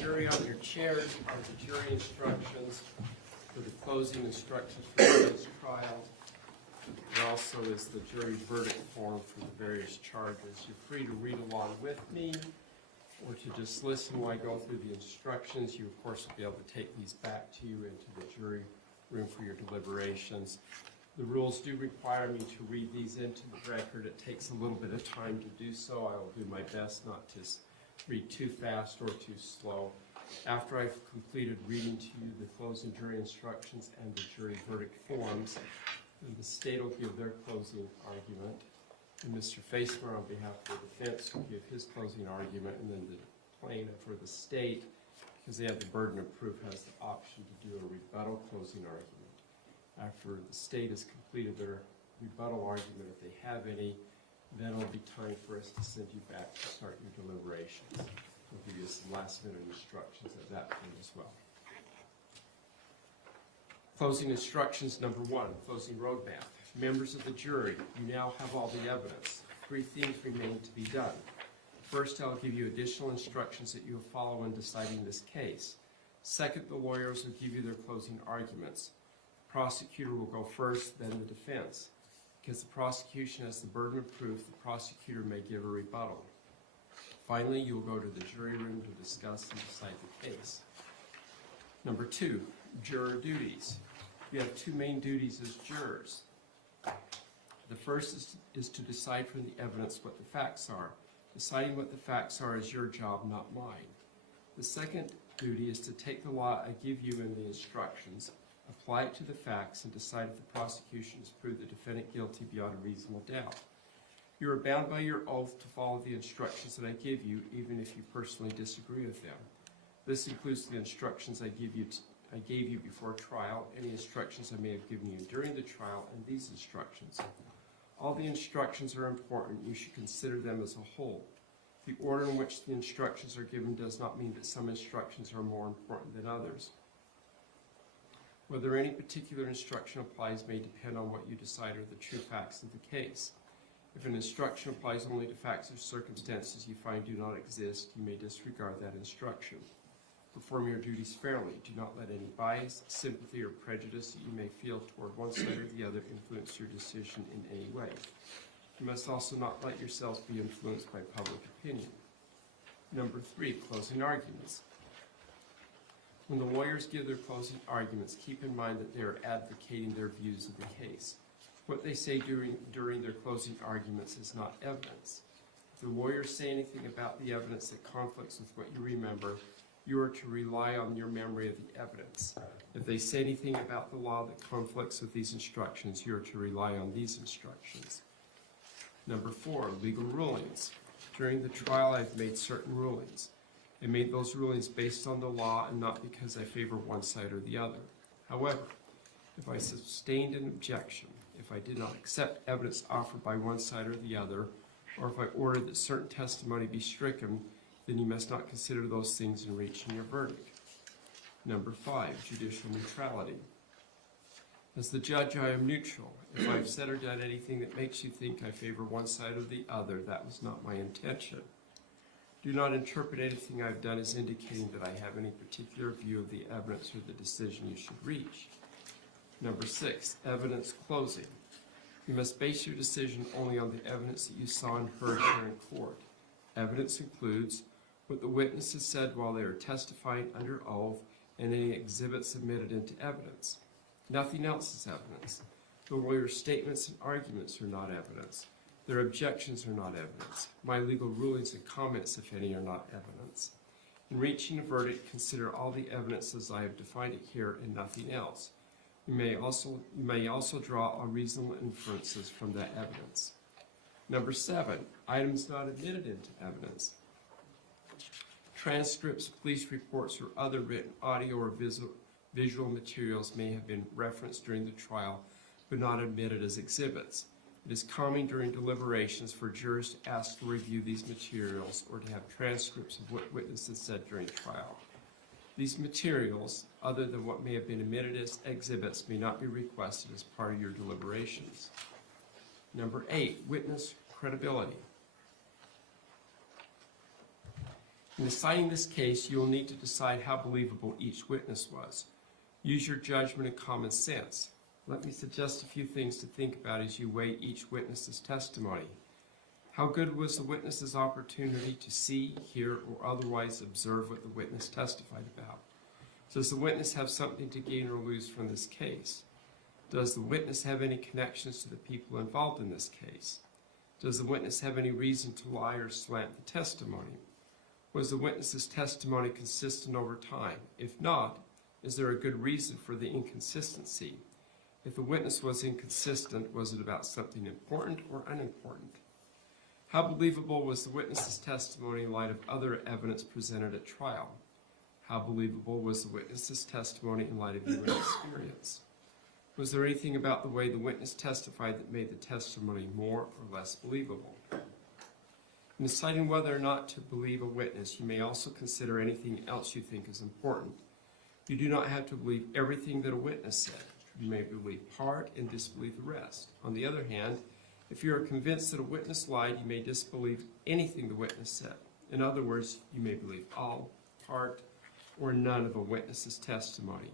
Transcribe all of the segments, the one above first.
jury on your chairs are the jury instructions for the closing instructions for today's trial. There also is the jury verdict form for the various charges. You're free to read along with me or to just listen while I go through the instructions. You, of course, will be able to take these back to you into the jury room for your deliberations. The rules do require me to read these into the record. It takes a little bit of time to do so. I will do my best not to read too fast or too slow. After I've completed reading to you the closing jury instructions and the jury verdict forms, and the state will give their closing argument, and Mr. Facemer on behalf of the defense will give his closing argument, and then the plaintiff or the state, because they have the burden of proof, has the option to do a rebuttal closing argument. After the state has completed their rebuttal argument, if they have any, then it'll be time for us to send you back to start your deliberations. We'll give you some last minute instructions at that point as well. Closing instructions number 1, closing roadmap. Members of the jury, you now have all the evidence. 3 things remain to be done. First, I'll give you additional instructions that you will follow in deciding this case. Second, the lawyers will give you their closing arguments. The prosecutor will go first, then the defense. Because the prosecution has the burden of proof, the prosecutor may give a rebuttal. Finally, you will go to the jury room to discuss and decide the case. Number 2, juror duties. You have 2 main duties as jurors. The first is to decide from the evidence what the facts are. Deciding what the facts are is your job, not mine. The second duty is to take the law I give you in the instructions, apply it to the facts, and decide if the prosecution has proved the defendant guilty beyond a reasonable doubt. You are bound by your oath to follow the instructions that I give you, even if you personally disagree with them. This includes the instructions I gave you before trial, any instructions I may have given you during the trial, and these instructions. All the instructions are important. You should consider them as a whole. The order in which the instructions are given does not mean that some instructions are more important than others. Whether any particular instruction applies may depend on what you decide are the true facts of the case. If an instruction applies only to facts or circumstances you find do not exist, you may disregard that instruction. Perform your duties fairly. Do not let any bias, sympathy, or prejudice that you may feel toward one side or the other influence your decision in any way. You must also not let yourselves be influenced by public opinion. Number 3, closing arguments. When the lawyers give their closing arguments, keep in mind that they are advocating their views of the case. What they say during their closing arguments is not evidence. If the lawyers say anything about the evidence that conflicts with what you remember, you are to rely on your memory of the evidence. If they say anything about the law that conflicts with these instructions, you are to rely on these instructions. Number 4, legal rulings. During the trial, I've made certain rulings. I made those rulings based on the law and not because I favor one side or the other. However, if I sustained an objection, if I did not accept evidence offered by one side or the other, or if I ordered that certain testimony be stricken, then you must not consider those things in reaching your verdict. Number 5, judicial neutrality. As the judge, I am neutral. If I have said or done anything that makes you think I favor one side or the other, that was not my intention. Do not interpret anything I've done as indicating that I have any particular view of the evidence or the decision you should reach. Number 6, evidence closing. You must base your decision only on the evidence that you saw and heard here in court. Evidence includes what the witnesses said while they were testifying under oath and any exhibits submitted into evidence. Nothing else is evidence. The lawyer's statements and arguments are not evidence. Their objections are not evidence. My legal rulings and comments, if any, are not evidence. In reaching a verdict, consider all the evidence as I have defined it here and nothing else. You may also draw unreasonable inferences from that evidence. Number 7, items not admitted into evidence. Transcripts, police reports, or other written audio or visual materials may have been referenced during the trial, but not admitted as exhibits. It is common during deliberations for jurors to ask to review these materials or to have transcripts of what witnesses said during trial. These materials, other than what may have been admitted as exhibits, may not be requested as part of your deliberations. Number 8, witness credibility. In deciding this case, you will need to decide how believable each witness was. Use your judgment and common sense. Let me suggest a few things to think about as you weigh each witness's testimony. How good was the witness's opportunity to see, hear, or otherwise observe what the witness testified about? Does the witness have something to gain or lose from this case? Does the witness have any connections to the people involved in this case? Does the witness have any reason to lie or slant the testimony? Was the witness's testimony consistent over time? If not, is there a good reason for the inconsistency? If the witness was inconsistent, was it about something important or unimportant? How believable was the witness's testimony in light of other evidence presented at trial? How believable was the witness's testimony in light of your experience? Was there anything about the way the witness testified that made the testimony more or less believable? In deciding whether or not to believe a witness, you may also consider anything else you think is important. You do not have to believe everything that a witness said. You may believe part and disbelieve the rest. On the other hand, if you are convinced that a witness lied, you may disbelieve anything the witness said. In other words, you may believe all, part, or none of a witness's testimony.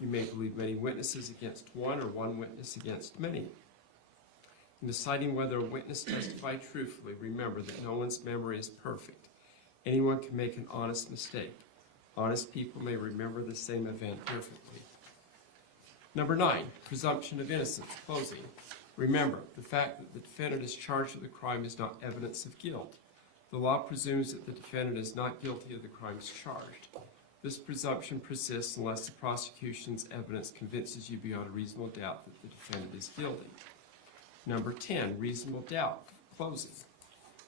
You may believe many witnesses against one or one witness against many. In deciding whether a witness testified truthfully, remember that no one's memory is perfect. Anyone can make an honest mistake. Honest people may remember the same event perfectly. Number 9, presumption of innocence. Closing. Remember, the fact that the defendant is charged with a crime is not evidence of guilt. The law presumes that the defendant is not guilty of the crimes charged. This presumption persists unless the prosecution's evidence convinces you beyond a reasonable doubt that the defendant is guilty. Number 10, reasonable doubt. Closing.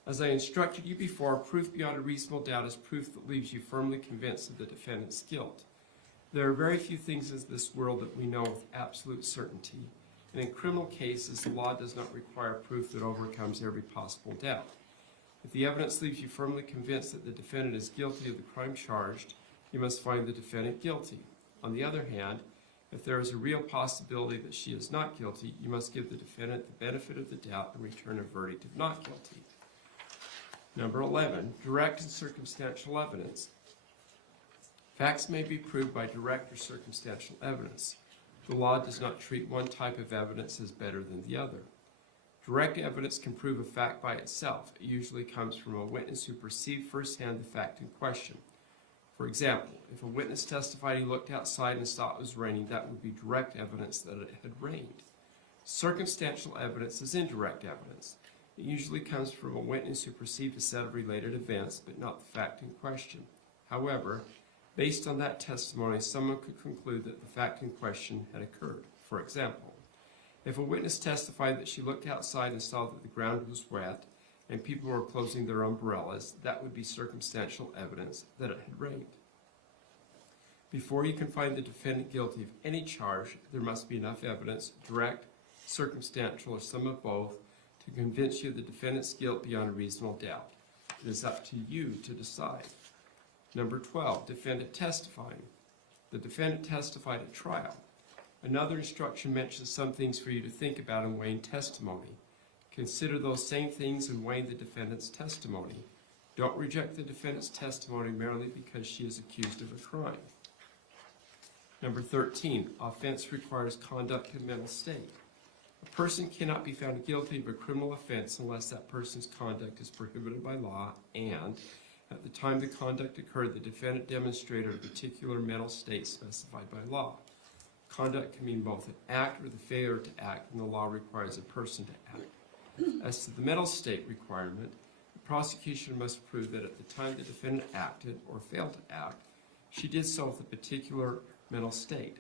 As I instructed you before, proof beyond a reasonable doubt is proof that leaves you firmly convinced of the defendant's guilt. There are very few things in this world that we know with absolute certainty, and in criminal cases, the law does not require proof that overcomes every possible doubt. If the evidence leaves you firmly convinced that the defendant is guilty of the crime charged, you must find the defendant guilty. On the other hand, if there is a real possibility that she is not guilty, you must give the defendant the benefit of the doubt and return a verdict of not guilty. Number 11, direct and circumstantial evidence. Facts may be proved by direct or circumstantial evidence. The law does not treat one type of evidence as better than the other. Direct evidence can prove a fact by itself. It usually comes from a witness who perceived firsthand the fact in question. For example, if a witness testified he looked outside and saw it was raining, that would be direct evidence that it had rained. Circumstantial evidence is indirect evidence. It usually comes from a witness who perceived a set of related events, but not the fact in question. However, based on that testimony, someone could conclude that the fact in question had occurred. For example, if a witness testified that she looked outside and saw that the ground was wet and people were closing their umbrellas, that would be circumstantial evidence that it had rained. Before you can find the defendant guilty of any charge, there must be enough evidence, direct, circumstantial, or some of both, to convince you of the defendant's guilt beyond a reasonable doubt. It is up to you to decide. Number 12, defendant testifying. The defendant testified at trial. Another instruction mentions some things for you to think about in weighing testimony. Consider those same things in weighing the defendant's testimony. Don't reject the defendant's testimony merely because she is accused of a crime. Number 13, offense requires conduct and mental state. A person cannot be found guilty of a criminal offense unless that person's conduct is prohibited by law and, at the time the conduct occurred, the defendant demonstrated a particular mental state specified by law. Conduct can mean both an act or the failure to act, and the law requires a person to act. As to the mental state requirement, the prosecution must prove that at the time the defendant acted or failed to act, she did so with a particular mental state.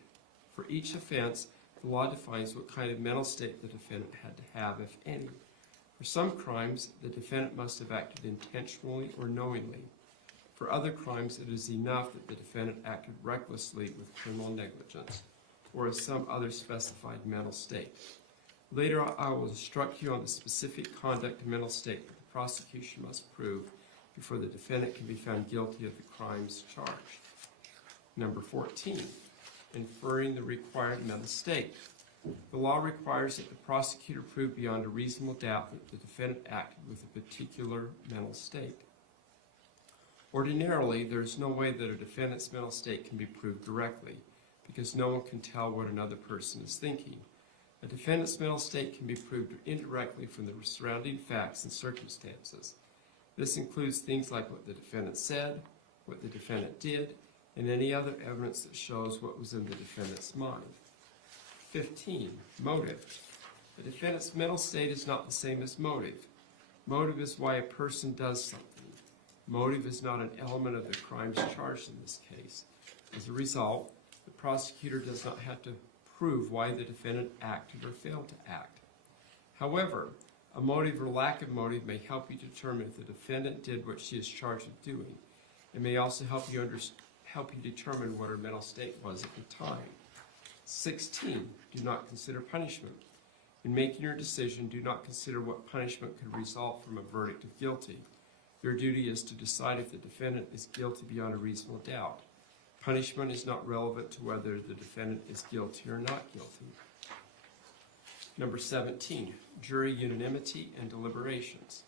For each offense, the law defines what kind of mental state the defendant had to have, if any. For some crimes, the defendant must have acted intentionally or knowingly. For other crimes, it is enough that the defendant acted recklessly with criminal negligence or as some other specified mental state. Later, I will instruct you on the specific conduct and mental state that the prosecution must prove before the defendant can be found guilty of the crimes charged. Number 14, inferring the required mental state. The law requires that the prosecutor prove beyond a reasonable doubt that the defendant acted with a particular mental state. Ordinarily, there is no way that a defendant's mental state can be proved directly, because no one can tell what another person is thinking. A defendant's mental state can be proved indirectly from the surrounding facts and circumstances. This includes things like what the defendant said, what the defendant did, and any other evidence that shows what was in the defendant's mind. 15. Motive. The defendant's mental state is not the same as motive. Motive is why a person does something. Motive is not an element of the crimes charged in this case. As a result, the prosecutor does not have to prove why the defendant acted or failed to act. However, a motive or lack of motive may help you determine if the defendant did what she is charged with doing. It may also help you determine what her mental state was at the time. 16. Do not consider punishment. In making your decision, do not consider what punishment could result from a verdict of guilty. Your duty is to decide if the defendant is guilty beyond a reasonable doubt. Punishment is not relevant to whether the defendant is guilty or not guilty. Number 17, jury unanimity and deliberations.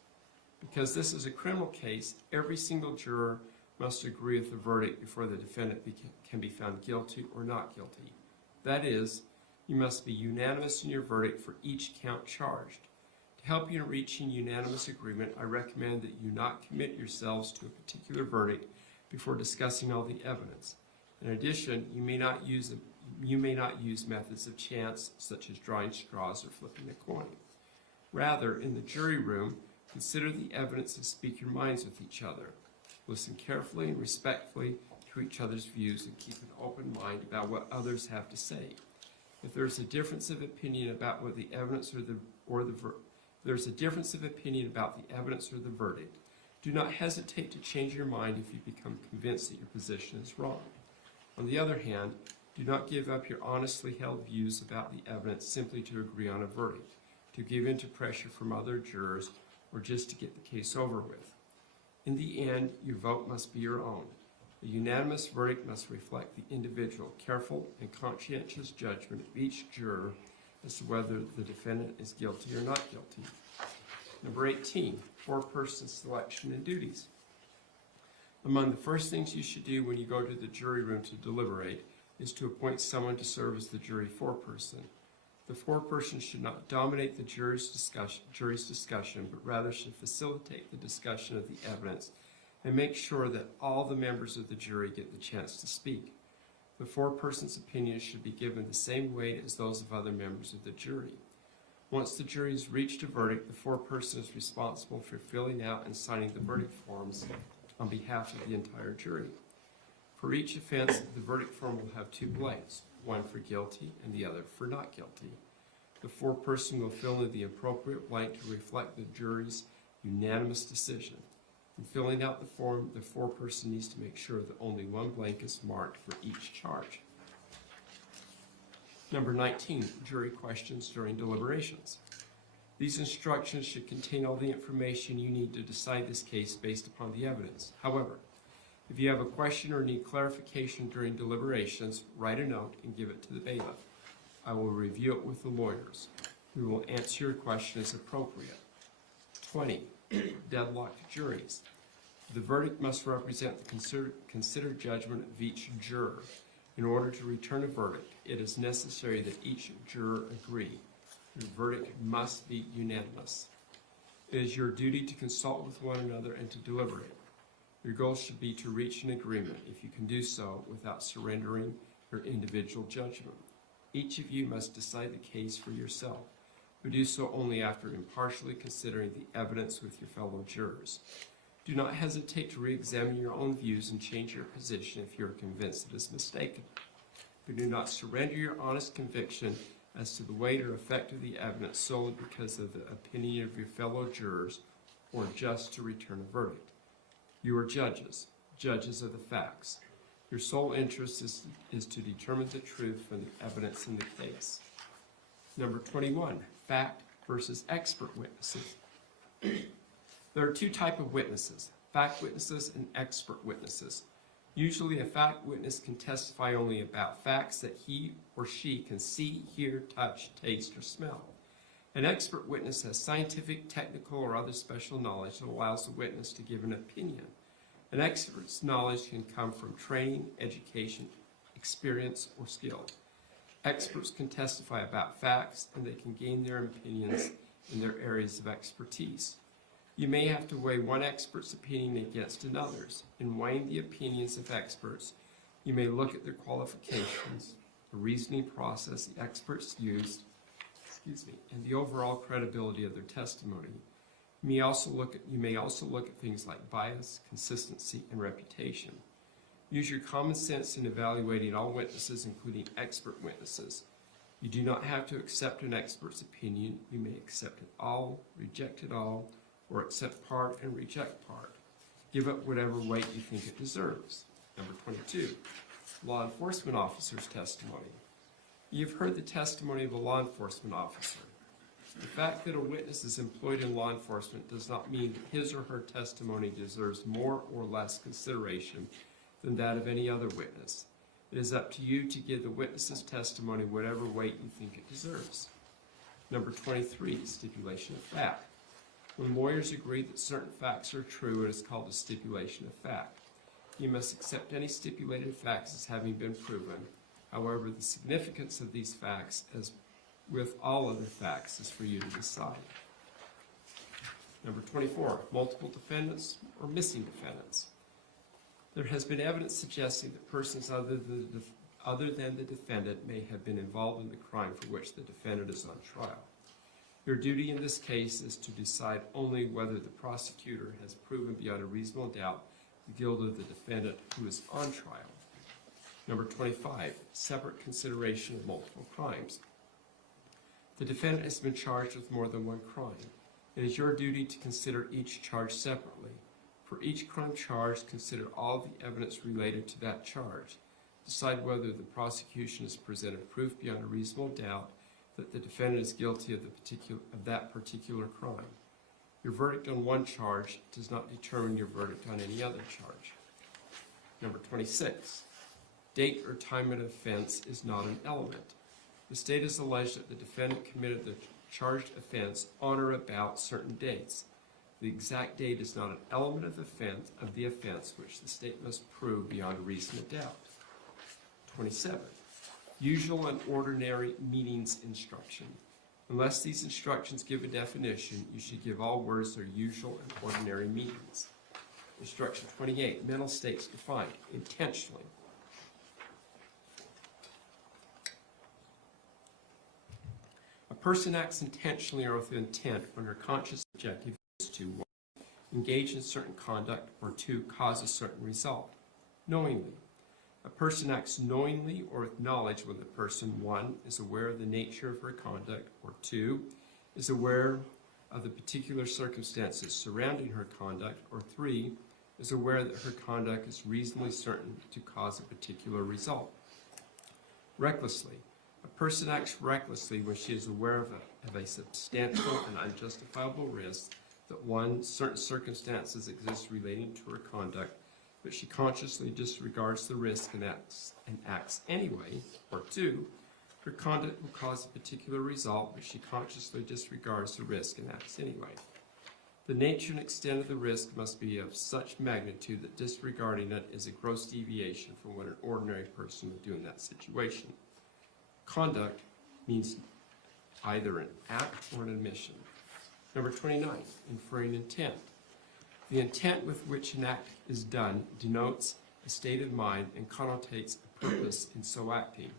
Because this is a criminal case, every single juror must agree with the verdict before the defendant can be found guilty or not guilty. That is, you must be unanimous in your verdict for each count charged. To help you in reaching unanimous agreement, I recommend that you not commit yourselves to a particular verdict before discussing all the evidence. In addition, you may not use methods of chance, such as drawing straws or flipping a coin. Rather, in the jury room, consider the evidence and speak your minds with each other. Listen carefully and respectfully to each other's views and keep an open mind about what others have to say. If there is a difference of opinion about what the evidence there's a difference of opinion about the evidence or the verdict, do not hesitate to change your mind if you become convinced that your position is wrong. On the other hand, do not give up your honestly held views about the evidence simply to agree on a verdict, to give in to pressure from other jurors, or just to get the case over with. In the end, your vote must be your own. A unanimous verdict must reflect the individual, careful, and conscientious judgment of each juror as to whether the defendant is guilty or not guilty. Number 18, four-person selection and duties. Among the first things you should do when you go to the jury room to deliberate is to appoint someone to serve as the jury foreperson. The foreperson should not dominate the jury's discussion, but rather should facilitate the discussion of the evidence and make sure that all the members of the jury get the chance to speak. The foreperson's opinions should be given the same weight as those of other members of the jury. Once the jury has reached a verdict, the foreperson is responsible for filling out and signing the verdict forms on behalf of the entire jury. For each offense, the verdict form will have two blanks, one for guilty and the other for not guilty. The foreperson will fill in the appropriate blank to reflect the jury's unanimous decision. In filling out the form, the foreperson needs to make sure that only one blank is marked for each charge. Number 19, jury questions during deliberations. These instructions should contain all the information you need to decide this case based upon the evidence. However, if you have a question or need clarification during deliberations, write a note and give it to the bailiff. I will review it with the lawyers. We will answer your question as appropriate. 20, deadlocked juries. The verdict must represent the considered judgment of each juror. In order to return a verdict, it is necessary that each juror agree. The verdict must be unanimous. It is your duty to consult with one another and to deliberate. Your goal should be to reach an agreement, if you can do so, without surrendering your individual judgment. Each of you must decide the case for yourself, but do so only after impartially considering the evidence with your fellow jurors. Do not hesitate to re-examine your own views and change your position if you are convinced it is mistaken. But do not surrender your honest conviction as to the weight or effect of the evidence solely because of the opinion of your fellow jurors or just to return a verdict. You are judges of the facts. Your sole interest is to determine the truth from the evidence in the case. Number 21, fact versus expert witnesses. There are two types of witnesses, fact witnesses and expert witnesses. Usually a fact witness can testify only about facts that he or she can see, hear, touch, taste, or smell. An expert witness has scientific, technical, or other special knowledge that allows the witness to give an opinion. An expert's knowledge can come from training, education, experience, or skill. Experts can testify about facts, and they can gain their opinions in their areas of expertise. You may have to weigh one expert's opinion against another's. In weighing the opinions of experts, you may look at their qualifications, the reasoning process the experts used, and the overall credibility of their testimony. You may also look at things like bias, consistency, and reputation. Use your common sense in evaluating all witnesses, including expert witnesses. You do not have to accept an expert's opinion. You may accept it all, reject it all, or accept part and reject part. Give it whatever weight you think it deserves. Number 22, law enforcement officer's testimony. You've heard the testimony of a law enforcement officer. The fact that a witness is employed in law enforcement does not mean that his or her testimony deserves more or less consideration than that of any other witness. It is up to you to give the witness's testimony whatever weight you think it deserves. Number 23, stipulation of fact. When lawyers agree that certain facts are true, it is called a stipulation of fact. You must accept any stipulated facts as having been proven. However, the significance of these facts, as with all other facts, is for you to decide. Number 24, multiple defendants or missing defendants. There has been evidence suggesting that persons other than the defendant may have been involved in the crime for which the defendant is on trial. Your duty in this case is to decide only whether the prosecutor has proven beyond a reasonable doubt the guilt of the defendant who is on trial. Number 25, separate consideration of multiple crimes. The defendant has been charged with more than one crime. It is your duty to consider each charge separately. For each crime charged, consider all the evidence related to that charge. Decide whether the prosecution has presented proof beyond a reasonable doubt that the defendant is guilty of that particular crime. Your verdict on one charge does not determine your verdict on any other charge. Number 26, date or time of offense is not an element. The state has alleged that the defendant committed the charged offense on or about certain dates. The exact date is not an element of the offense which the state must prove beyond a reasonable doubt. 27, usual and ordinary meanings instruction. Unless these instructions give a definition, you should give all words their usual and ordinary meanings. Instruction 28, mental states defined intentionally. A person acts intentionally or with intent when her conscious objective is to 1. Engage in certain conduct, or 2. Cause a certain result. Knowingly. A person acts knowingly or with knowledge when the person 1. is aware of the nature of her conduct, or 2. is aware of the particular circumstances surrounding her conduct, or 3. is aware that her conduct is reasonably certain to cause a particular result. Recklessly. A person acts recklessly when she is aware of a substantial and unjustifiable risk that 1. certain circumstances exist relating to her conduct, but she consciously disregards the risk and acts anyway, or 2. her conduct will cause a particular result, but she consciously disregards the risk and acts anyway. The nature and extent of the risk must be of such magnitude that disregarding it is a gross deviation from what an ordinary person would do in that situation. Conduct means either an act or an admission. Number 29, inferring intent. The intent with which an act is done denotes a state of mind and connotates a purpose in so acting.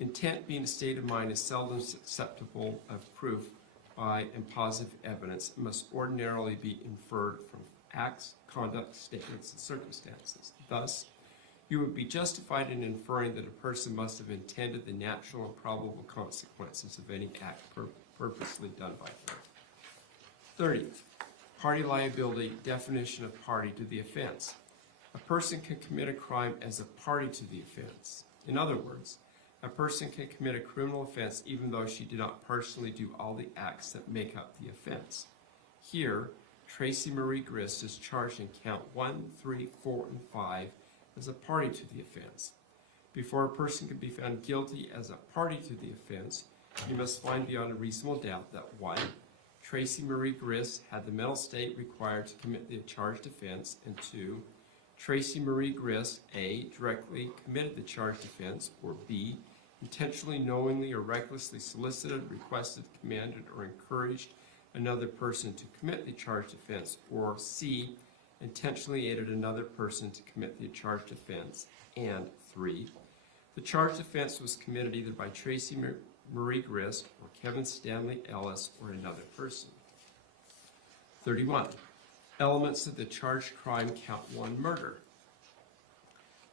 Intent being a state of mind is seldom susceptible of proof by and positive evidence. It must ordinarily be inferred from acts, conduct, statements, and circumstances. Thus, you would be justified in inferring that a person must have intended the natural and probable consequences of any act purposely done by her. 30. Party liability, definition of party to the offense. A person can commit a crime as a party to the offense. In other words, a person can commit a criminal offense even though she did not personally do all the acts that make up the offense. Here, Tracey Marie Grist is charged in count 1, 3, 4, and 5 as a party to the offense. Before a person can be found guilty as a party to the offense, you must find beyond a reasonable doubt that 1. Tracey Marie Grist had the mental state required to commit the charged offense, and 2, Tracey Marie Grist, A, directly committed the charged offense, or B, intentionally, knowingly, or recklessly solicited, requested, commanded, or encouraged another person to commit the charged offense, or C, intentionally aided another person to commit the charged offense, and 3, the charged offense was committed either by Tracey Marie Grist or Kevin Stanley Ellis or another person. 31. Elements of the charged crime, count 1, murder.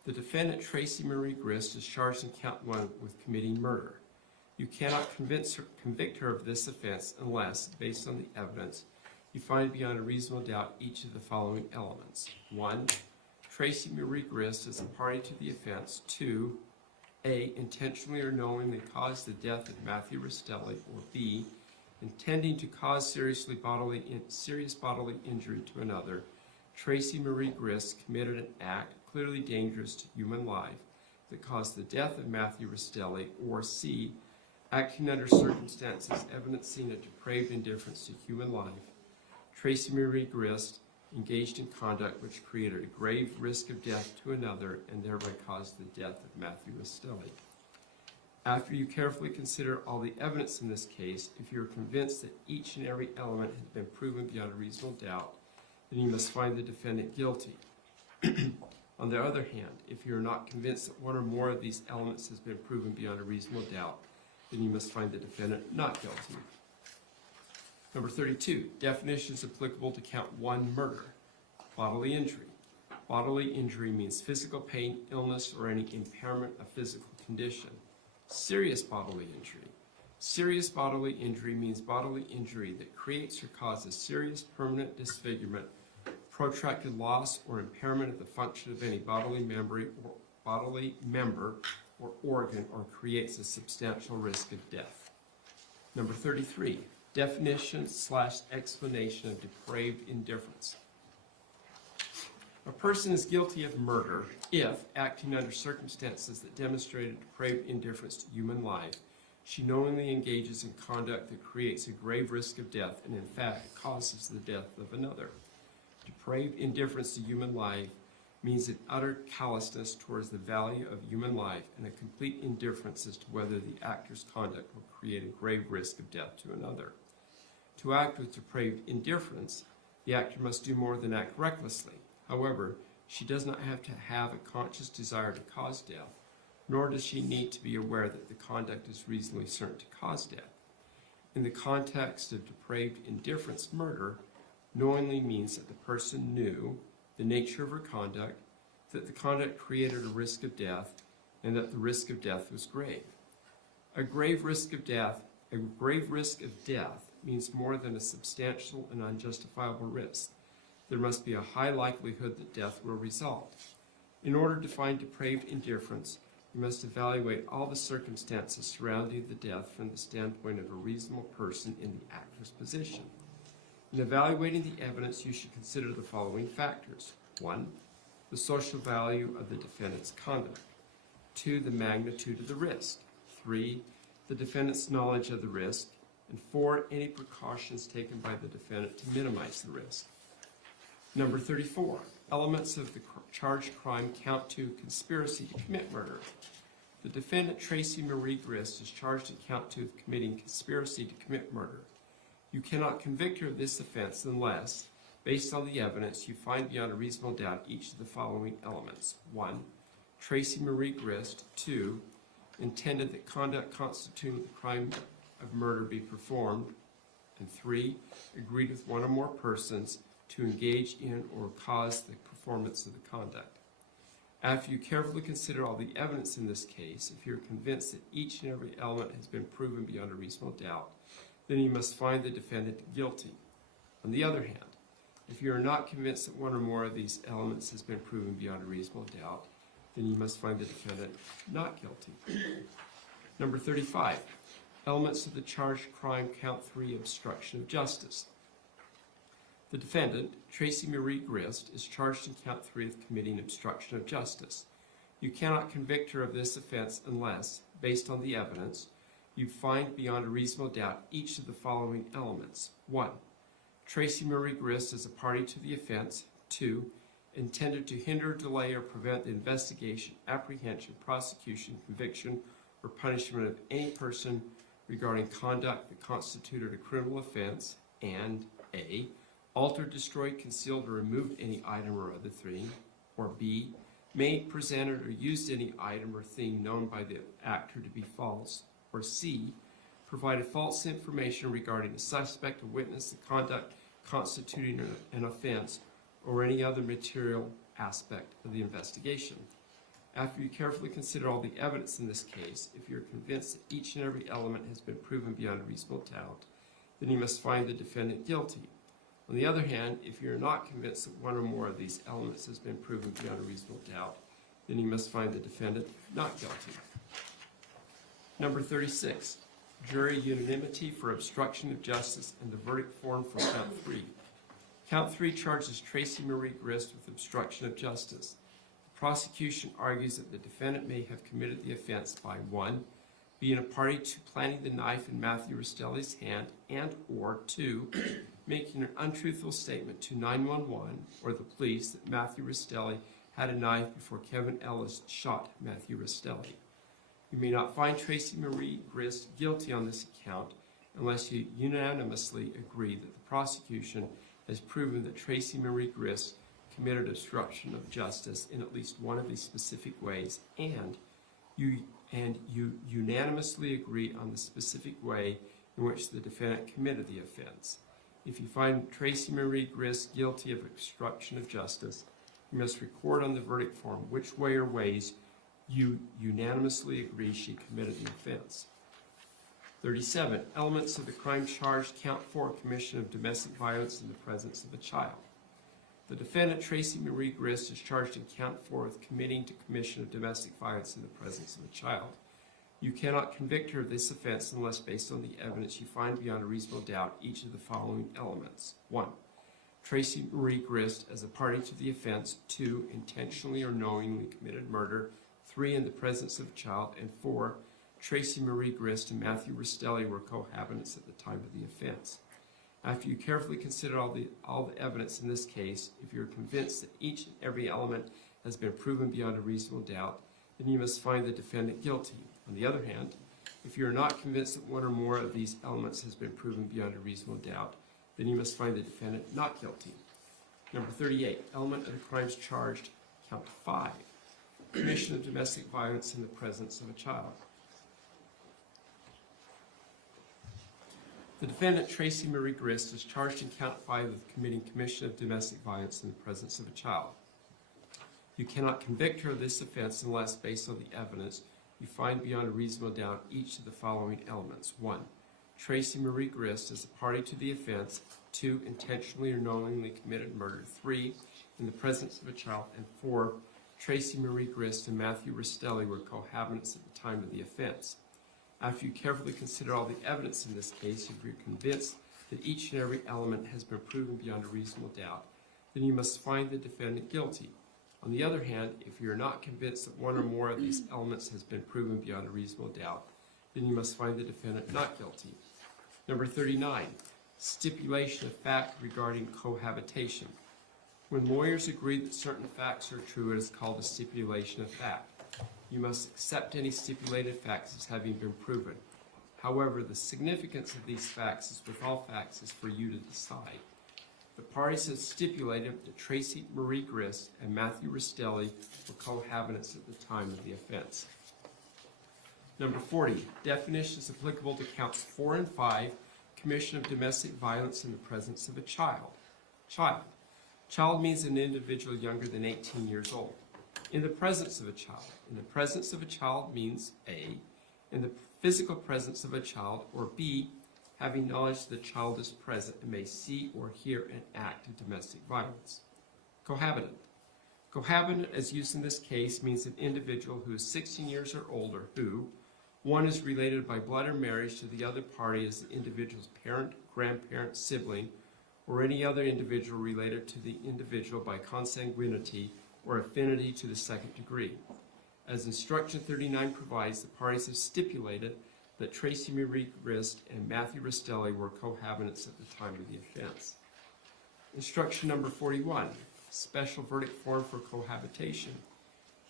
The defendant, Tracey Marie Grist, is charged in count 1 with committing murder. You cannot convict her of this offense unless, based on the evidence, you find beyond a reasonable doubt each of the following elements. 1, Tracey Marie Grist is a party to the offense. 2, A, intentionally or knowingly caused the death of Matthew Restelli, or B, intending to cause serious bodily injury to another, Tracey Marie Grist committed an act clearly dangerous to human life that caused the death of Matthew Restelli, or C, acting under circumstances evidencing a depraved indifference to human life, Tracey Marie Grist engaged in conduct which created a grave risk of death to another and thereby caused the death of Matthew Restelli. After you carefully consider all the evidence in this case, if you are convinced that each and every element has been proven beyond a reasonable doubt, then you must find the defendant guilty. On the other hand, if you are not convinced that one or more of these elements has been proven beyond a reasonable doubt, then you must find the defendant not guilty. Number 32, definitions applicable to count 1, murder. Bodily injury. Bodily injury means physical pain, illness, or any impairment of physical condition. Serious bodily injury. Serious bodily injury means bodily injury that creates or causes serious permanent disfigurement, protracted loss or impairment of the function of any bodily member or organ, or creates a substantial risk of death. Number 33, definition/explanation of depraved indifference. A person is guilty of murder if, acting under circumstances that demonstrated depraved indifference to human life, she knowingly engages in conduct that creates a grave risk of death and in fact causes the death of another. Depraved indifference to human life means an utter callousness towards the value of human life and a complete indifference as to whether the actor's conduct will create a grave risk of death to another. To act with depraved indifference, the actor must do more than act recklessly. However, she does not have to have a conscious desire to cause death, nor does she need to be aware that the conduct is reasonably certain to cause death. In the context of depraved indifference, murder knowingly means that the person knew the nature of her conduct, that the conduct created a risk of death, and that the risk of death was grave. A grave risk of death means more than a substantial and unjustifiable risk. There must be a high likelihood that death will result. In order to find depraved indifference, you must evaluate all the circumstances surrounding the death from the standpoint of a reasonable person in the actor's position. In evaluating the evidence, you should consider the following factors. 1, the social value of the defendant's conduct. 2, the magnitude of the risk. 3, the defendant's knowledge of the risk. And 4, any precautions taken by the defendant to minimize the risk. Number 34, elements of the charged crime, count 2, conspiracy to commit murder. The defendant, Tracey Marie Grist, is charged in count 2 of committing conspiracy to commit murder. You cannot convict her of this offense unless, based on the evidence, you find beyond a reasonable doubt each of the following elements. 1, Tracey Marie Grist. 2, intended that conduct constituting the crime of murder be performed. And 3, agreed with one or more persons to engage in or cause the performance of the conduct. After you carefully consider all the evidence in this case, if you're convinced that each and every element has been proven beyond a reasonable doubt, then you must find the defendant guilty. On the other hand, if you are not convinced that one or more of these elements has been proven beyond a reasonable doubt, then you must find the defendant not guilty. Number 35, elements of the charged crime, count 3, obstruction of justice. The defendant, Tracey Marie Grist, is charged in count 3 of committing obstruction of justice. You cannot convict her of this offense unless, based on the evidence, You find beyond a reasonable doubt each of the following elements. 1. Tracey Marie Grist is a party to the offense. 2. Intended to hinder, delay, or prevent the investigation, apprehension, prosecution, conviction, or punishment of any person regarding conduct that constituted a criminal offense. And A. Altered, destroyed, concealed, or removed any item or other thing. Or B. Made, presented, or used any item or thing known by the actor to be false. Or C. Provided false information regarding a suspect, a witness, the conduct constituting an offense, or any other material aspect of the investigation. After you carefully consider all the evidence in this case, if you are convinced that each and every element has been proven beyond a reasonable doubt, then you must find the defendant guilty. On the other hand, if you are not convinced that one or more of these elements has been proven beyond a reasonable doubt, then you must find the defendant not guilty. Number 36, jury unanimity for obstruction of justice and the verdict form for count 3. Count 3 charges Tracey Marie Grist with obstruction of justice. The prosecution argues that the defendant may have committed the offense by 1. Being a party to planting the knife in Matthew Restelli's hand, and or 2. Making an untruthful statement to 911 or the police that Matthew Restelli had a knife before Kevin Ellis shot Matthew Restelli. You may not find Tracey Marie Grist guilty on this account unless you unanimously agree that the prosecution has proven that Tracey Marie Grist committed obstruction of justice in at least one of these specific ways, and you unanimously agree on the specific way in which the defendant committed the offense. If you find Tracey Marie Grist guilty of obstruction of justice, you must record on the verdict form which way or ways you unanimously agree she committed the offense. 37. Elements of the crime charged. Count 4, commission of domestic violence in the presence of a child. The defendant, Tracey Marie Grist, is charged in count 4 with committing to commission of domestic violence in the presence of a child. You cannot convict her of this offense unless, based on the evidence, you find beyond a reasonable doubt each of the following elements. 1. Tracey Marie Grist as a party to the offense. 2. Intentionally or knowingly committed murder. 3. In the presence of a child. And 4. Tracey Marie Grist and Matthew Restelli were cohabitants at the time of the offense. After you carefully consider all the evidence in this case, if you are convinced that each and every element has been proven beyond a reasonable doubt, then you must find the defendant guilty. On the other hand, if you are not convinced that one or more of these elements has been proven beyond a reasonable doubt, then you must find the defendant not guilty. Number 38, element of the crimes charged, count 5, commission of domestic violence in the presence of a child. The defendant, Tracey Marie Grist, is charged in count 5 with committing commission of domestic violence in the presence of a child. You cannot convict her of this offense unless, based on the evidence, you find beyond a reasonable doubt each of the following elements. 1. Tracey Marie Grist as a party to the offense. 2. Intentionally or knowingly committed murder. 3. In the presence of a child. And 4. Tracey Marie Grist and Matthew Restelli were cohabitants at the time of the offense. After you carefully consider all the evidence in this case, if you're convinced that each and every element has been proven beyond a reasonable doubt, then you must find the defendant guilty. On the other hand, if you are not convinced that one or more of these elements has been proven beyond a reasonable doubt, then you must find the defendant not guilty. Number 39, stipulation of fact regarding cohabitation. When lawyers agree that certain facts are true, it is called a stipulation of fact. You must accept any stipulated facts as having been proven. However, the significance of these facts, as with all facts, is for you to decide. The parties have stipulated that Tracey Marie Grist and Matthew Restelli were cohabitants at the time of the offense. Number 40, definitions applicable to counts 4 and 5, commission of domestic violence in the presence of a child. Child means an individual younger than 18 years old. In the presence of a child. In the presence of a child means A, in the physical presence of a child, or B, having knowledge that the child is present and may see or hear an act of domestic violence. Cohabitant. Cohabitant, as used in this case, means an individual who is 16 years or older who, 1, is related by blood or marriage to the other party as the individual's parent, grandparent, sibling, or any other individual related to the individual by consanguinity or affinity to the second degree. As instruction 39 provides, the parties have stipulated that Tracey Marie Grist and Matthew Restelli were cohabitants at the time of the offense. Instruction number 41, special verdict form for cohabitation.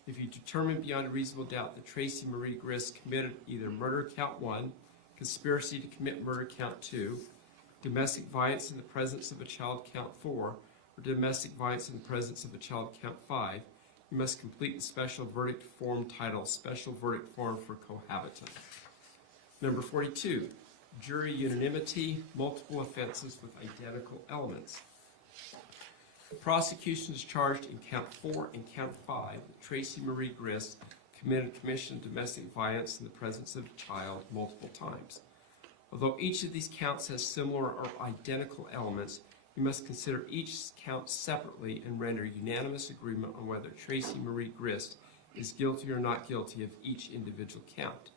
If you determine beyond a reasonable doubt that Tracey Marie Grist committed either murder count 1, conspiracy to commit murder count 2, domestic violence in the presence of a child count 4, or domestic violence in the presence of a child count 5, you must complete the special verdict form titled Special Verdict Form for Cohabitant. Number 42, jury unanimity, multiple offenses with identical elements. The prosecution is charged in count 4 and count 5 that Tracey Marie Grist committed commission of domestic violence in the presence of a child multiple times. Although each of these counts has similar or identical elements, you must consider each count separately and render unanimous agreement on whether Tracey Marie Grist is guilty or not guilty of each individual count.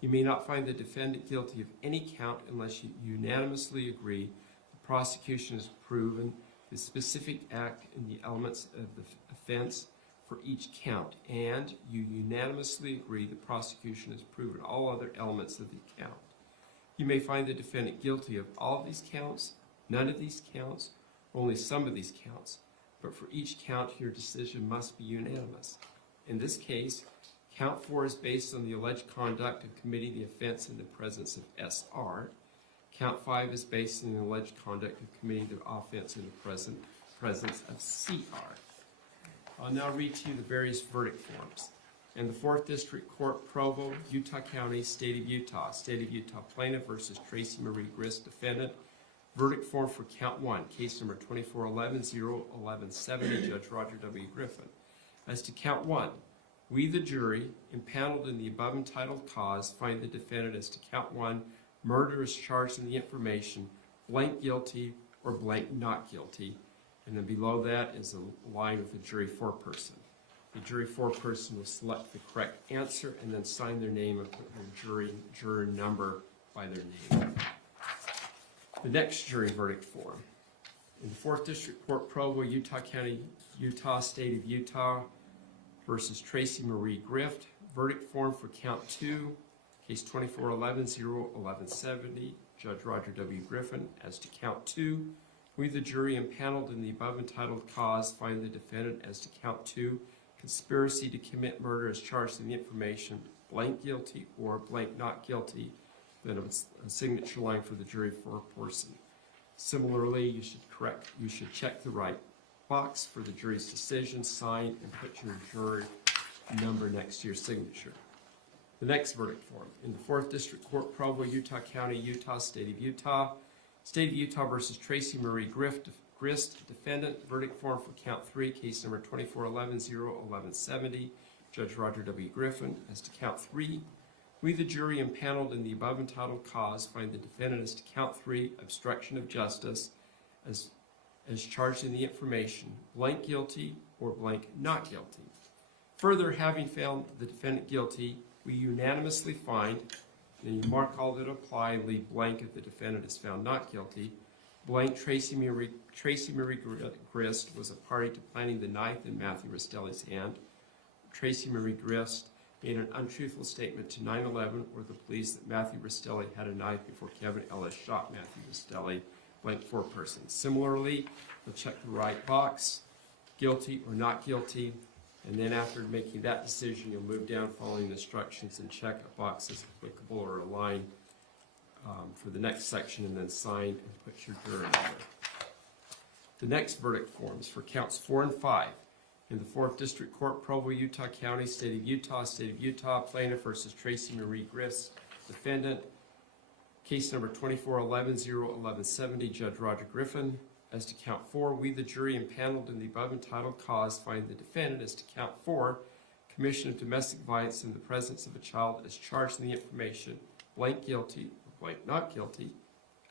You may not find the defendant guilty of any count unless you unanimously agree the prosecution has proven the specific act and the elements of the offense for each count, and you unanimously agree the prosecution has proven all other elements of the count. You may find the defendant guilty of all of these counts, none of these counts, only some of these counts, but for each count your decision must be unanimous. In this case, count 4 is based on the alleged conduct of committing the offense in the presence of SR. Count 5 is based on the alleged conduct of committing the offense in the presence of CR. I'll now read to you the various verdict forms. In the 4th District Court, Provo, Utah County, State of Utah plaintiff versus Tracey Marie Grist, defendant. Verdict form for count 1, case number 2411-01170, Judge Roger W. Griffin. As to count 1, we, the jury, impaneled in the above entitled cause, find the defendant as to count 1, murder is charged in the information, blank guilty or blank not guilty. And then below that is a line with the jury foreperson. The jury foreperson will select the correct answer and then sign their name and put their juror number by their name. The next jury verdict form. In the 4th District Court, Provo, Utah County, Utah, State of Utah versus Tracey Marie Grist. Verdict form for count 2, case 2411-01170, Judge Roger W. Griffin. As to count 2, we, the jury, impaneled in the above entitled cause, find the defendant as to count 2, conspiracy to commit murder as charged in the information, blank guilty or blank not guilty, then a signature line for the jury foreperson. Similarly, you should check the right box for the jury's decision, sign, and put your jury number next to your signature. The next verdict form. In the 4th District Court, Provo, Utah County, Utah, State of Utah versus Tracey Marie Grist, defendant. Verdict form for count 3, case number 2411-01170, Judge Roger W. Griffin. As to count 3, we, the jury, impaneled in the above entitled cause, find the defendant as to count 3, obstruction of justice, as charged in the information, blank guilty or blank not guilty. Further, having found the defendant guilty, we unanimously find, and you mark all that apply and leave blank if the defendant is found not guilty. Blank, Tracey Marie Grist was a party to planting the knife in Matthew Restelli's hand. Tracey Marie Grist made an untruthful statement to 9/11 or the police that Matthew Restelli had a knife before Kevin Ellis shot Matthew Restelli, blank foreperson. Similarly, we'll check the right box, guilty or not guilty, and then after making that decision, you'll move down following the instructions and check a box as applicable or a line for the next section, and then sign and put your juror number. The next verdict forms for counts 4 and 5. In the 4th District Court, Provo, Utah County, State of Utah, plaintiff versus Tracey Marie Grist, defendant. Case number 2411-01170, Judge Roger Griffin. As to count 4, we, the jury, impaneled in the above entitled cause, find the defendant as to count 4, commission of domestic violence in the presence of a child as charged in the information, blank guilty or blank not guilty.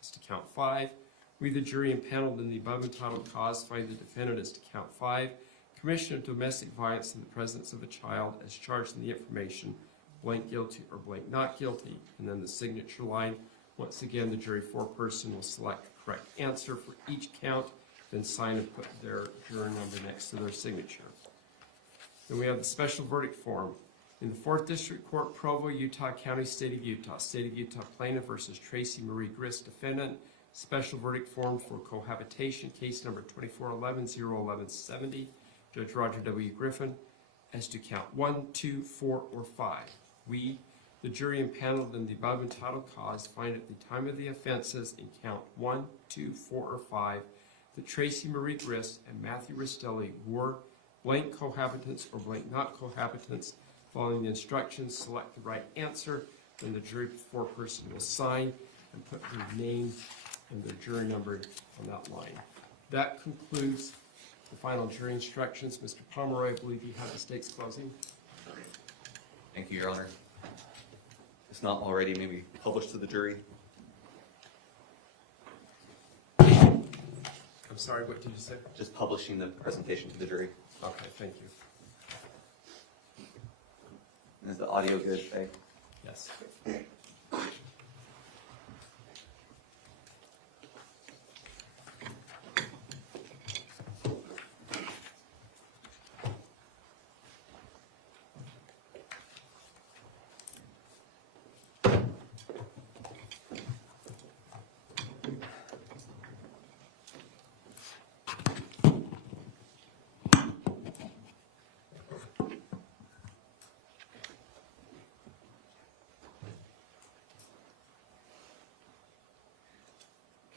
As to count 5, we, the jury, impaneled in the above entitled cause, find the defendant as to count 5, commission of domestic violence in the presence of a child as charged in the information, blank guilty or blank not guilty, and then the signature line. Once again, the jury foreperson will select the correct answer for each count, then sign and put their juror number next to their signature. Then we have the special verdict form In the 4th District Court, Provo, Utah County, State of Utah plaintiff versus Tracey Marie Grist, defendant, special verdict form for cohabitation, case number 2411-01170, Judge Roger W. Griffin, as to count 1, 2, 4, or 5. We, the jury impaneled in the above entitled cause, find at the time of the offenses in count 1, 2, 4, or 5 that Tracey Marie Grist and Matthew Restelli were blank cohabitants or blank not cohabitants. Following the instructions, select the right answer, then the jury foreperson will sign and put their name and their jury number on that line. That concludes the final jury instructions. Mr. Pomeroy, I believe you have the state's closing. Thank you, Your Honor. It's not already maybe published to the jury. I'm sorry, what did you say? Just publishing the presentation to the jury. Okay, thank you. Is the audio good, Faye? Yes.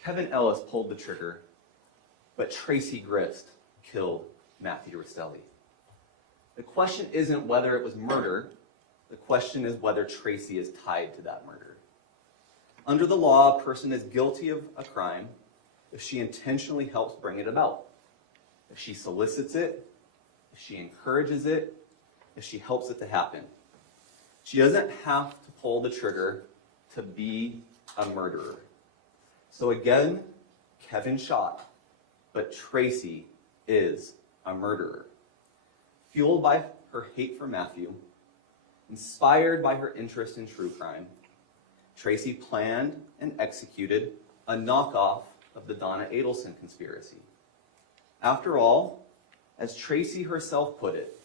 Kevin Ellis pulled the trigger, but Tracey Grist killed Matthew Restelli. The question isn't whether it was murder. The question is whether Tracey is tied to that murder. Under the law, a person is guilty of a crime if she intentionally helps bring it about, if she solicits it, if she encourages it, if she helps it to happen. She doesn't have to pull the trigger to be a murderer. So again, Kevin shot, but Tracey is a murderer. Fueled by her hate for Matthew, inspired by her interest in true crime, Tracey planned and executed a knockoff of the Donna Adelson conspiracy. After all, as Tracey herself put it,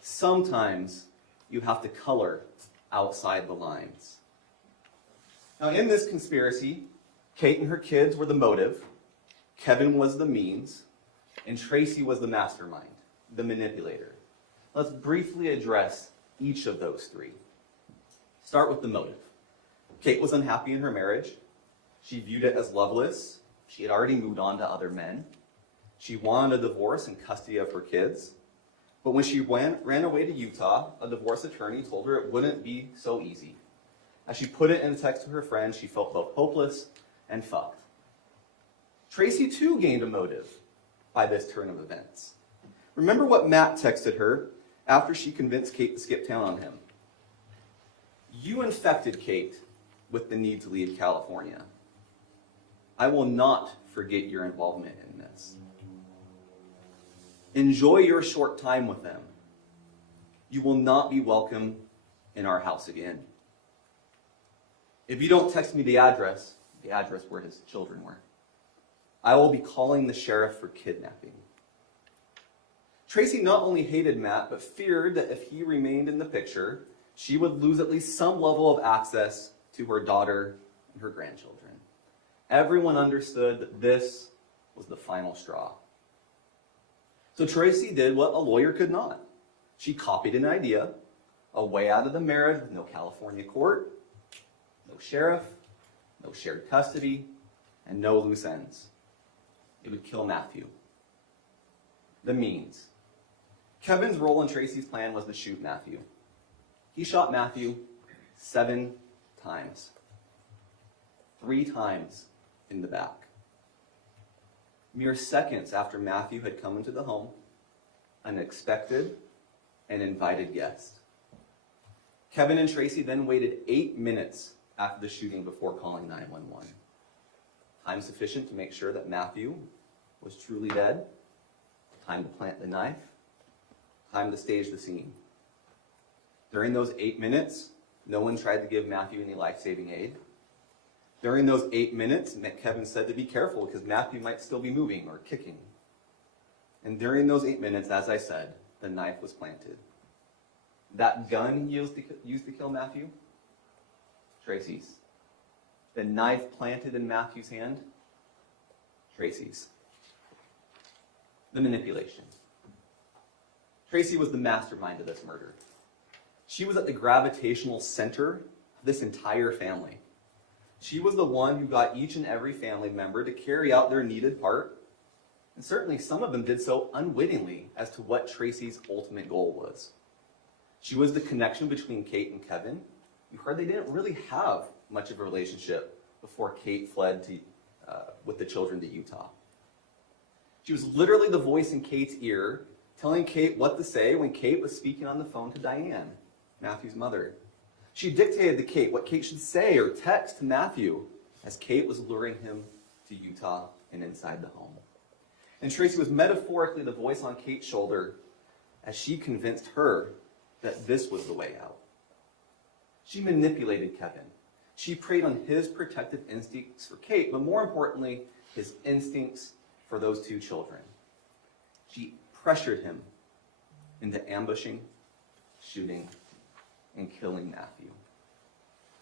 sometimes you have to color outside the lines. Now, in this conspiracy, Kate and her kids were the motive, Kevin was the means, and Tracey was the mastermind, the manipulator. Let's briefly address each of those three. Start with the motive. Kate was unhappy in her marriage. She viewed it as loveless. She had already moved on to other men. She wanted a divorce and custody of her kids. But when she ran away to Utah, a divorce attorney told her it wouldn't be so easy. As she put it in a text to her friend, she felt both hopeless and fucked. Tracey too gained a motive by this turn of events. Remember what Matt texted her after she convinced Kate to skip town on him. You infected Kate with the need to leave California. I will not forget your involvement in this. Enjoy your short time with them. You will not be welcome in our house again. If you don't text me the address where his children were, I will be calling the sheriff for kidnapping. Tracey not only hated Matt, but feared that if he remained in the picture, she would lose at least some level of access to her daughter and her grandchildren. Everyone understood that this was the final straw. So Tracey did what a lawyer could not. She copied an idea, a way out of the marriage with no California court, no sheriff, no shared custody, and no loose ends. It would kill Matthew. The means. Kevin's role in Tracey's plan was to shoot Matthew. He shot Matthew 7 times. 3 times in the back. Mere seconds after Matthew had come into the home, an expected and invited guest. Kevin and Tracey then waited 8 minutes after the shooting before calling 911. Time sufficient to make sure that Matthew was truly dead, time to plant the knife, time to stage the scene. During those 8 minutes, no one tried to give Matthew any life-saving aid. During those 8 minutes, Kevin said to be careful because Matthew might still be moving or kicking. And during those 8 minutes, as I said, the knife was planted. That gun he used to kill Matthew? Tracey's. The knife planted in Matthew's hand? Tracey's. The manipulation. Tracey was the mastermind of this murder. She was at the gravitational center of this entire family. She was the one who got each and every family member to carry out their needed part, and certainly some of them did so unwittingly as to what Tracey's ultimate goal was. She was the connection between Kate and Kevin. You heard they didn't really have much of a relationship before Kate fled with the children to Utah. She was literally the voice in Kate's ear, telling Kate what to say when Kate was speaking on the phone to Diane, Matthew's mother. She dictated to Kate what Kate should say or text to Matthew as Kate was luring him to Utah and inside the home. And Tracey was metaphorically the voice on Kate's shoulder as she convinced her that this was the way out. She manipulated Kevin. She preyed on his protective instincts for Kate, but more importantly, his instincts for those two children. She pressured him into ambushing, shooting, and killing Matthew.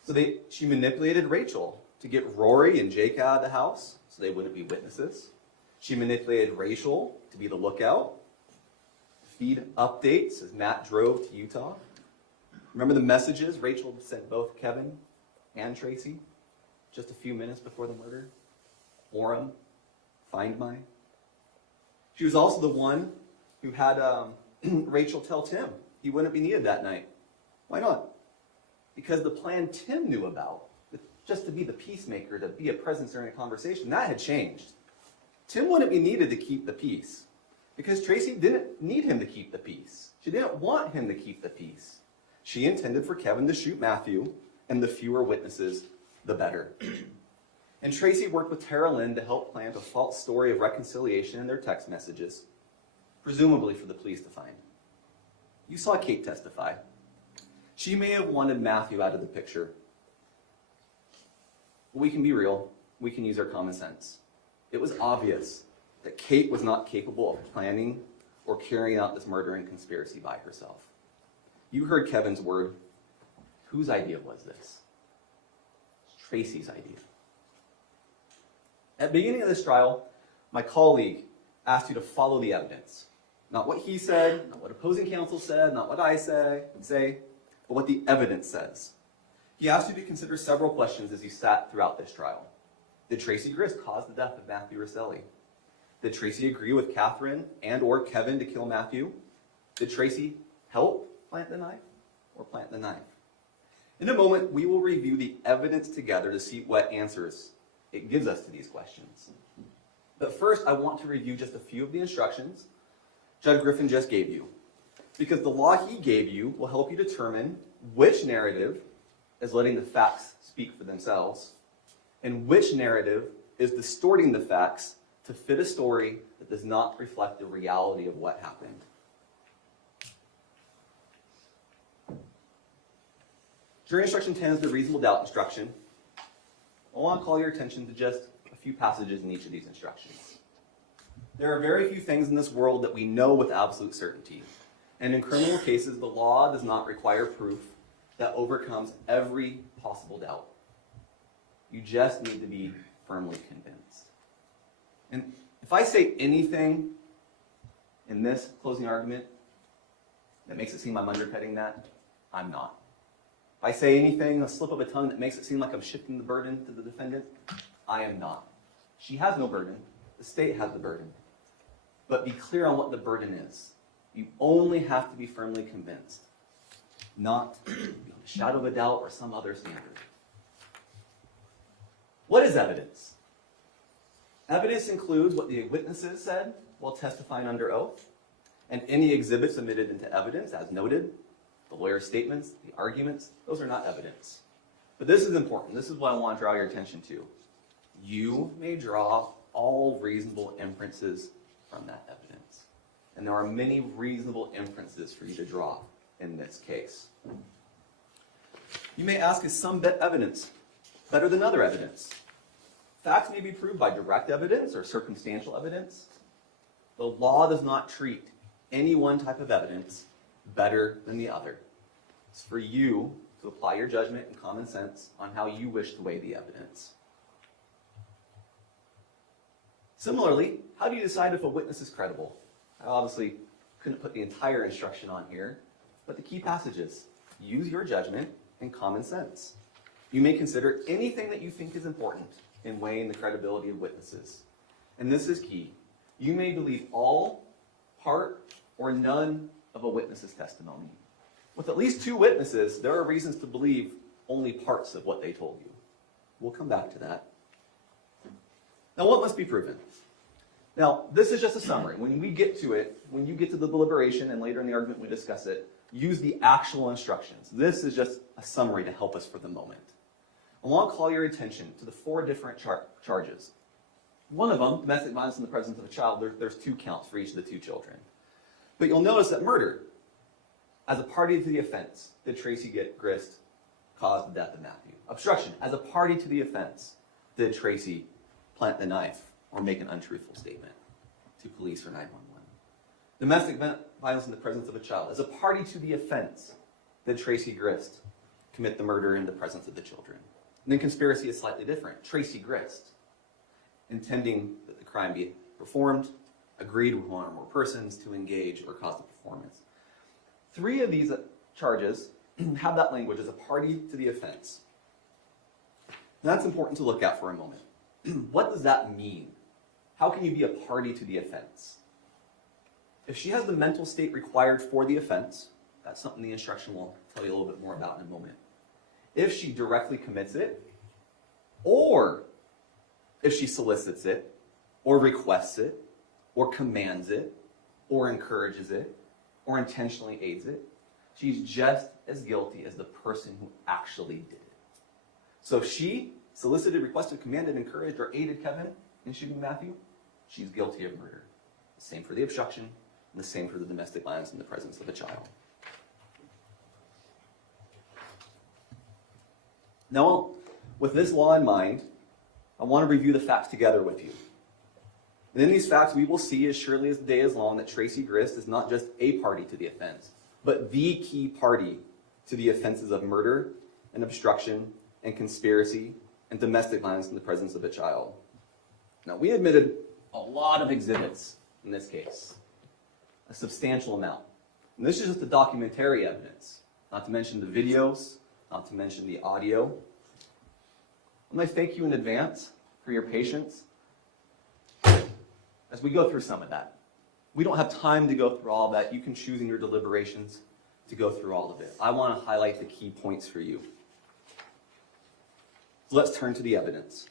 So she manipulated Rachel to get Rory and Jake out of the house so they wouldn't be witnesses. She manipulated Rachel to be the lookout, feed updates as Matt drove to Utah. Remember the messages Rachel sent both Kevin and Tracey just a few minutes before the murder? Orem, find my. She was also the one who had Rachel tell Tim he wouldn't be needed that night. Why not? Because the plan Tim knew about, just to be the peacemaker, to be a presence during a conversation, that had changed. Tim wouldn't be needed to keep the peace because Tracey didn't need him to keep the peace. She didn't want him to keep the peace. She intended for Kevin to shoot Matthew, and the fewer witnesses, the better. And Tracey worked with Tara Lynn to help plant a false story of reconciliation in their text messages, presumably for the police to find. You saw Kate testify. She may have wanted Matthew out of the picture. But we can be real. We can use our common sense. It was obvious that Kate was not capable of planning or carrying out this murdering conspiracy by herself. You heard Kevin's word. Whose idea was this? It's Tracey's idea. At the beginning of this trial, my colleague asked you to follow the evidence. Not what he said, not what opposing counsel said, not what I say, but what the evidence says. He asked you to consider several questions as you sat throughout this trial. Did Tracey Grist cause the death of Matthew Restelli? Did Tracey agree with Catherine and or Kevin to kill Matthew? Did Tracey help plant the knife or plant the knife? In a moment, we will review the evidence together to see what answers it gives us to these questions. But first, I want to review just a few of the instructions Judge Griffin just gave you, because the law he gave you will help you determine which narrative is letting the facts speak for themselves, and which narrative is distorting the facts to fit a story that does not reflect the reality of what happened. Jury instruction 10 is the reasonable doubt instruction. I want to call your attention to just a few passages in each of these instructions. There are very few things in this world that we know with absolute certainty. And in criminal cases, the law does not require proof that overcomes every possible doubt. You just need to be firmly convinced. And if I say anything in this closing argument that makes it seem I'm undercutting that, I'm not. If I say anything, a slip of a tongue that makes it seem like I'm shifting the burden to the defendant, I am not. She has no burden. The state has the burden. But be clear on what the burden is. You only have to be firmly convinced, not beyond a shadow of a doubt or some other standard. What is evidence? Evidence includes what the witnesses said while testifying under oath, and any exhibits admitted into evidence, as noted. The lawyer's statements, the arguments, those are not evidence. But this is important. This is what I want to draw your attention to. You may draw all reasonable inferences from that evidence. And there are many reasonable inferences for you to draw in this case. You may ask, is some evidence better than other evidence? Facts may be proved by direct evidence or circumstantial evidence. The law does not treat any one type of evidence better than the other. It's for you to apply your judgment and common sense on how you wish to weigh the evidence. Similarly, how do you decide if a witness is credible? I obviously couldn't put the entire instruction on here, but the key passages. Use your judgment and common sense. You may consider anything that you think is important in weighing the credibility of witnesses. And this is key. You may believe all, part, or none of a witness's testimony. With at least 2 witnesses, there are reasons to believe only parts of what they told you. We'll come back to that. Now, what must be proven? Now, this is just a summary. When we get to it, when you get to the deliberation and later in the argument we discuss it, use the actual instructions. This is just a summary to help us for the moment. I want to call your attention to the 4 different charges. One of them, domestic violence in the presence of a child, there's 2 counts for each of the 2 children. But you'll notice that murder, as a party to the offense, did Tracey Grist cause the death of Matthew? Obstruction, as a party to the offense, did Tracey plant the knife or make an untruthful statement to police or 911? Domestic violence in the presence of a child, as a party to the offense, did Tracey Grist commit the murder in the presence of the children? And then conspiracy is slightly different. Tracey Grist, intending that the crime be performed, agreed with 1 or more persons to engage or cause the performance. 3 of these charges have that language as a party to the offense. And that's important to look at for a moment. What does that mean? How can you be a party to the offense? If she has the mental state required for the offense, that's something the instruction will tell you a little bit more about in a moment. If she directly commits it, or if she solicits it, or requests it, or commands it, or encourages it, or intentionally aids it, she's just as guilty as the person who actually did it. So if she solicited, requested, commanded, encouraged, or aided Kevin in shooting Matthew, she's guilty of murder. The same for the obstruction, and the same for the domestic violence in the presence of a child. Now, with this law in mind, I want to review the facts together with you. And in these facts, we will see, as surely as the day is long, that Tracey Grist is not just a party to the offense, but the key party to the offenses of murder and obstruction and conspiracy and domestic violence in the presence of a child. Now, we admitted a lot of exhibits in this case, a substantial amount. And this is just the documentary evidence, not to mention the videos, not to mention the audio. I'm going to thank you in advance for your patience as we go through some of that. We don't have time to go through all of that. You can choose in your deliberations to go through all of it. I want to highlight the key points for you. So let's turn to the evidence.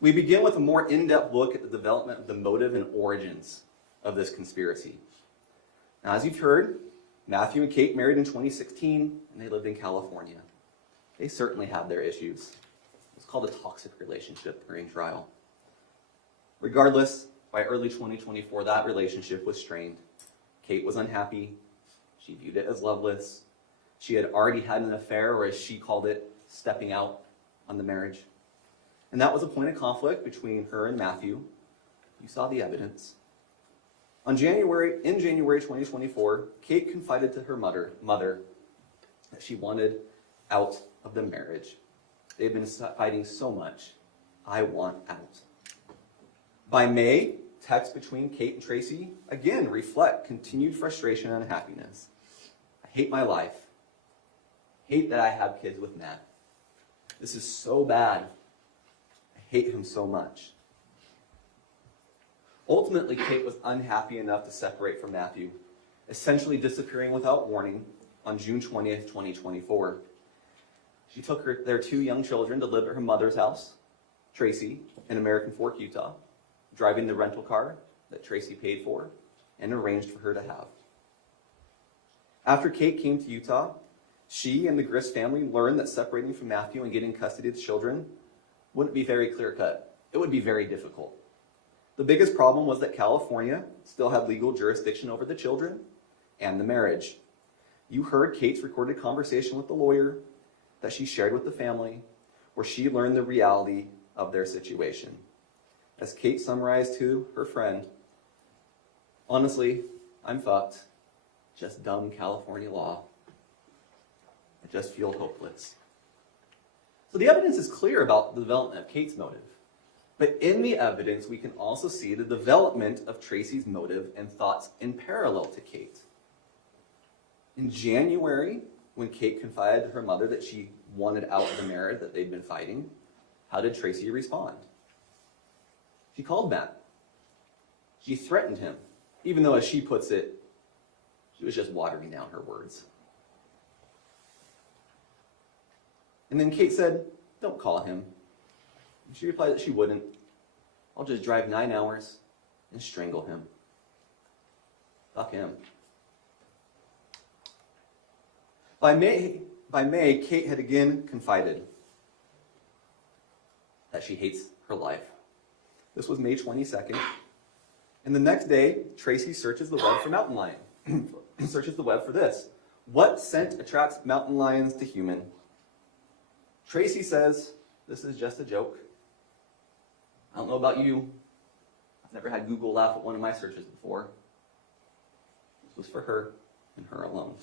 We begin with a more in-depth look at the development of the motive and origins of this conspiracy. Now, as you've heard, Matthew and Kate married in 2016, and they lived in California. They certainly had their issues. It's called a toxic relationship during trial. Regardless, by early 2024, that relationship was strained. Kate was unhappy. She viewed it as loveless. She had already had an affair, or as she called it, stepping out on the marriage. And that was a point of conflict between her and Matthew. You saw the evidence. In January 2024, Kate confided to her mother that she wanted out of the marriage. They've been fighting so much. I want out. By May, texts between Kate and Tracey again reflect continued frustration and unhappiness. I hate my life. Hate that I have kids with Matt. This is so bad. I hate him so much. Ultimately, Kate was unhappy enough to separate from Matthew, essentially disappearing without warning on June 20th, 2024. She took their 2 young children to live at her mother's house, Tracey, in American Fork, Utah, driving the rental car that Tracey paid for and arranged for her to have. After Kate came to Utah, she and the Grist family learned that separating from Matthew and getting custody of the children wouldn't be very clear-cut. It would be very difficult. The biggest problem was that California still had legal jurisdiction over the children and the marriage. You heard Kate's recorded conversation with the lawyer that she shared with the family, where she learned the reality of their situation. As Kate summarized to her friend, honestly, I'm fucked. Just dumb California law. I just feel hopeless. So the evidence is clear about the development of Kate's motive. But in the evidence, we can also see the development of Tracey's motive and thoughts in parallel to Kate. In January, when Kate confided to her mother that she wanted out of the marriage that they'd been fighting, how did Tracey respond? She called Matt. She threatened him, even though, as she puts it, she was just watering down her words. And then Kate said, "Don't call him." And she replied that she wouldn't. "I'll just drive 9 hours and strangle him." Fuck him. By May, Kate had again confided that she hates her life. This was May 22nd. And the next day, Tracey searches the web for mountain lion. Searches the web for this. What scent attracts mountain lions to human? Tracey says, this is just a joke. I don't know about you. I've never had Google laugh at one of my searches before. This was for her and her alone.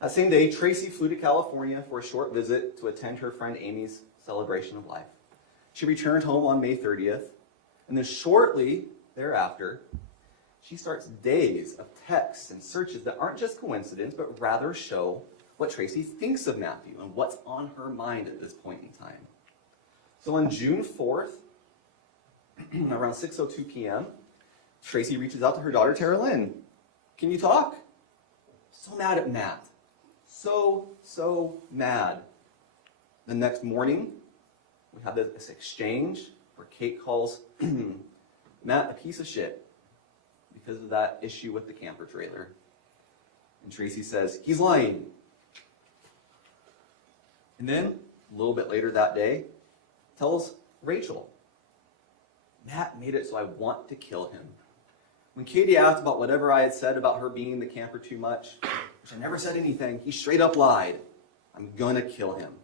That same day, Tracey flew to California for a short visit to attend her friend Amy's celebration of life. She returned home on May 30th, and then shortly thereafter, she starts days of texts and searches that aren't just coincidence, but rather show what Tracey thinks of Matthew and what's on her mind at this point in time. So on June 4th, around 6:02 p.m., Tracey reaches out to her daughter, Tara Lynn. "Can you talk?" So mad at Matt. So mad. The next morning, we have this exchange where Kate calls Matt a piece of shit because of that issue with the camper trailer. And Tracey says, "He's lying." And then, a little bit later that day, tells Rachel, "Matt made it so I want to kill him. When Katie asked about whatever I had said about her being in the camper too much, which I never said anything, he straight up lied. I'm gonna kill him."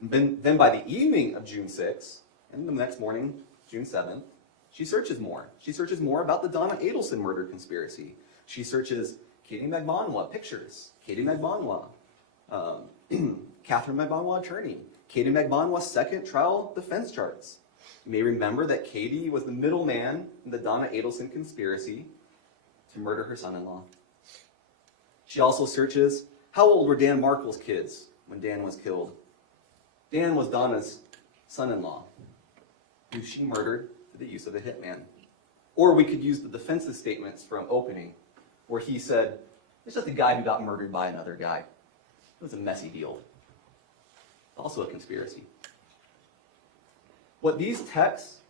And then by the evening of June 6th, and the next morning, June 7th, she searches more. She searches more about the Donna Adelson murder conspiracy. She searches Katie Magbanwa pictures, Katie Magbanwa, Catherine Magbanwa attorney, Katie Magbanwa's second trial defense charts. You may remember that Katie was the middleman in the Donna Adelson conspiracy to murder her son-in-law. She also searches, how old were Dan Markle's kids when Dan was killed? Dan was Donna's son-in-law, who she murdered through the use of a hitman. Or we could use the defense's statements from opening, where he said, "It's just a guy who got murdered by another guy." It was a messy deal. Also a conspiracy. What these texts,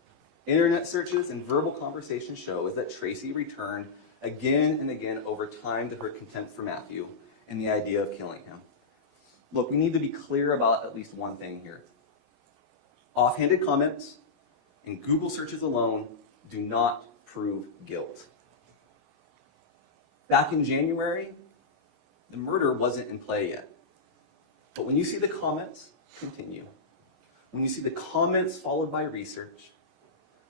internet searches, and verbal conversations show is that Tracey returned again and again over time to her contempt for Matthew and the idea of killing him. Look, we need to be clear about at least one thing here. Offhanded comments and Google searches alone do not prove guilt. Back in January, the murder wasn't in play yet. But when you see the comments continue, when you see the comments followed by research,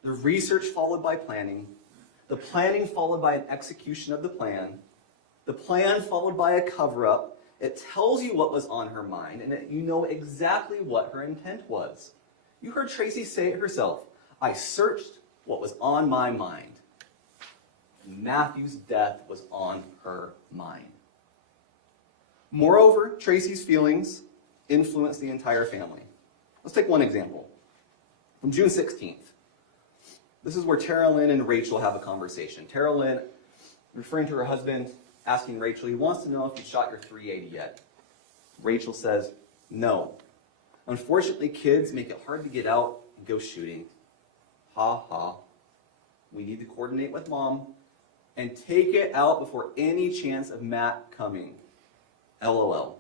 the research followed by planning, the planning followed by an execution of the plan followed by a cover-up, it tells you what was on her mind, and you know exactly what her intent was. You heard Tracey say it herself. I searched what was on my mind. Matthew's death was on her mind. Moreover, Tracey's feelings influenced the entire family. Let's take one example. From June 16th. This is where Tara Lynn and Rachel have a conversation. Tara Lynn, referring to her husband, asking Rachel, he wants to know if you shot your .380 yet. Rachel says, no. Unfortunately, kids make it hard to get out and go shooting. Ha ha. We need to coordinate with mom and take it out before any chance of Matt coming. LOL.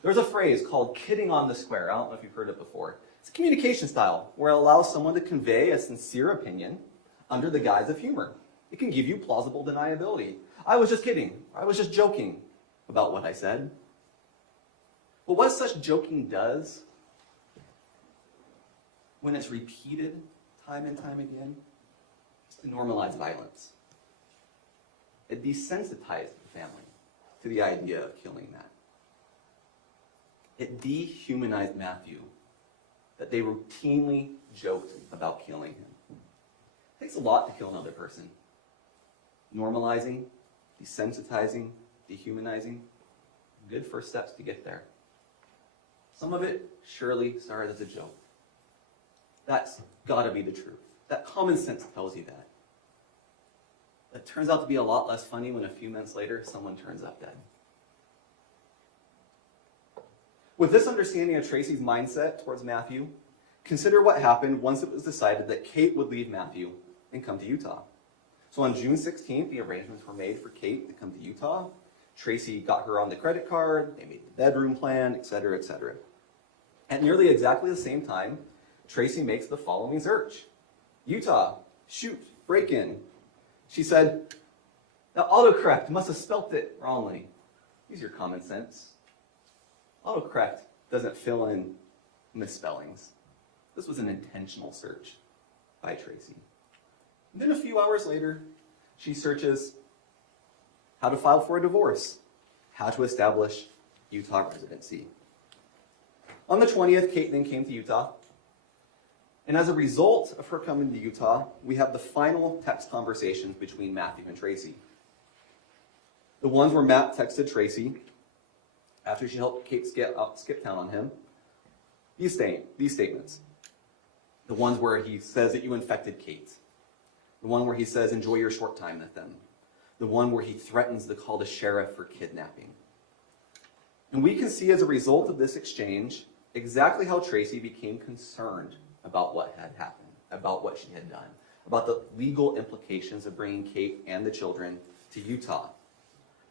There's a phrase called kidding on the square. I don't know if you've heard it before. It's a communication style where it allows someone to convey a sincere opinion under the guise of humor. It can give you plausible deniability. I was just kidding. I was just joking about what I said. But what such joking does, when it's repeated time and time again, is to normalize violence. It desensitized the family to the idea of killing Matt. It dehumanized Matthew that they routinely joked about killing him. It takes a lot to kill another person. Normalizing, desensitizing, dehumanizing, good first steps to get there. Some of it surely started as a joke. That's got to be the truth. That common sense tells you that. It turns out to be a lot less funny when a few minutes later someone turns up dead. With this understanding of Tracey's mindset towards Matthew, consider what happened once it was decided that Kate would leave Matthew and come to Utah. So on June 16th, the arrangements were made for Kate to come to Utah. Tracey got her on the credit card, they made the bedroom plan, etc., etc. At nearly exactly the same time, Tracey makes the following search. Utah, shoot, break in. She said, "Now autocorrect must have spelt it wrongly." Use your common sense. Autocorrect doesn't fill in misspellings. This was an intentional search by Tracey. And then a few hours later, she searches how to file for a divorce, how to establish Utah residency. On the 20th, Kate then came to Utah. And as a result of her coming to Utah, we have the final text conversations between Matthew and Tracey. The ones where Matt texted Tracey after she helped Kate skip town on him. These statements. The ones where he says that you infected Kate. The one where he says, enjoy your short time with them. The one where he threatens to call the sheriff for kidnapping. And we can see as a result of this exchange exactly how Tracey became concerned about what had happened, about what she had done, about the legal implications of bringing Kate and the children to Utah.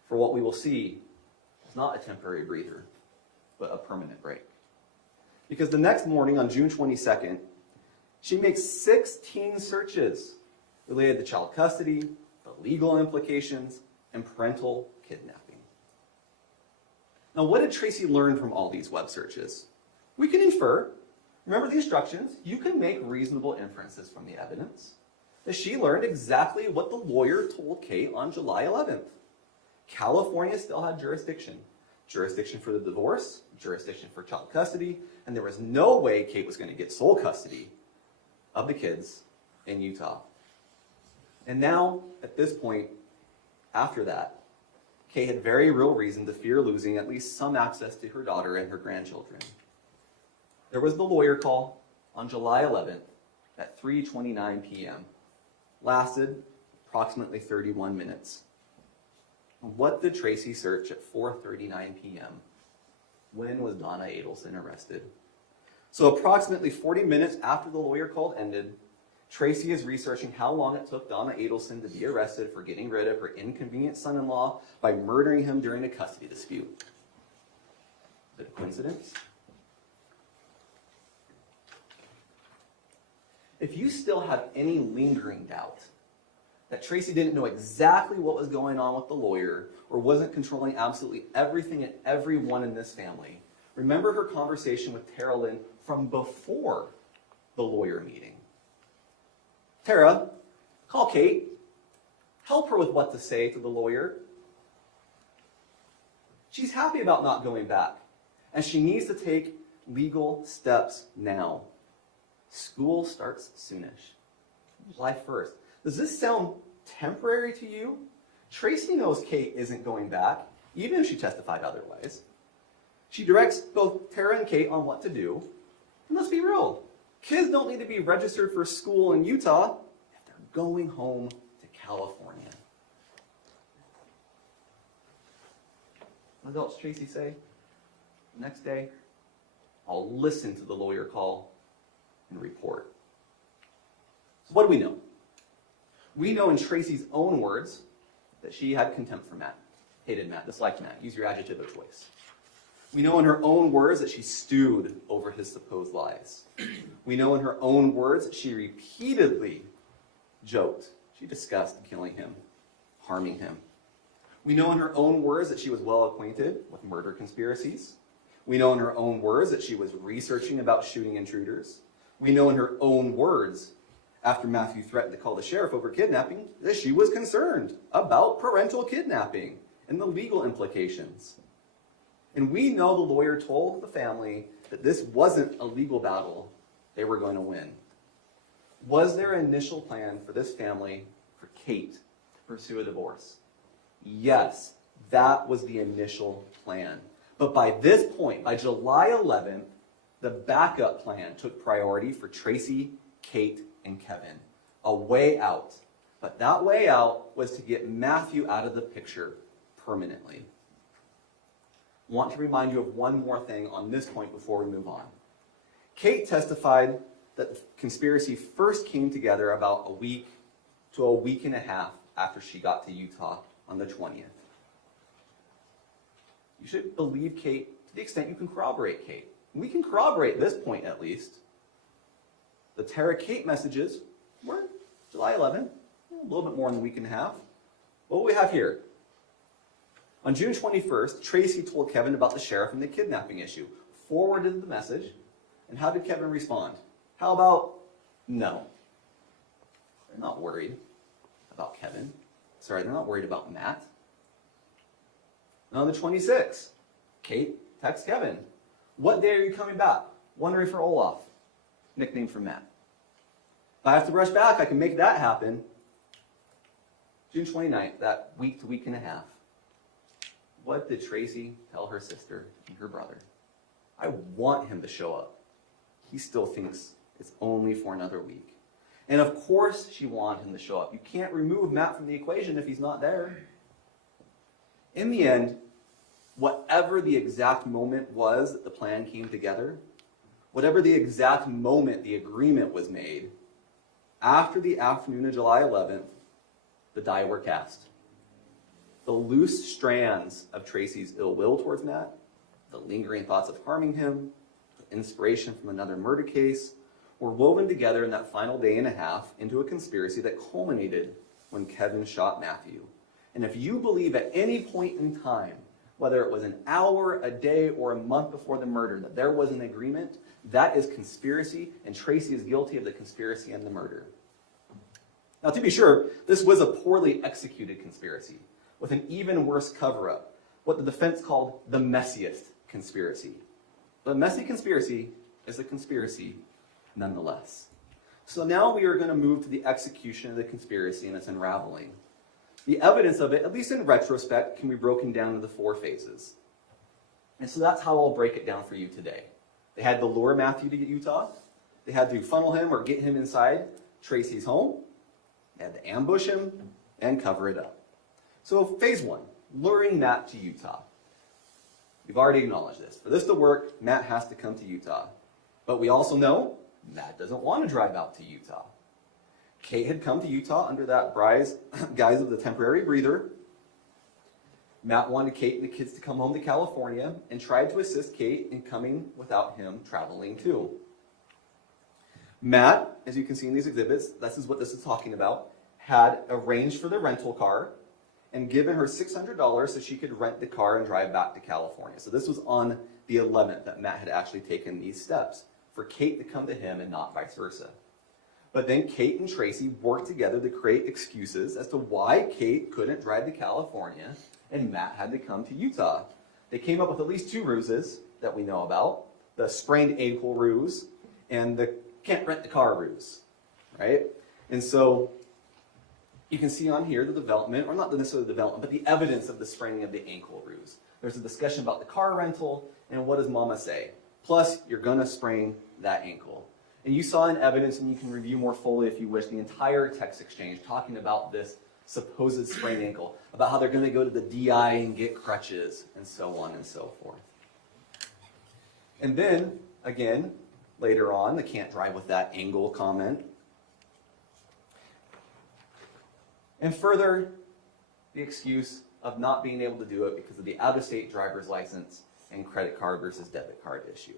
For what we will see is not a temporary breather, but a permanent break. Because the next morning on June 22nd, she makes 16 searches related to child custody, the legal implications, and parental kidnapping. Now, what did Tracey learn from all these web searches? We can infer, remember the instructions, you can make reasonable inferences from the evidence, that she learned exactly what the lawyer told Kate on July 11th. California still had jurisdiction. Jurisdiction for the divorce, jurisdiction for child custody, and there was no way Kate was going to get sole custody of the kids in Utah. And now, at this point, after that, Kate had very real reason to fear losing at least some access to her daughter and her grandchildren. There was the lawyer call on July 11th at 3:29 p.m. Lasted approximately 31 minutes. What did Tracey search at 4:39 p.m.? When was Donna Adelson arrested? So approximately 40 minutes after the lawyer call ended, Tracey is researching how long it took Donna Adelson to be arrested for getting rid of her inconvenient son-in-law by murdering him during a custody dispute. Is it a coincidence? If you still have any lingering doubt that Tracey didn't know exactly what was going on with the lawyer or wasn't controlling absolutely everything and everyone in this family, remember her conversation with Tara Lynn from before the lawyer meeting. Tara, call Kate. Help her with what to say to the lawyer. She's happy about not going back, and she needs to take legal steps now. School starts soonish. July 1st. Does this sound temporary to you? Tracey knows Kate isn't going back, even if she testified otherwise. She directs both Tara and Kate on what to do. And let's be real, kids don't need to be registered for school in Utah if they're going home to California. What else Tracey say? The next day, I'll listen to the lawyer call and report. So what do we know? We know in Tracey's own words that she had contempt for Matt, hated Matt, disliked Matt. Use your adjective of choice. We know in her own words that she stewed over his supposed lies. We know in her own words that she repeatedly joked. She discussed killing him, harming him. We know in her own words that she was well acquainted with murder conspiracies. We know in her own words that she was researching about shooting intruders. We know in her own words, after Matthew threatened to call the sheriff over kidnapping, that she was concerned about parental kidnapping and the legal implications. And we know the lawyer told the family that this wasn't a legal battle they were going to win. Was there an initial plan for this family, for Kate, to pursue a divorce? Yes, that was the initial plan. But by this point, by July 11th, the backup plan took priority for Tracey, Kate, and Kevin. A way out. But that way out was to get Matthew out of the picture permanently. I want to remind you of one more thing on this point before we move on. Kate testified that the conspiracy first came together about a week to a week and a half after she got to Utah on the 20th. You should believe Kate to the extent you can corroborate Kate. We can corroborate this point at least. The Tara Kate messages were July 11th, a little bit more than a week and a half. What do we have here? On June 21st, Tracey told Kevin about the sheriff and the kidnapping issue, forwarded the message, and how did Kevin respond? How about no? They're not worried about Kevin. Sorry, they're not worried about Matt. And on the 26th, Kate texts Kevin, "What day are you coming back? Wondering for Olaf," nickname for Matt. "If I have to rush back, I can make that happen." June 29th, that week to week and a half. What did Tracey tell her sister and her brother? "I want him to show up. He still thinks it's only for another week." And of course she wanted him to show up. You can't remove Matt from the equation if he's not there. In the end, whatever the exact moment was that the plan came together, whatever the exact moment the agreement was made, after the afternoon of July 11th, the die were cast. The loose strands of Tracey's ill will towards Matt, the lingering thoughts of harming him, the inspiration from another murder case, were woven together in that final day and a half into a conspiracy that culminated when Kevin shot Matthew. And if you believe at any point in time, whether it was an hour, a day, or a month before the murder, that there was an agreement, that is conspiracy, and Tracey is guilty of the conspiracy and the murder. Now, to be sure, this was a poorly executed conspiracy, with an even worse cover-up, what the defense called the messiest conspiracy. But a messy conspiracy is a conspiracy nonetheless. So now we are going to move to the execution of the conspiracy and its unraveling. The evidence of it, at least in retrospect, can be broken down into 4 phases. And so that's how I'll break it down for you today. They had to lure Matthew to Utah. They had to funnel him or get him inside Tracey's home. They had to ambush him and cover it up. So phase 1, luring Matt to Utah. We've already acknowledged this. For this to work, Matt has to come to Utah. But we also know Matt doesn't want to drive out to Utah. Kate had come to Utah under that guise of the temporary breather. Matt wanted Kate and the kids to come home to California and tried to assist Kate in coming without him traveling too. Matt, as you can see in these exhibits, this is what this is talking about, had arranged for the rental car and given her $600 so she could rent the car and drive back to California. So this was on the 11th that Matt had actually taken these steps, for Kate to come to him and not vice versa. But then Kate and Tracey worked together to create excuses as to why Kate couldn't drive to California and Matt had to come to Utah. They came up with at least 2 ruses that we know about, the sprained ankle ruse and the can't rent the car ruse, right? And so you can see on here the development, or not necessarily the development, but the evidence of the spraining of the ankle ruse. There's a discussion about the car rental and what does mama say? Plus, you're gonna sprain that ankle. And you saw in evidence, and you can review more fully if you wish, the entire text exchange talking about this supposed sprained ankle, about how they're going to go to the DI and get crutches, and so on and so forth. And then, again, later on, the can't drive with that angle comment. And further, the excuse of not being able to do it because of the out-of-state driver's license and credit card versus debit card issue.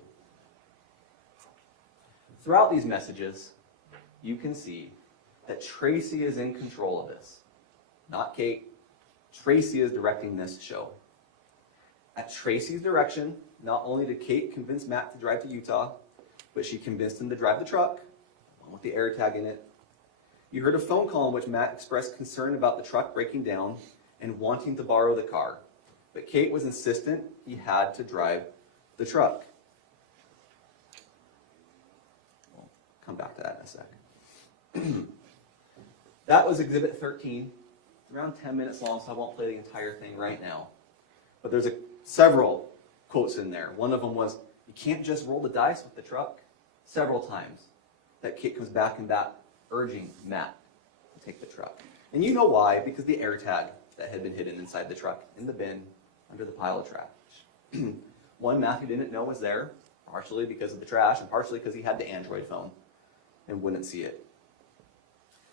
Throughout these messages, you can see that Tracey is in control of this. Not Kate. Tracey is directing this show. At Tracey's direction, not only did Kate convince Matt to drive to Utah, but she convinced him to drive the truck, with the air tag in it, You heard a phone call in which Matt expressed concern about the truck breaking down and wanting to borrow the car. But Kate was insistent he had to drive the truck. We'll come back to that in a sec. That was Exhibit 13. It's around 10 minutes long, so I won't play the entire thing right now. But there's several quotes in there. One of them was, "You can't just roll the dice with the truck." Several times that Kate comes back and back, urging Matt to take the truck. And you know why, because the air tag that had been hidden inside the truck, in the bin, under the pile of trash. One, Matthew didn't know was there, partially because of the trash, and partially because he had the Android phone and wouldn't see it.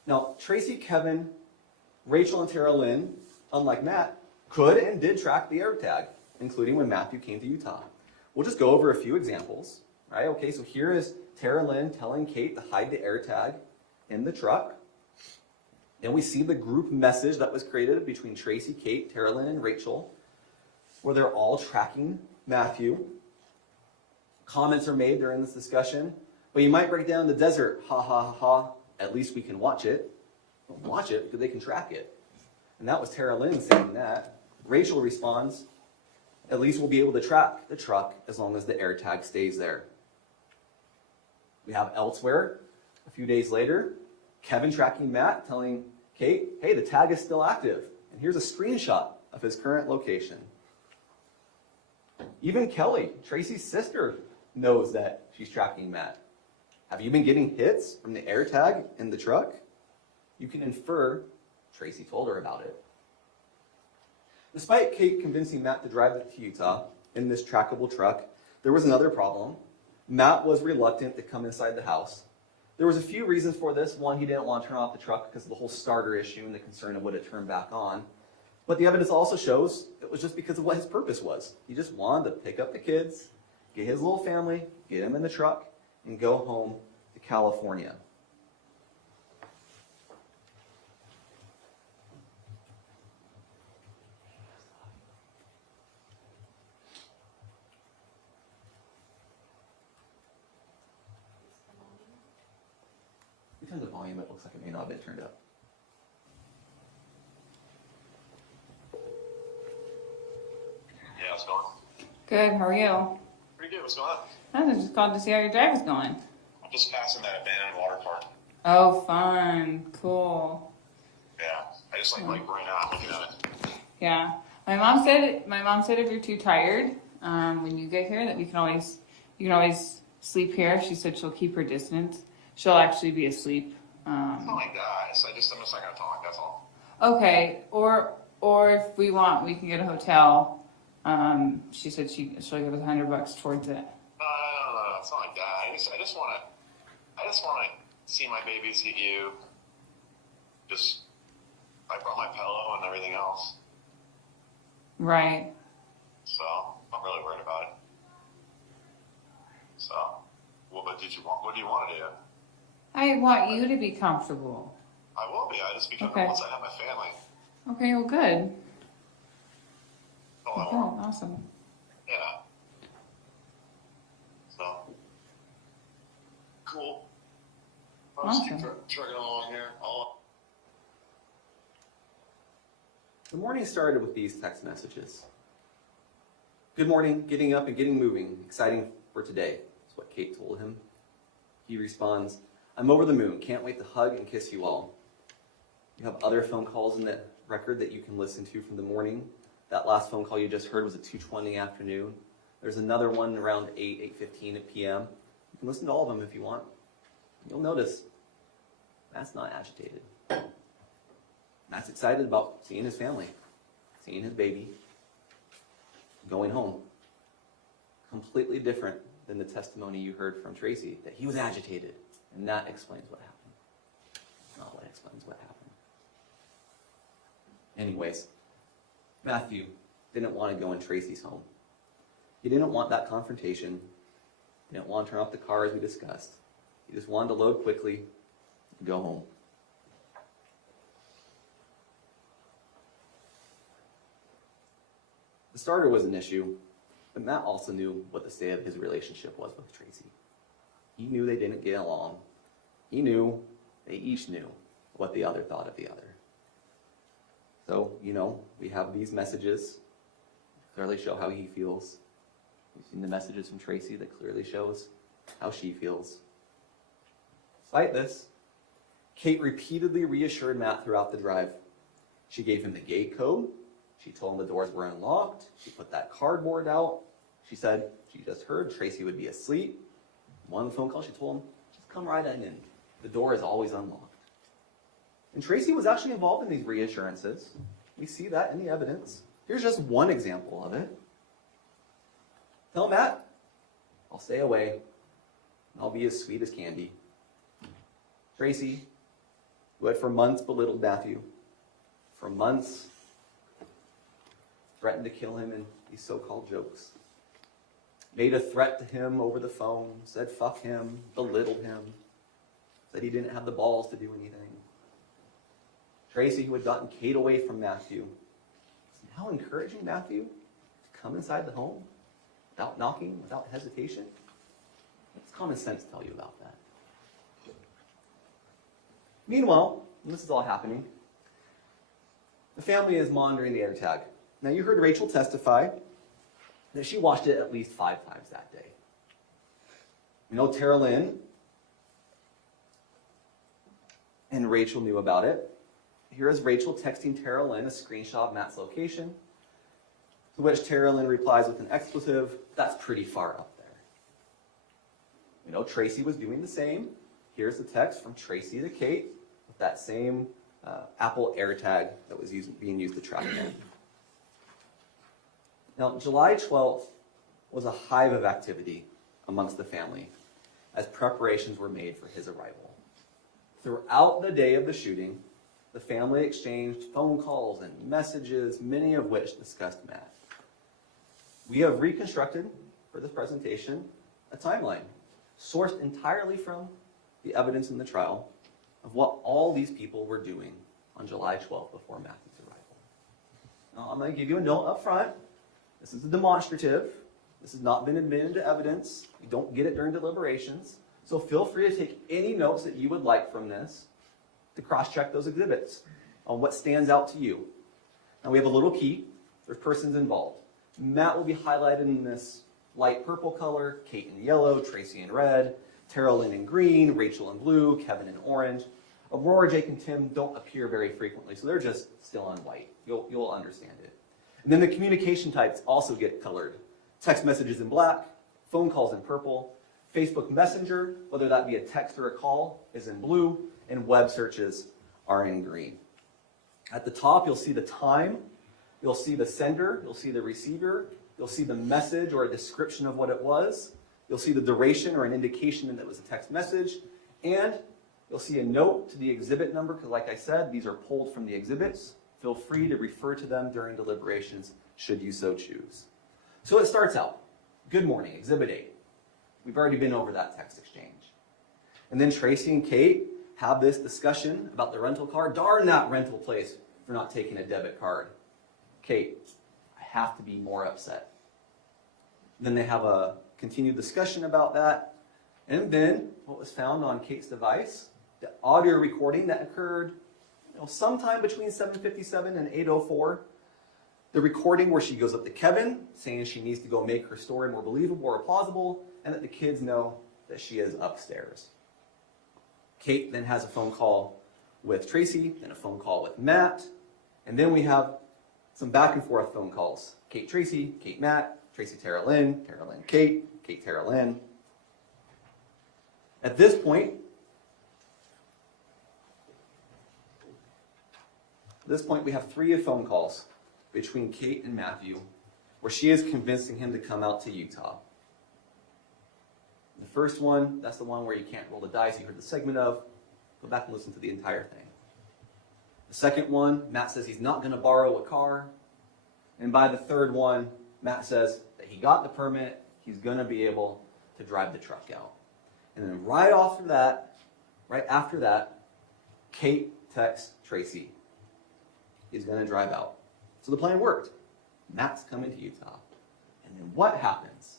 Now, Tracey, Kevin, Rachel, and Tara Lynn, unlike Matt, could and did track the air tag, including when Matthew came to Utah. We'll just go over a few examples. Right? Okay, so here is Tara Lynn telling Kate to hide the air tag in the truck. Then we see the group message that was created between Tracey, Kate, Tara Lynn, and Rachel, where they're all tracking Matthew. Comments are made during this discussion. But you might break down in the desert, ha ha ha ha, at least we can watch it. Don't watch it because they can track it. And that was Tara Lynn saying that. Rachel responds, at least we'll be able to track the truck as long as the air tag stays there. We have elsewhere, a few days later, Kevin tracking Matt, telling Kate, hey, the tag is still active. And here's a screenshot of his current location. Even Kelly, Tracey's sister, knows that she's tracking Matt. Have you been getting hits from the air tag in the truck? You can infer Tracey told her about it. Despite Kate convincing Matt to drive to Utah in this trackable truck, there was another problem. Matt was reluctant to come inside the house. There was a few reasons for this. One, he didn't want to turn off the truck because of the whole starter issue and the concern of would it turn back on. But the evidence also shows it was just because of what his purpose was. He just wanted to pick up the kids, get his little family, get him in the truck, and go home to California. We turn the volume, it looks like it may not have been turned up. Yeah, how's it going? Good, how are you? Pretty good, what's going on? I just called to see how your drive is going. I'm just passing that abandoned water park. Oh, fun. Cool. Yeah, I just like right now, looking at it. Yeah. My mom said if you're too tired, when you get here that you can always sleep here. She said she'll keep her distance. She'll actually be asleep. It's not like that, I'm just not gonna talk, that's all. Okay. Or if we want, we can get a hotel. She said she'll give us $100 towards it. No, it's not like that. I just wanna see my baby, see you. I brought my pillow and everything else. Right. So, I'm really worried about it. So, what do you want to do? I want you to be comfortable. I will be, because Okay. once I have my family, Okay, well, good. that's all I Okay, want. awesome. Yeah. So, cool. I'll just keep Awesome. trucking along here. The morning started with these text messages. Good morning, getting up and getting moving. Exciting for today, is what Kate told him. He responds, I'm over the moon. Can't wait to hug and kiss you all. You have other phone calls in the record that you can listen to from the morning. That last phone call you just heard was at 2:20 afternoon. There's another one around 8:15 p.m. You can listen to all of them if you want. You'll notice Matt's not agitated. Matt's excited about seeing his family, seeing his baby, going home. Completely different than the testimony you heard from Tracey, that he was agitated, and that explains what happened. Not what explains what happened. Anyways, Matthew didn't want to go in Tracey's home. He didn't want that confrontation. He didn't want to turn off the car as we discussed. He just wanted to load quickly and go home. The starter was an issue, but Matt also knew what the state of his relationship was with Tracey. He knew they didn't get along. He knew, they each knew, what the other thought of the other. So, we have these messages that clearly show how he feels. We've seen the messages from Tracey that clearly shows how she feels. Despite this, Kate repeatedly reassured Matt throughout the drive. She gave him the gate code. She told him the doors were unlocked. She put that cardboard out. She said she just heard Tracey would be asleep. One phone call, she told him, just come right on in. The door is always unlocked. And Tracey was actually involved in these reassurances. We see that in the evidence. Here's just one example of it. Tell Matt, I'll stay away, and I'll be as sweet as can be. Tracey, who had for months belittled Matthew, for months threatened to kill him in these so-called jokes, made a threat to him over the phone, said fuck him, belittled him, said he didn't have the balls to do anything. Tracey, who had gotten Kate away from Matthew, is now encouraging Matthew to come inside the home without knocking, without hesitation. What's common sense tell you about that? Meanwhile, and this is all happening, the family is monitoring the AirTag. Now, you heard Rachel testify that she watched it at least 5 times that day. We know Tara Lynn and Rachel knew about it. Here is Rachel texting Tara Lynn a screenshot of Matt's location, to which Tara Lynn replies with an expletive, that's pretty far up there. We know Tracey was doing the same. Here's the text from Tracey to Kate with that same Apple AirTag that was being used to track him. Now, July 12th was a hive of activity amongst the family as preparations were made for his arrival. Throughout the day of the shooting, the family exchanged phone calls and messages, many of which discussed Matt. We have reconstructed, for this presentation, a timeline sourced entirely from the evidence in the trial of what all these people were doing on July 12th before Matthew's arrival. Now, I'm going to give you a note up front. This is a demonstrative. This has not been admitted into evidence. You don't get it during deliberations. So feel free to take any notes that you would like from this to cross-check those exhibits on what stands out to you. Now we have a little key. There's persons involved. Matt will be highlighted in this light purple color, Kate in yellow, Tracey in red, Tara Lynn in green, Rachel in blue, Kevin in orange. Aurora, Jake, and Tim don't appear very frequently, so they're just still on white. You'll understand it. And then the communication types also get colored. Text messages in black, phone calls in purple, Facebook Messenger, whether that be a text or a call, is in blue, and web searches are in green. At the top, you'll see the time, you'll see the sender, you'll see the receiver, you'll see the message or a description of what it was, you'll see the duration or an indication that it was a text message, and you'll see a note to the exhibit number, because like I said, these are pulled from the exhibits. Feel free to refer to them during deliberations, should you so choose. So it starts out, good morning, Exhibit 8. We've already been over that text exchange. And then Tracey and Kate have this discussion about the rental car. Darn that rental place for not taking a debit card. Kate, I have to be more upset. Then they have a continued discussion about that. And then what was found on Kate's device, the audio recording that occurred sometime between 7:57 and 8:04. The recording where she goes up to Kevin, saying she needs to go make her story more believable or plausible, and that the kids know that she is upstairs. Kate then has a phone call with Tracey, then a phone call with Matt, and then we have some back and forth phone calls. Kate Tracey, Kate Matt, Tracey Tara Lynn Kate, Kate Tara Lynn. At this point, we have 3 phone calls between Kate and Matthew where she is convincing him to come out to Utah. The first one, that's the one where you can't roll the dice, you heard the segment of. Go back and listen to the entire thing. The second one, Matt says he's not going to borrow a car. And by the third one, Matt says that he got the permit, he's going to be able to drive the truck out. And then right after that, Kate texts Tracey. He's going to drive out. So the plan worked. Matt's coming to Utah. And then what happens?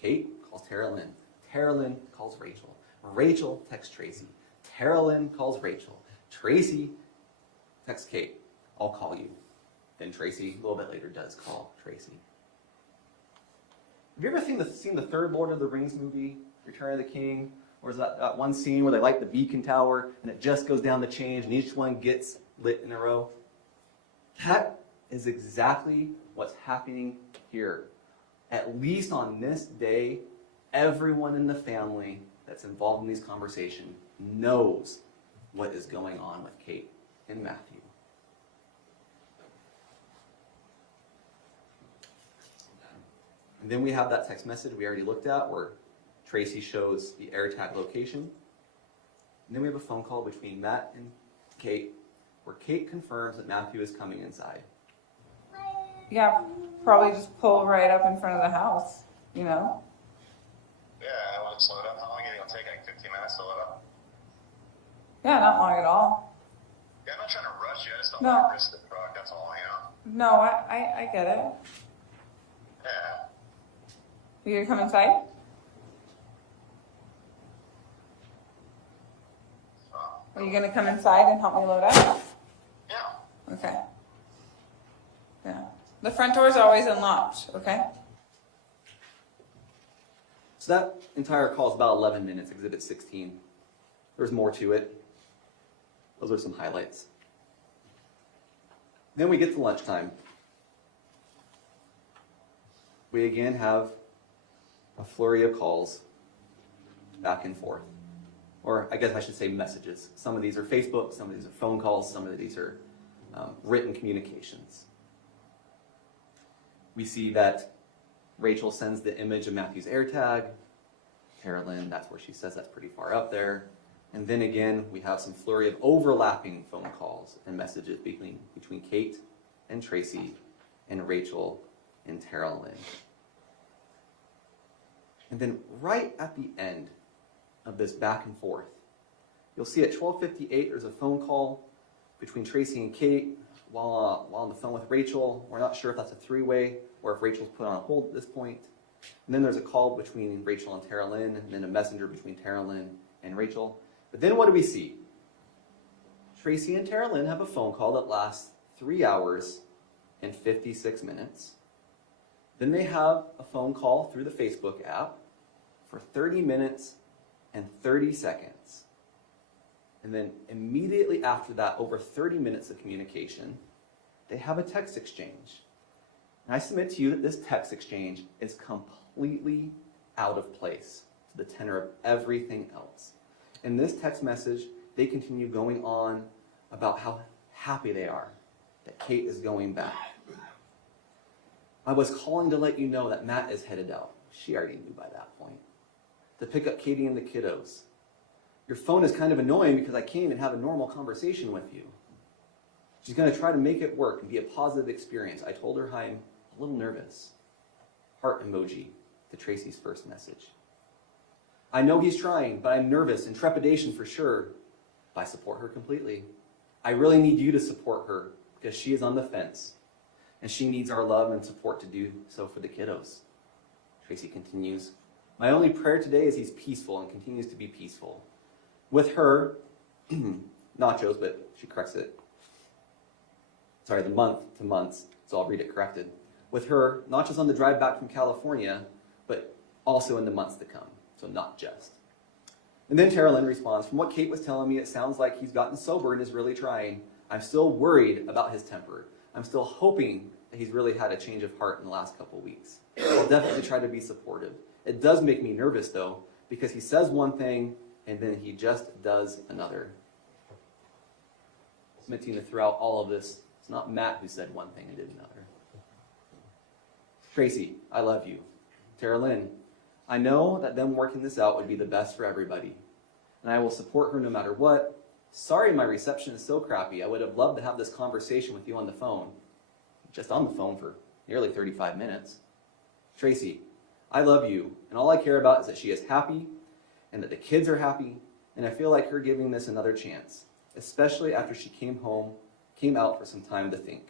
Kate calls Tara Lynn. Tara Lynn calls Rachel. Rachel texts Tracey. Carolyn calls Rachel. Tracey texts Kate, I'll call you. Then Tracey, a little bit later, does call Tracey. Have you ever seen the third Lord of the Rings movie, Return of the King? Or is that one scene where they light the beacon tower and it just goes down the change and each one gets lit in a row? That is exactly what's happening here. At least on this day, everyone in the family that's involved in these conversations knows what is going on with Kate and Matthew. And then we have that text message we already looked at where Tracey shows the AirTag location. And then we have a phone call between Matt and Kate where Kate confirms that Matthew is coming inside. Yeah, probably just pull right up in front of the house, you know? Yeah, I want to slow it up. How long are you going to take? Like 15 minutes to load up? Yeah, not long at all. Yeah, I'm not trying to rush you. I just don't No. want to risk the truck. That's all, you know? No, I get it. Yeah. You gonna come inside? Are you gonna come inside and help me load up? Yeah. Okay. Yeah. The front door is always unlocked, okay? So that entire call is about 11 minutes, Exhibit 16. There's more to it. Those are some highlights. Then we get to lunchtime. We again have a flurry of calls back and forth. Or I guess I should say messages. Some of these are Facebook, some of these are phone calls, some of these are written communications. We see that Rachel sends the image of Matthew's AirTag. Carolyn, that's where she says that's pretty far up there. And then again, we have some flurry of overlapping phone calls and messages between Kate and Tracey and Rachel and Carolyn. And then right at the end of this back and forth, you'll see at 12:58 there's a phone call between Tracey and Kate while on the phone with Rachel. We're not sure if that's a three-way or if Rachel's put on hold at this point. And then there's a call between Rachel and Carolyn, and then a messenger between Carolyn and Rachel. But then what do we see? Tracey and Carolyn have a phone call that lasts 3 hours and 56 minutes. Then they have a phone call through the Facebook app for 30 minutes and 30 seconds. And then immediately after that, over 30 minutes of communication, they have a text exchange. And I submit to you that this text exchange is completely out of place to the tenor of everything else. In this text message, they continue going on about how happy they are that Kate is going back. I was calling to let you know that Matt is headed out. She already knew by that point. To pick up Katie and the kiddos. Your phone is kind of annoying because I came and have a normal conversation with you. She's going to try to make it work and be a positive experience. I told her I'm a little nervous. Heart emoji to Tracey's first message. I know he's trying, but I'm nervous and trepidation for sure. I support her completely. I really need you to support her because she is on the fence and she needs our love and support to do so for the kiddos. Tracey continues, my only prayer today is he's peaceful and continues to be peaceful. With her, nachos, but she corrects it. Sorry, the month to months, so I'll read it corrected. With her, not just on the drive back from California, but also in the months to come, so not just. And then Carolyn responds, from what Kate was telling me, it sounds like he's gotten sober and is really trying. I'm still worried about his temper. I'm still hoping that he's really had a change of heart in the last couple weeks. I'll definitely try to be supportive. It does make me nervous, though, because he says one thing and then he just does another. Submitting to throughout all of this, it's not Matt who said one thing and did another. Tracey, I love you. Carolyn, I know that them working this out would be the best for everybody, and I will support her no matter what. Sorry my reception is so crappy. I would have loved to have this conversation with you on the phone. Just on the phone for nearly 35 minutes. Tracey, I love you, and all I care about is that she is happy, and that the kids are happy, and I feel like her giving this another chance, especially after she came out for some time to think.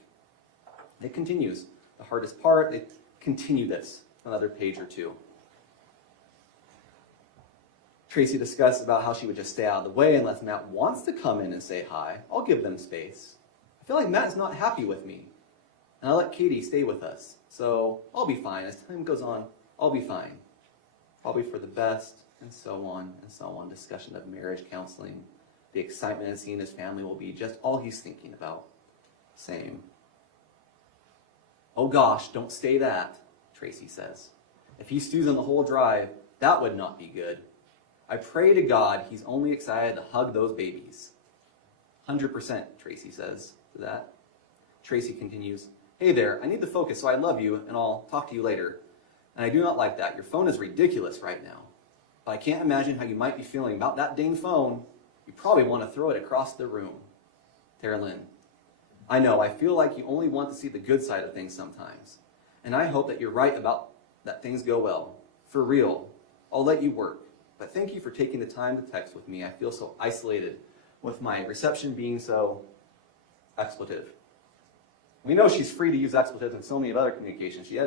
It continues. The hardest part, they continue this another page or two. Tracey discussed about how she would just stay out of the way unless Matt wants to come in and say hi. I'll give them space. I feel like Matt is not happy with me. And I let Katie stay with us. So I'll be fine. As time goes on, I'll be fine. Probably for the best, and so on and so on. Discussion of marriage counseling. The excitement of seeing his family will be just all he's thinking about. Same. Oh gosh, don't say that, Tracey says. If he stews on the whole drive, that would not be good. I pray to God he's only excited to hug those babies. 100%, Tracey says to that. Tracey continues, hey there, I need to focus, so I love you, and I'll talk to you later. And I do not like that. Your phone is ridiculous right now. But I can't imagine how you might be feeling about that dang phone. You probably want to throw it across the room. Tara Lynn, I know, I feel like you only want to see the good side of things sometimes. And I hope that you're right about that things go well. For real. I'll let you work. But thank you for taking the time to text with me. I feel so isolated with my reception being so expletive. We know she's free to use expletives in so many other communications. She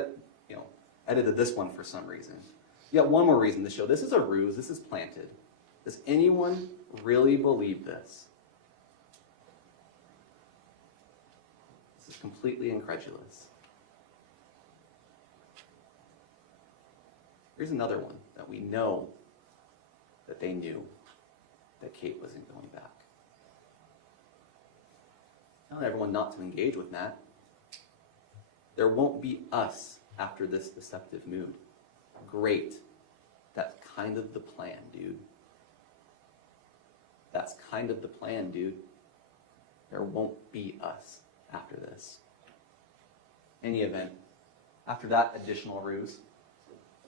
edited this one for some reason. Yet one more reason to show this is a ruse, this is planted. Does anyone really believe this? This is completely incredulous. Here's another one that we know that they knew that Kate wasn't going back. Telling everyone not to engage with Matt. There won't be us after this deceptive mood. Great. That's kind of the plan, dude. That's kind of the plan, dude. There won't be us after this. Any event, after that additional ruse,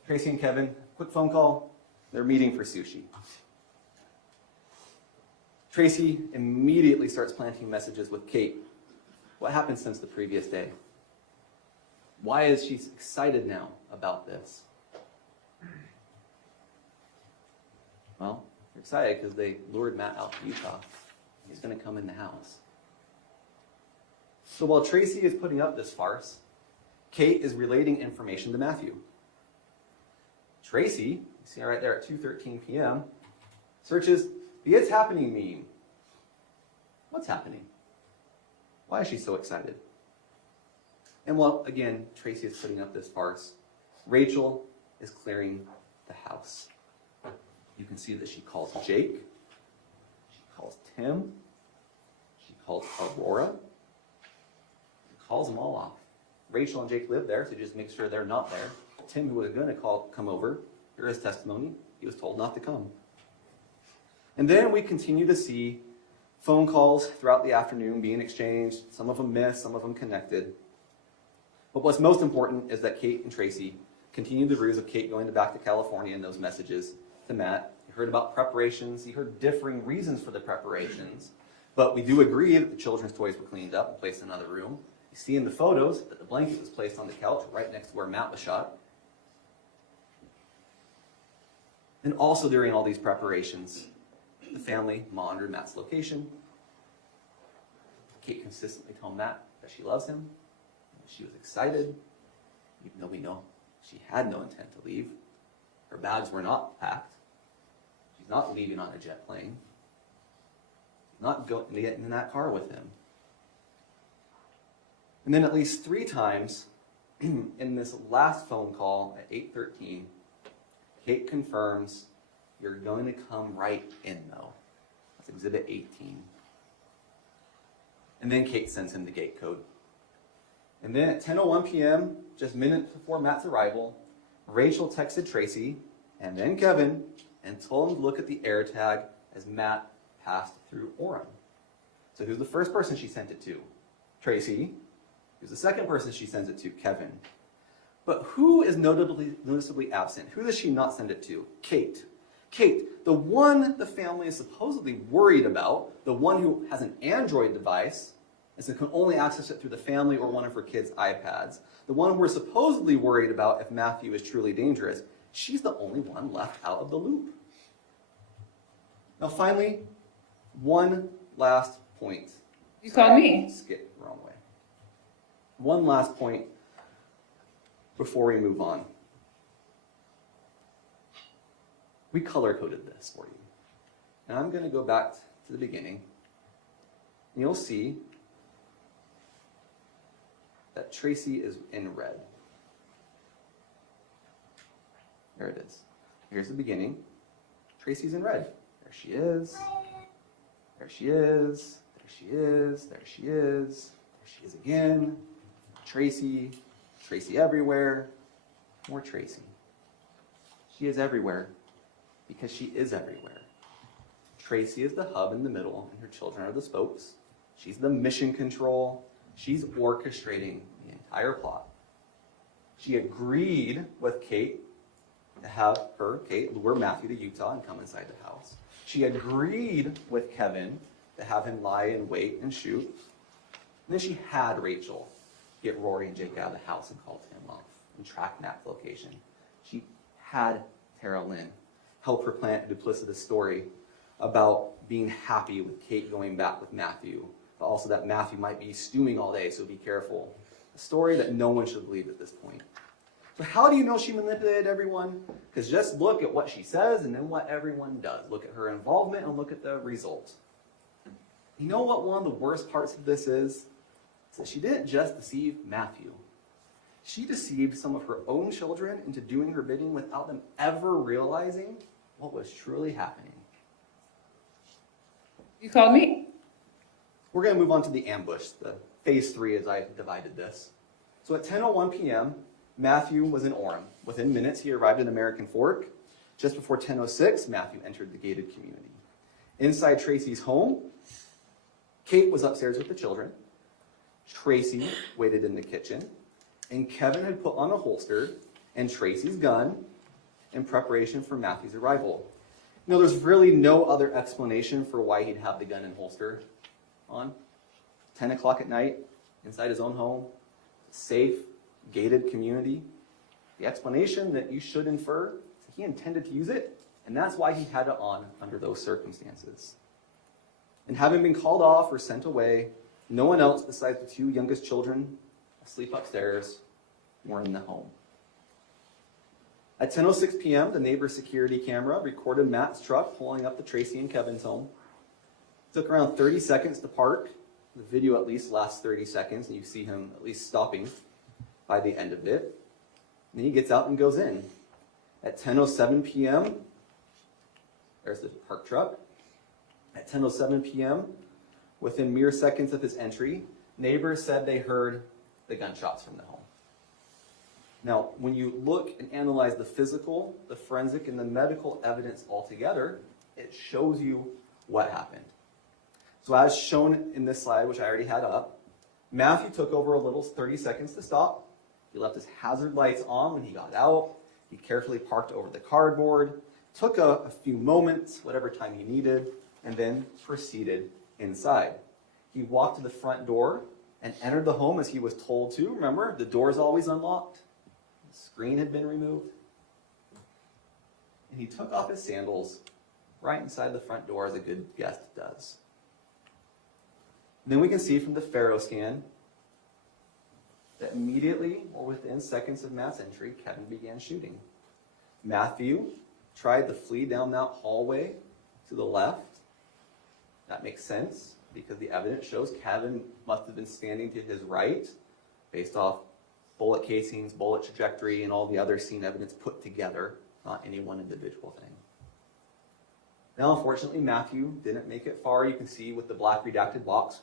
Tracey and Kevin, quick phone call, they're meeting for sushi. Tracey immediately starts planting messages with Kate. What happened since the previous day? Why is she excited now about this? Well, they're excited because they lured Matt out to Utah. He's going to come in the house. So while Tracey is putting up this farce, Kate is relating information to Matthew. Tracey, you see right there at 2:13 p.m., searches the It's Happening meme. What's happening? Why is she so excited? And while, again, Tracey is putting up this farce, Rachel is clearing the house. You can see that she calls Jake, she calls Tim, she calls Aurora, she calls them all off. Rachel and Jake live there, so just make sure they're not there. Tim, who was going to come over, hear his testimony, he was told not to come. And then we continue to see phone calls throughout the afternoon being exchanged, some of them missed, some of them connected. But what's most important is that Kate and Tracey continued the ruse of Kate going back to California and those messages to Matt. You heard about preparations, you heard differing reasons for the preparations, but we do agree that the children's toys were cleaned up and placed in another room. You see in the photos that the blanket was placed on the couch right next to where Matt was shot. And also during all these preparations, the family monitored Matt's location. Kate consistently told Matt that she loves him. She was excited, even though we know she had no intent to leave. Her bags were not packed. She's not leaving on a jet plane. She's not going to get in that car with him. And then at least 3 times in this last phone call at 8:13, Kate confirms, you're going to come right in though. That's Exhibit 18. And then Kate sends him the gate code. And then at 10:01 p.m., just minutes before Matt's arrival, Rachel texted Tracey and then Kevin and told them to look at the air tag as Matt passed through Orem. So who's the first person she sent it to? Tracey. Who's the second person she sends it to? Kevin. But who is noticeably absent? Who does she not send it to? Kate. Kate, the one the family is supposedly worried about, the one who has an Android device, and so can only access it through the family or one of her kids' iPads, the one we're supposedly worried about if Matthew is truly dangerous, she's the only one left out of the loop. Now finally, one last point. You called me. Skip the wrong way. One last point before we move on. We color-coded this for you. And I'm going to go back to the beginning. And you'll see that Tracey is in red. There it is. Here's the beginning. Tracey's in red. There she is. There she is. There she is. There she is. There she is again. Tracey. Tracey everywhere. More Tracey. She is everywhere because she is everywhere. Tracey is the hub in the middle, and her children are the spokes. She's the mission control. She's orchestrating the entire plot. She agreed with Kate to have Kate, lure Matthew to Utah and come inside the house. She agreed with Kevin to have him lie in wait and shoot. And then she had Rachel get Rory and Jake out of the house and call Tim off and track Matt's location. She had Tara Lynn help her plant a duplicitous story about being happy with Kate going back with Matthew, but also that Matthew might be stewing all day, so be careful. A story that no one should believe at this point. So how do you know she manipulated everyone? Because just look at what she says and then what everyone does. Look at her involvement and look at the result. You know what one of the worst parts of this is? It's that she didn't just deceive Matthew. She deceived some of her own children into doing her bidding without them ever realizing what was truly happening. You called me? We're going to move on to the ambush, the phase 3 as I divided this. So at 10:01 p.m., Matthew was in Orem. Within minutes, he arrived in American Fork. Just before 10:06, Matthew entered the gated community. Inside Tracey's home, Kate was upstairs with the children. Tracey waited in the kitchen. And Kevin had put on a holster and Tracey's gun in preparation for Matthew's arrival. You know, there's really no other explanation for why he'd have the gun and holster on. 10 o'clock at night, inside his own home, safe, gated community. The explanation that you should infer is that he intended to use it, and that's why he had it on under those circumstances. And having been called off or sent away, no one else besides the 2 youngest children asleep upstairs were in the home. At 10:06 p.m., the neighbor's security camera recorded Matt's truck pulling up to Tracey and Kevin's home. It took around 30 seconds to park. The video at least lasts 30 seconds, and you see him at least stopping by the end of it. And then he gets out and goes in. At 10:07 p.m., there's the parked truck. At 10:07 p.m., within mere seconds of his entry, neighbors said they heard the gunshots from the home. Now, when you look and analyze the physical, the forensic, and the medical evidence all together, it shows you what happened. So as shown in this slide, which I already had up, Matthew took over a little 30 seconds to stop. He left his hazard lights on when he got out. He carefully parked over the cardboard, took a few moments, whatever time he needed, and then proceeded inside. He walked to the front door and entered the home as he was told to. Remember, the door is always unlocked. The screen had been removed. And he took off his sandals right inside the front door as a good guest does. Then we can see from the Faro scan that immediately, or within seconds of Matt's entry, Kevin began shooting. Matthew tried to flee down that hallway to the left. That makes sense because the evidence shows Kevin must have been standing to his right based off bullet casings, bullet trajectory, and all the other scene evidence put together, not any one individual thing. Now, unfortunately, Matthew didn't make it far. You can see with the black redacted box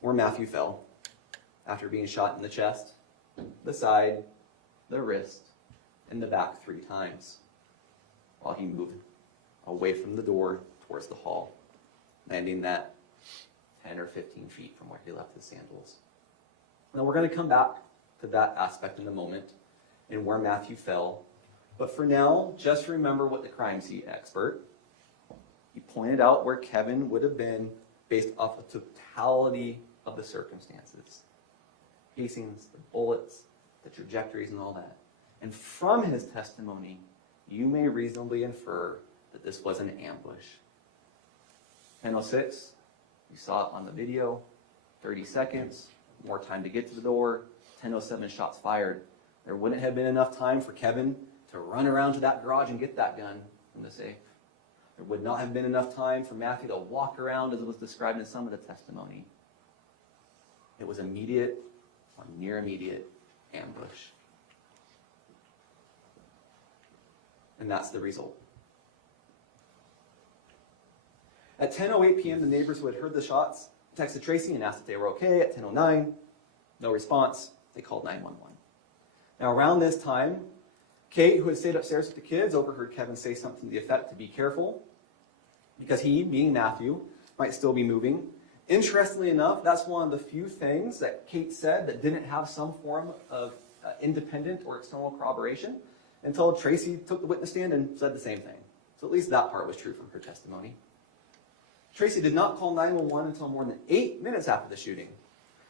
where Matthew fell after being shot in the chest, the side, the wrist, and the back 3 times while he moved away from the door towards the hall, landing that 10 or 15 feet from where he left his sandals. Now we're going to come back to that aspect in a moment and where Matthew fell. But for now, just remember what the crime scene expert, he pointed out where Kevin would have been based off the totality of the circumstances. Casings, the bullets, the trajectories, and all that. And from his testimony, you may reasonably infer that this was an ambush. 10:06, you saw it on the video, 30 seconds, more time to get to the door, 10:07 shots fired. There wouldn't have been enough time for Kevin to run around to that garage and get that gun from the safe. There would not have been enough time for Matthew to walk around as it was described in some of the testimony. It was immediate or near immediate ambush. And that's the result. At 10:08 p.m., the neighbors who had heard the shots texted Tracey and asked if they were okay. At 10:09, no response. They called 911. Now, around this time, Kate, who had stayed upstairs with the kids, overheard Kevin say something to the effect to be careful, because he, being Matthew, might still be moving. Interestingly enough, that's one of the few things that Kate said that didn't have some form of independent or external corroboration, until Tracey took the witness stand and said the same thing. So at least that part was true from her testimony. Tracey did not call 911 until more than 8 minutes after the shooting,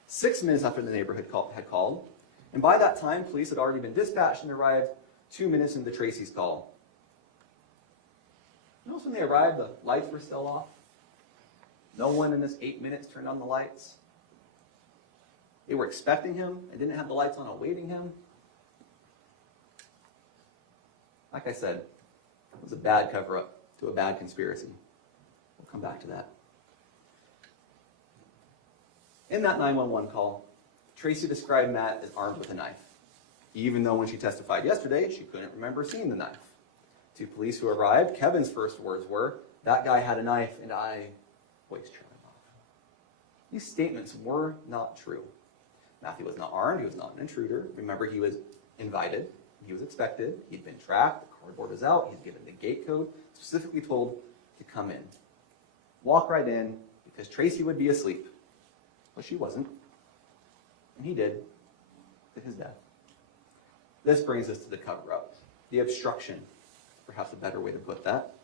6 minutes after the neighborhood had called, and by that time, police had already been dispatched and arrived 2 minutes into Tracey's call. Notice when they arrived, the lights were still off. No one in this 8 minutes turned on the lights. They were expecting him and didn't have the lights on awaiting him. Like I said, it was a bad cover-up to a bad conspiracy. We'll come back to that. In that 911 call, Tracey described Matt as armed with a knife, even though when she testified yesterday, she couldn't remember seeing the knife. To police who arrived, Kevin's first words were, "That guy had a knife and I voiced him off." These statements were not true. Matthew was not armed, he was not an intruder. Remember, he was invited, he was expected, he'd been tracked, the cardboard was out, he's given the gate code, specifically told to come in. Walk right in, because Tracey would be asleep. But she wasn't. And he did, to his death. This brings us to the cover-up, the obstruction, perhaps a better way to put that.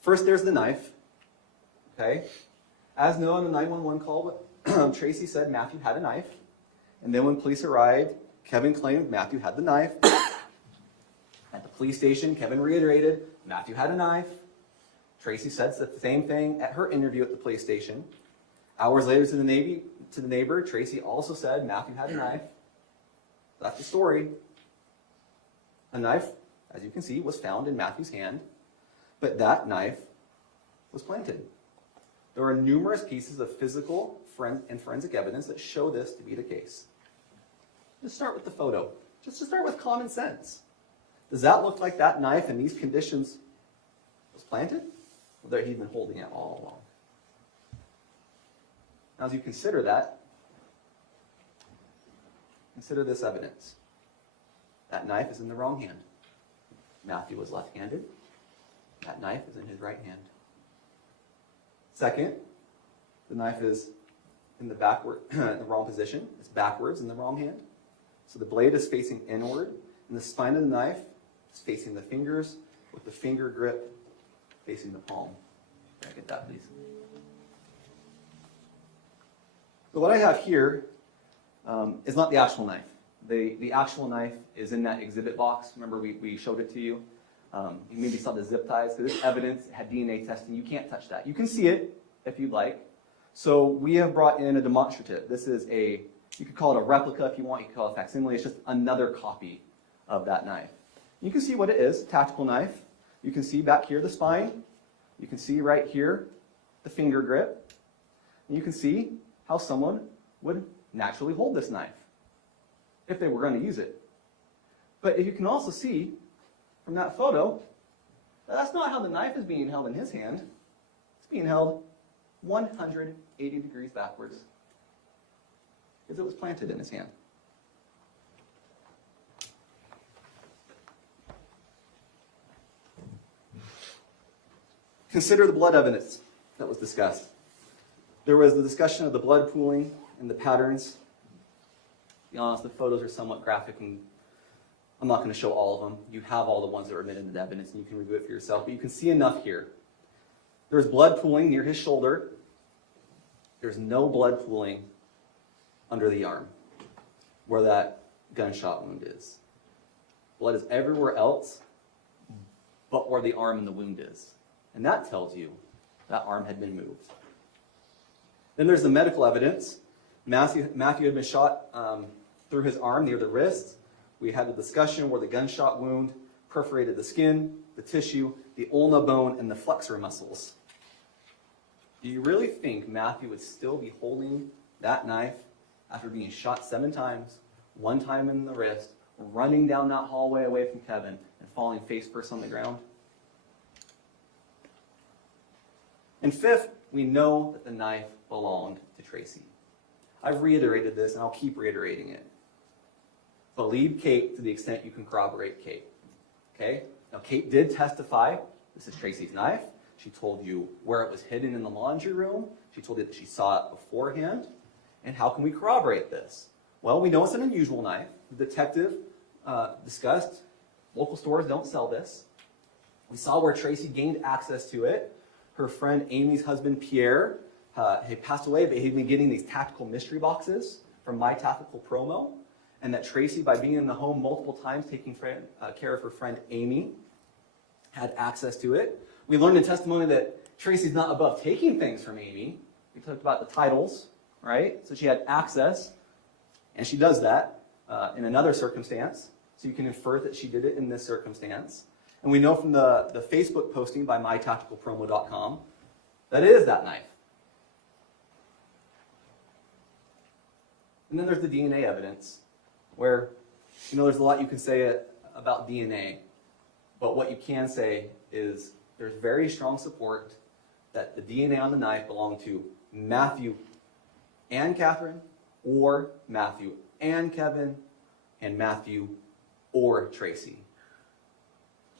First, there's the knife. Okay? As known on the 911 call, Tracey said Matthew had a knife. And then when police arrived, Kevin claimed Matthew had the knife. At the police station, Kevin reiterated Matthew had a knife. Tracey said the same thing at her interview at the police station. Hours later to the neighbor, Tracey also said Matthew had a knife. That's the story. A knife, as you can see, was found in Matthew's hand, but that knife was planted. There are numerous pieces of physical and forensic evidence that show this to be the case. Let's start with the photo, just to start with common sense. Does that look like that knife in these conditions was planted, or that he'd been holding it all along? Now, as you consider that, consider this evidence. That knife is in the wrong hand. Matthew was left-handed. That knife is in his right hand. Second, the knife is in the wrong position. It's backwards in the wrong hand. So the blade is facing inward, and the spine of the knife is facing the fingers, with the finger grip facing the palm. Can I get that, please? So what I have here is not the actual knife. The actual knife is in that exhibit box. Remember, we showed it to you. You maybe saw the zip ties. So this evidence had DNA testing. You can't touch that. You can see it if you'd like. So we have brought in a demonstrative. This is you could call it a replica if you want. You could call it a facsimile. It's just another copy of that knife. You can see what it is, tactical knife. You can see back here the spine. You can see right here the finger grip. And you can see how someone would naturally hold this knife if they were going to use it. But you can also see from that photo that that's not how the knife is being held in his hand. It's being held 180 degrees backwards because it was planted in his hand. Consider the blood evidence that was discussed. There was the discussion of the blood pooling and the patterns. To be honest, the photos are somewhat graphic, and I'm not going to show all of them. You have all the ones that were admitted into evidence, and you can review it for yourself, but you can see enough here. There was blood pooling near his shoulder. There's no blood pooling under the arm, where that gunshot wound is. Blood is everywhere else, but where the arm and the wound is. And that tells you that arm had been moved. Then there's the medical evidence. Matthew had been shot through his arm near the wrist We had a discussion where the gunshot wound perforated the skin, the tissue, the ulna bone, and the flexor muscles. Do you really think Matthew would still be holding that knife after being shot 7 times, 1 time in the wrist, running down that hallway away from Kevin, and falling face first on the ground? And fifth, we know that the knife belonged to Tracey. I've reiterated this, and I'll keep reiterating it. Believe Kate to the extent you can corroborate Kate. Okay? Now, Kate did testify. This is Tracey's knife. She told you where it was hidden in the laundry room. She told you that she saw it beforehand. And how can we corroborate this? Well, we know it's an unusual knife. The detective discussed local stores don't sell this. We saw where Tracey gained access to it. Her friend Amy's husband, Pierre, had passed away, but he'd been getting these tactical mystery boxes from My Tactical Promo. And that Tracey, by being in the home multiple times, taking care of her friend Amy, had access to it. We learned in testimony that Tracey's not above taking things from Amy. We talked about the titles, right? So she had access, and she does that in another circumstance. So you can infer that she did it in this circumstance. And we know from the Facebook posting by mytacticalpromo.com that it is that knife. And then there's the DNA evidence, where, there's a lot you can say about DNA, but what you can say is there's very strong support that the DNA on the knife belonged to Matthew and Catherine, or Matthew and Kevin, and Matthew or Tracey.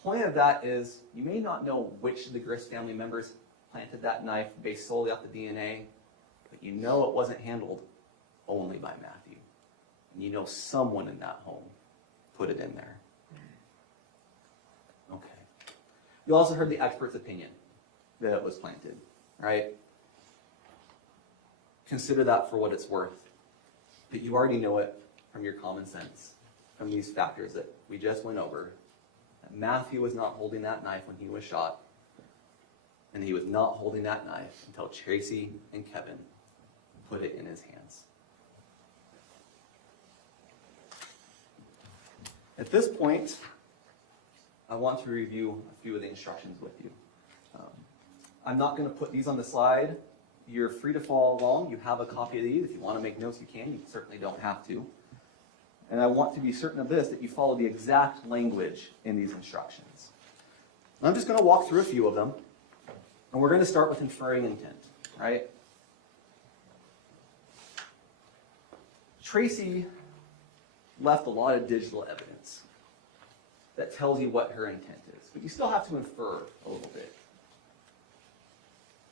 Point of that is, you may not know which of the Grist family members planted that knife based solely off the DNA, but you know it wasn't handled only by Matthew. And you know someone in that home put it in there. Okay. You also heard the expert's opinion that it was planted, right? Consider that for what it's worth. But you already know it from your common sense, from these factors that we just went over. That Matthew was not holding that knife when he was shot, and he was not holding that knife until Tracey and Kevin put it in his hands. At this point, I want to review a few of the instructions with you. I'm not going to put these on the slide. You're free to follow along. You have a copy of these. If you want to make notes, you can. You certainly don't have to. And I want to be certain of this, that you follow the exact language in these instructions. And I'm just going to walk through a few of them. And we're going to start with inferring intent, right? Tracey left a lot of digital evidence that tells you what her intent is. But you still have to infer a little bit.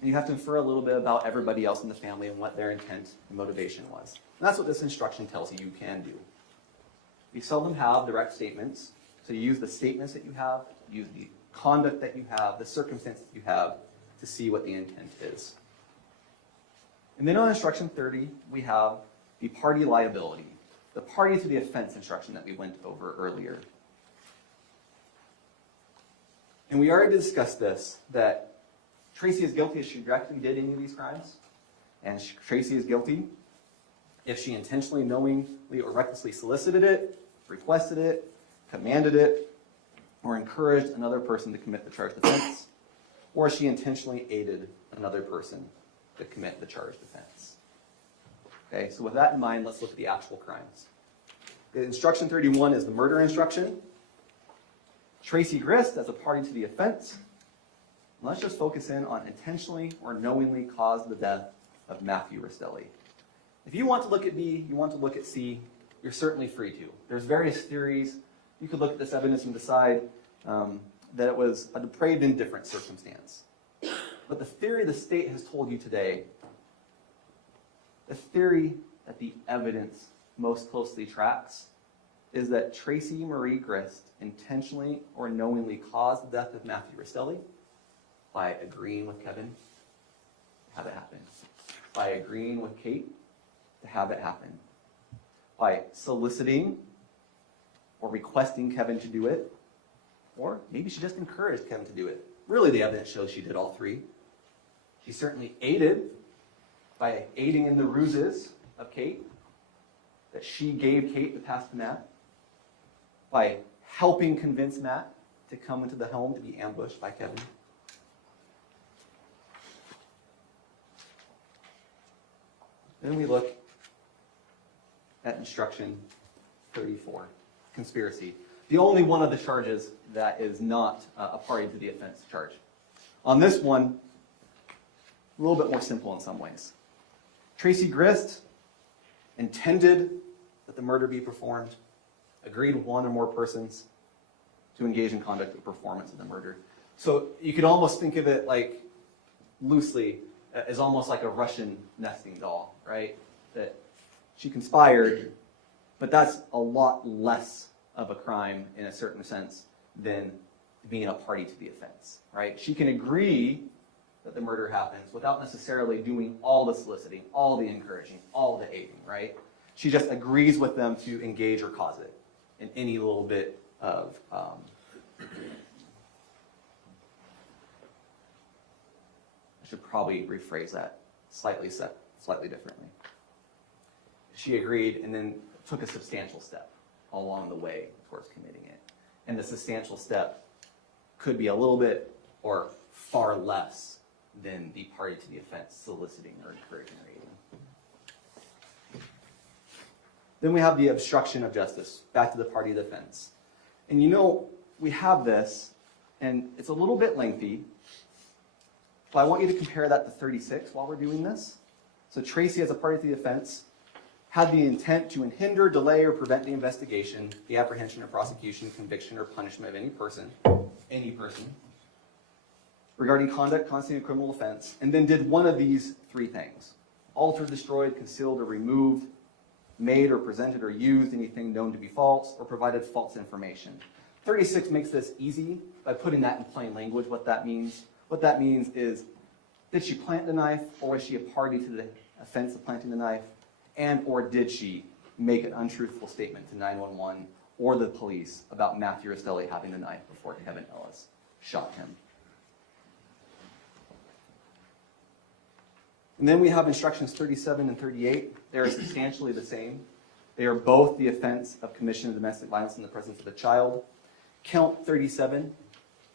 And you have to infer a little bit about everybody else in the family and what their intent and motivation was. And that's what this instruction tells you can do. You seldom have direct statements, so you use the statements that you have, use the conduct that you have, the circumstances you have to see what the intent is. And then on instruction 30, we have the party liability, the party to the offense instruction that we went over earlier. And we already discussed this, that Tracey is guilty if she directly did any of these crimes, and Tracey is guilty if she intentionally, knowingly, or recklessly solicited it, requested it, commanded it, or encouraged another person to commit the charged offense, or she intentionally aided another person to commit the charged offense. Okay, so with that in mind, let's look at the actual crimes. Instruction 31 is the murder instruction. Tracey Grist as a party to the offense. Let's just focus in on intentionally or knowingly caused the death of Matthew Restelli. If you want to look at B, you want to look at C, you're certainly free to. There's various theories. You could look at this evidence and decide that it was a depraved indifferent circumstance. But the theory the state has told you today, the theory that the evidence most closely tracks, is that Tracey Marie Grist intentionally or knowingly caused the death of Matthew Restelli by agreeing with Kevin to have it happen, by agreeing with Kate to have it happen, by soliciting or requesting Kevin to do it, or maybe she just encouraged Kevin to do it. Really, the evidence shows she did all three. She certainly aided by aiding in the ruses of Kate, that she gave Kate to pass the map. by helping convince Matt to come into the home to be ambushed by Kevin. Then we look at instruction 34, conspiracy. The only one of the charges that is not a party to the offense charge. On this one, a little bit more simple in some ways. Tracey Grist intended that the murder be performed, agreed one or more persons to engage in conduct or performance of the murder. So you could almost think of it like loosely as almost like a Russian nesting doll, right? That she conspired, but that's a lot less of a crime in a certain sense than being a party to the offense, right? She can agree that the murder happens without necessarily doing all the soliciting, all the encouraging, all the aiding, right? She just agrees with them to engage or cause it in any little bit of I should probably rephrase that slightly differently. She agreed and then took a substantial step along the way towards committing it. And the substantial step could be a little bit or far less than the party to the offense soliciting or encouraging or aiding. Then we have the obstruction of justice, back to the party to the offense. And you know, we have this, and it's a little bit lengthy, but I want you to compare that to 36 while we're doing this. So Tracey, as a party to the offense, had the intent to hinder, delay, or prevent the investigation, the apprehension or prosecution, conviction, or punishment of any person, regarding conduct constituting a criminal offense, and then did one of these three things: altered, destroyed, concealed, or removed, made or presented or used anything known to be false, or provided false information. 36 makes this easy by putting that in plain language, what that means. What that means is, did she plant the knife, or was she a party to the offense of planting the knife? And or did she make an untruthful statement to 911 or the police about Matthew Restelli having the knife before Kevin Ellis shot him? And then we have instructions 37 and 38. They are substantially the same. They are both the offense of commission of domestic violence in the presence of a child. Count 37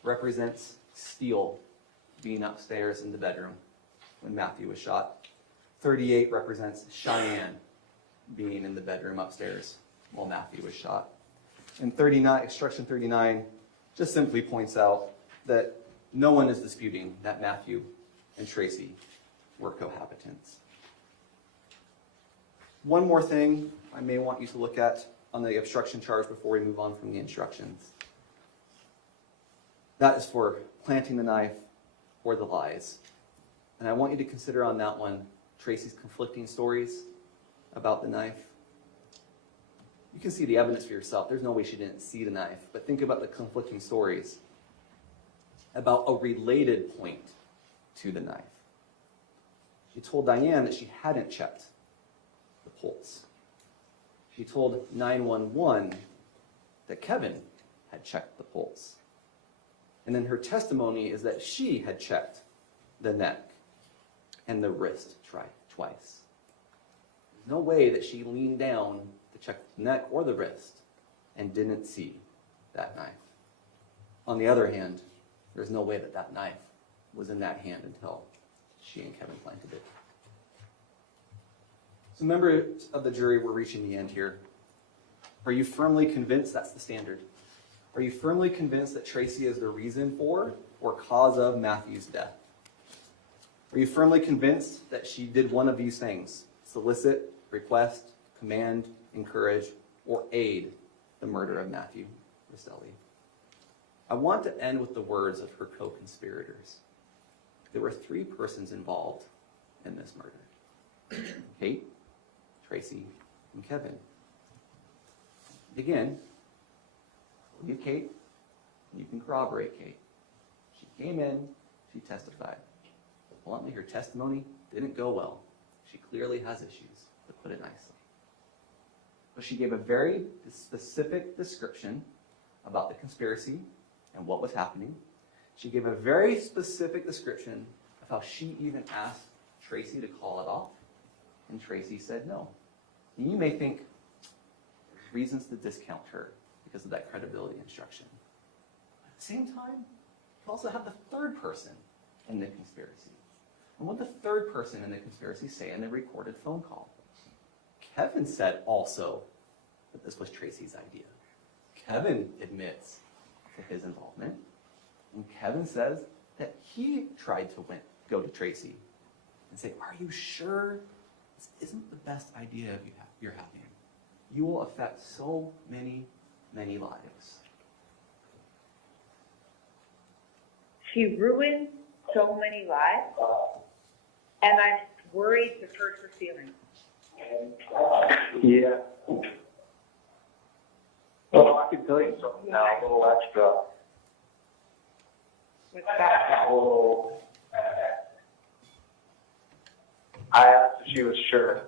represents Steele being upstairs in the bedroom when Matthew was shot. 38 represents Cheyenne being in the bedroom upstairs while Matthew was shot. And 39, instruction 39 just simply points out that no one is disputing that Matthew and Tracey were cohabitants. One more thing I may want you to look at on the obstruction charge before we move on from the instructions. That is for planting the knife or the lies. And I want you to consider on that one Tracey's conflicting stories about the knife. You can see the evidence for yourself. There's no way she didn't see the knife. But think about the conflicting stories about a related point to the knife. She told Diane that she hadn't checked the pulse. She told 911 that Kevin had checked the pulse. And then her testimony is that she had checked the neck and the wrist twice. There's no way that she leaned down to check the neck or the wrist and didn't see that knife. On the other hand, there's no way that that knife was in that hand until she and Kevin planted it. So members of the jury, we're reaching the end here. Are you firmly convinced that's the standard? Are you firmly convinced that Tracey is the reason for or cause of Matthew's death? Are you firmly convinced that she did one of these things: solicit, request, command, encourage, or aid the murder of Matthew Restelli? I want to end with the words of her co-conspirators. There were three persons involved in this murder: Kate, Tracey, and Kevin. Again, believe Kate, and you can corroborate Kate. She came in, she testified. But bluntly, her testimony didn't go well. She clearly has issues, to put it nicely. But she gave a very specific description about the conspiracy and what was happening. She gave a very specific description of how she even asked Tracey to call it off, and Tracey said no. And you may think there's reasons to discount her because of that credibility instruction. At the same time, you also have the third person in the conspiracy. And what did the third person in the conspiracy say in the recorded phone call? Kevin said also that this was Tracey's idea. Kevin admits to his involvement, and Kevin says that he tried to go to Tracey and say, "Are you sure this isn't the best idea you're having? You will affect so many, many lives." She ruined so many lives, and I'm worried to hurt her feelings. Yeah. Well, I can tell you something now, a little extra. What's that? Oh, I asked if she was sure.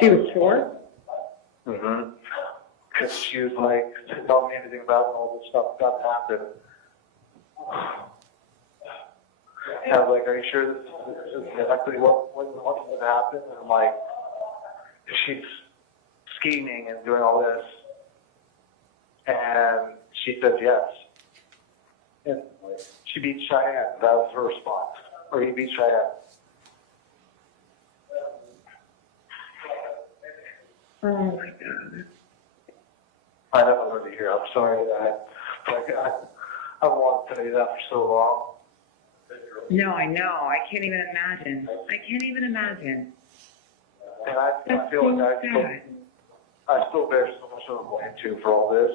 She was sure? Mm-hmm. Because she was like, didn't tell me anything about all this stuff that happened. And I was like, "Are you sure this is exactly what's going to happen?" And I'm like, she's scheming and doing all this. And she said yes. And she beat Cheyenne. That was her response. Or he beat Cheyenne. Oh my God. I never heard it here. I'm sorry that I wanted to tell you that for so long. No, I know. I can't even imagine. And I That's feel so like sad. I still bear so much of the blame too for all this.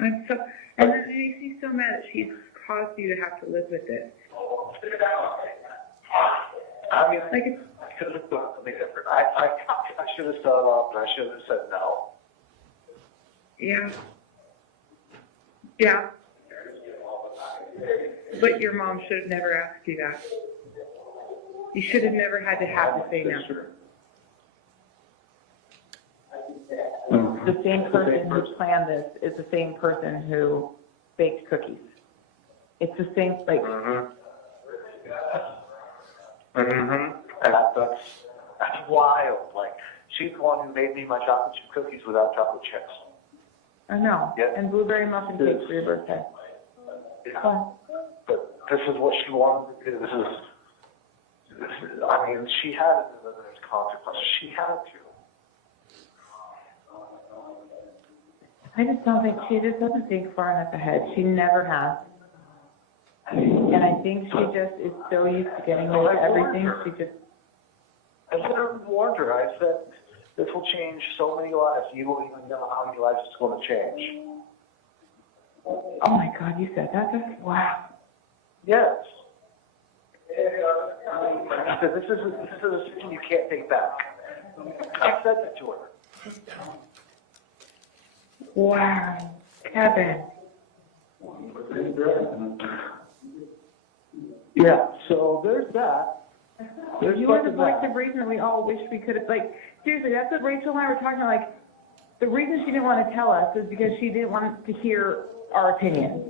I'm so, and then it makes me so mad that she's caused you to have to live with this. I mean, Like it's, I could have done something different. I should have stood up and I should have said no. yeah. Yeah. But your mom should have never asked you that. You should have never had to have to say no. The same person who planned this is the same person who baked cookies. It's the same, like, And that's wild. Like, she's the one who made me my chocolate chip cookies without chocolate chips. I know, Yeah. and blueberry muffin cake for your birthday. Yeah. But this is what she wanted to do. This is I mean, she had it, and there's consequences. She had to. I just don't think, she just doesn't think far enough ahead. She never has. And I think she just is so used to getting rid of everything, she just, I literally warned her. I said, this will change so many lives. You won't even know how many lives it's going to change. oh my God, you said that? That's, wow. Yes. I said, this is a decision you can't take back. I said that to her. Wow. Kevin. Yeah, so there's that. There's You are the fucking voice that. of reason we all wish we could have, like, seriously, that's what Rachel and I were talking about, like, the reason she didn't want to tell us is because she didn't want to hear our opinion.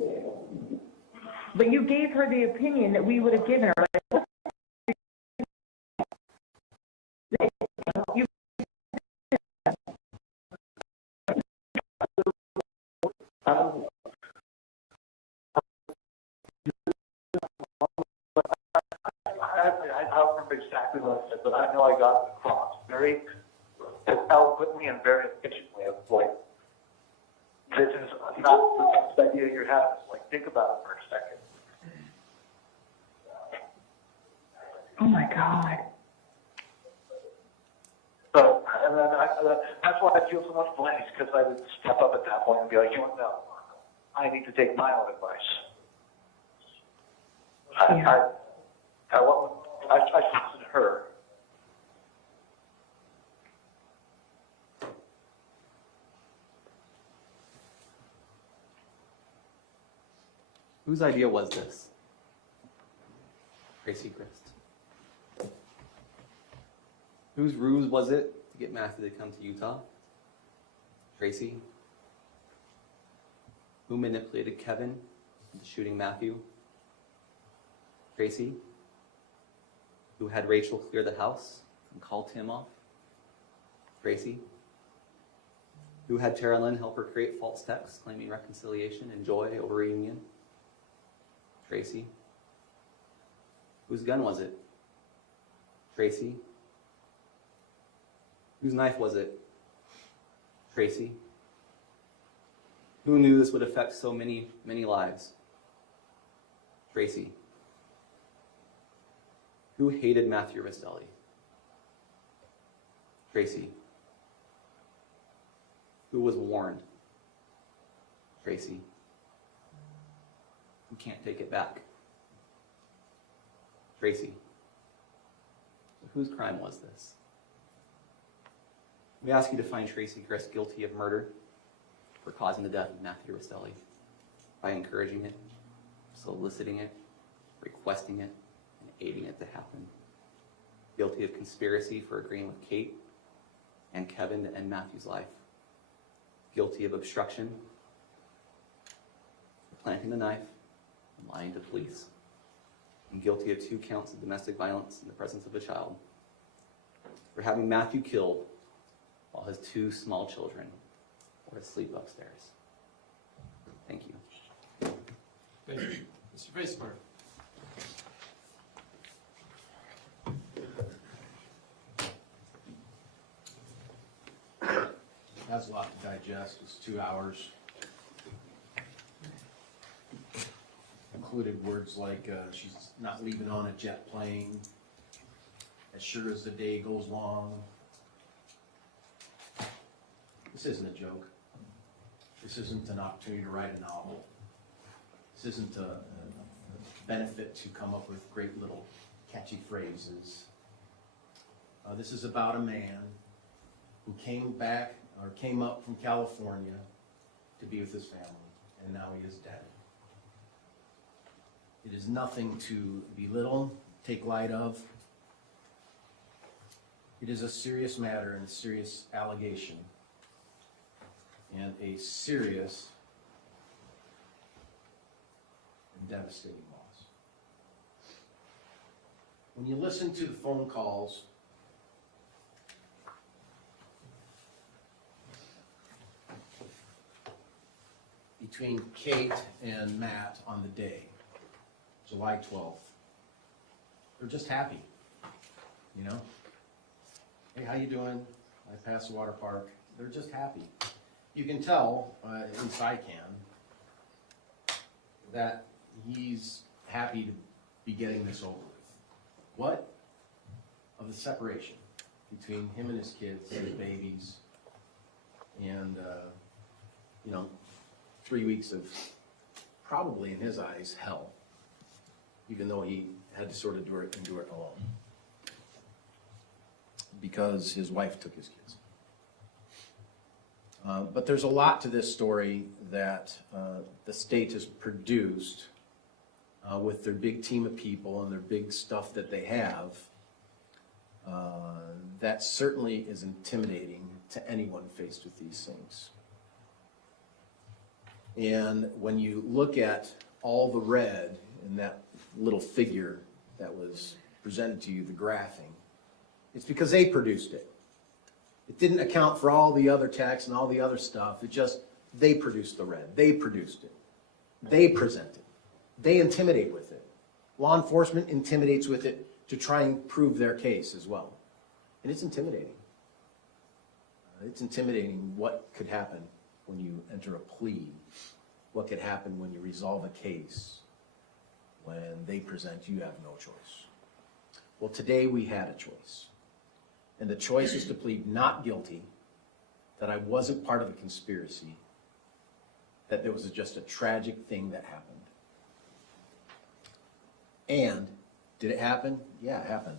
But you gave her the opinion that we would have given her. Like, you, I don't remember exactly what I said, but I know I got it across very eloquently and very efficiently. Of like, this is not the best idea you're having. Like, think about it for a second. oh my God. So, and then that's why I feel so much blame, because I would step up at that point and be like, you know what, no, I need to take my own advice. Yeah. I trusted her. Whose idea was this? Tracey Grist. Whose ruse was it to get Matthew to come to Utah? Tracey. Who manipulated Kevin into shooting Matthew? Tracey. Who had Rachel clear the house and call Tim off? Tracey. Who had Tara Lynn help her create false texts claiming reconciliation and joy over reunion? Tracey. Whose gun was it? Tracey. Whose knife was it? Tracey. Who knew this would affect so many, many lives? Tracey. Who hated Matthew Restelli? Tracey. Who was warned? Tracey. Who can't take it back? Tracey. So whose crime was this? We ask you to find Tracey Grist guilty of murder for causing the death of Matthew Restelli by encouraging it, soliciting it, requesting it, and aiding it to happen. Guilty of conspiracy for agreeing with Kate and Kevin to end Matthew's life. Guilty of obstruction, for planting the knife, and lying to police. And guilty of 2 counts of domestic violence in the presence of a child. For having Matthew killed while his 2 small children were asleep upstairs. Thank you. Thank you. Mr. Reissler. That's a lot to digest. It's 2 hours. Included words like she's not leaving on a jet plane, as sure as the day goes long. This isn't a joke. This isn't an opportunity to write a novel. This isn't a benefit to come up with great little catchy phrases. This is about a man who came up from California to be with his family, and now he is dead. It is nothing to belittle, take light of. It is a serious matter and a serious allegation, and a serious and devastating loss. When you listen to the phone calls between Kate and Matt on the day, July 12th, they're just happy, you know? Hey, how you doing? I passed the water park. They're just happy. You can tell, at least I can, that he's happy to be getting this over with. What? Of the separation between him and his kids, his babies, and, 3 weeks of probably, in his eyes, hell, even though he had to sort of endure it alone because his wife took his kids. But there's a lot to this story that the state has produced with their big team of people and their big stuff that they have. That certainly is intimidating to anyone faced with these things. And when you look at all the red in that little figure that was presented to you, the graphing, it's because they produced it. It didn't account for all the other text and all the other stuff. It just, they produced the red. They produced it. They present it. They intimidate with it. Law enforcement intimidates with it to try and prove their case as well. And it's intimidating. It's intimidating what could happen when you enter a plea, what could happen when you resolve a case, when they present, you have no choice. Well, today we had a choice. And the choice is to plead not guilty, that I wasn't part of a conspiracy, that there was just a tragic thing that happened. And did it happen? Yeah, it happened.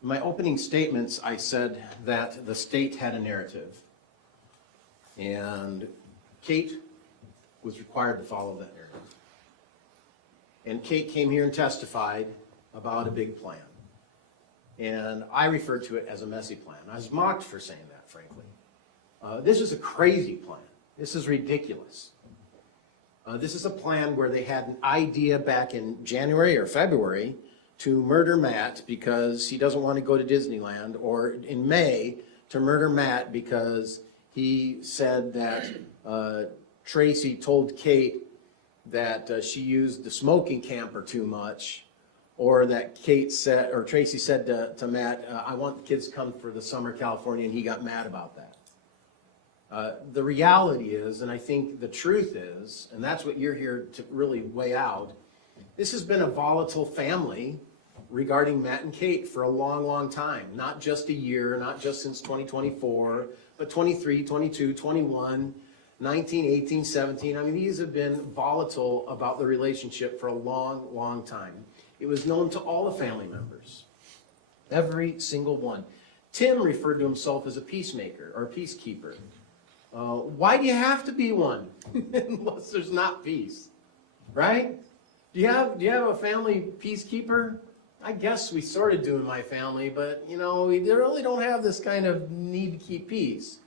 In my opening statements, I said that the state had a narrative, and Kate was required to follow that narrative. And Kate came here and testified about a big plan. And I referred to it as a messy plan. I was mocked for saying that, frankly. This is a crazy plan. This is ridiculous. This is a plan where they had an idea back in January or February to murder Matt because he doesn't want to go to Disneyland, or in May to murder Matt because he said that Tracey told Kate that she used the smoking camper too much, or that Tracey said to Matt, I want the kids to come for the summer California, and he got mad about that. The reality is, and I think the truth is, and that's what you're here to really weigh out, this has been a volatile family regarding Matt and Kate for a long, long time. Not just a year, not just since 2024, but 23, 22, 21, 19, 18, 17. I mean, these have been volatile about the relationship for a long, long time. It was known to all the family members, every single one. Tim referred to himself as a peacemaker or peacekeeper. Why do you have to be one unless there's not peace, right? Do you have a family peacekeeper? I guess we sort of do in my family, but you know, we really don't have this kind of need to keep peace.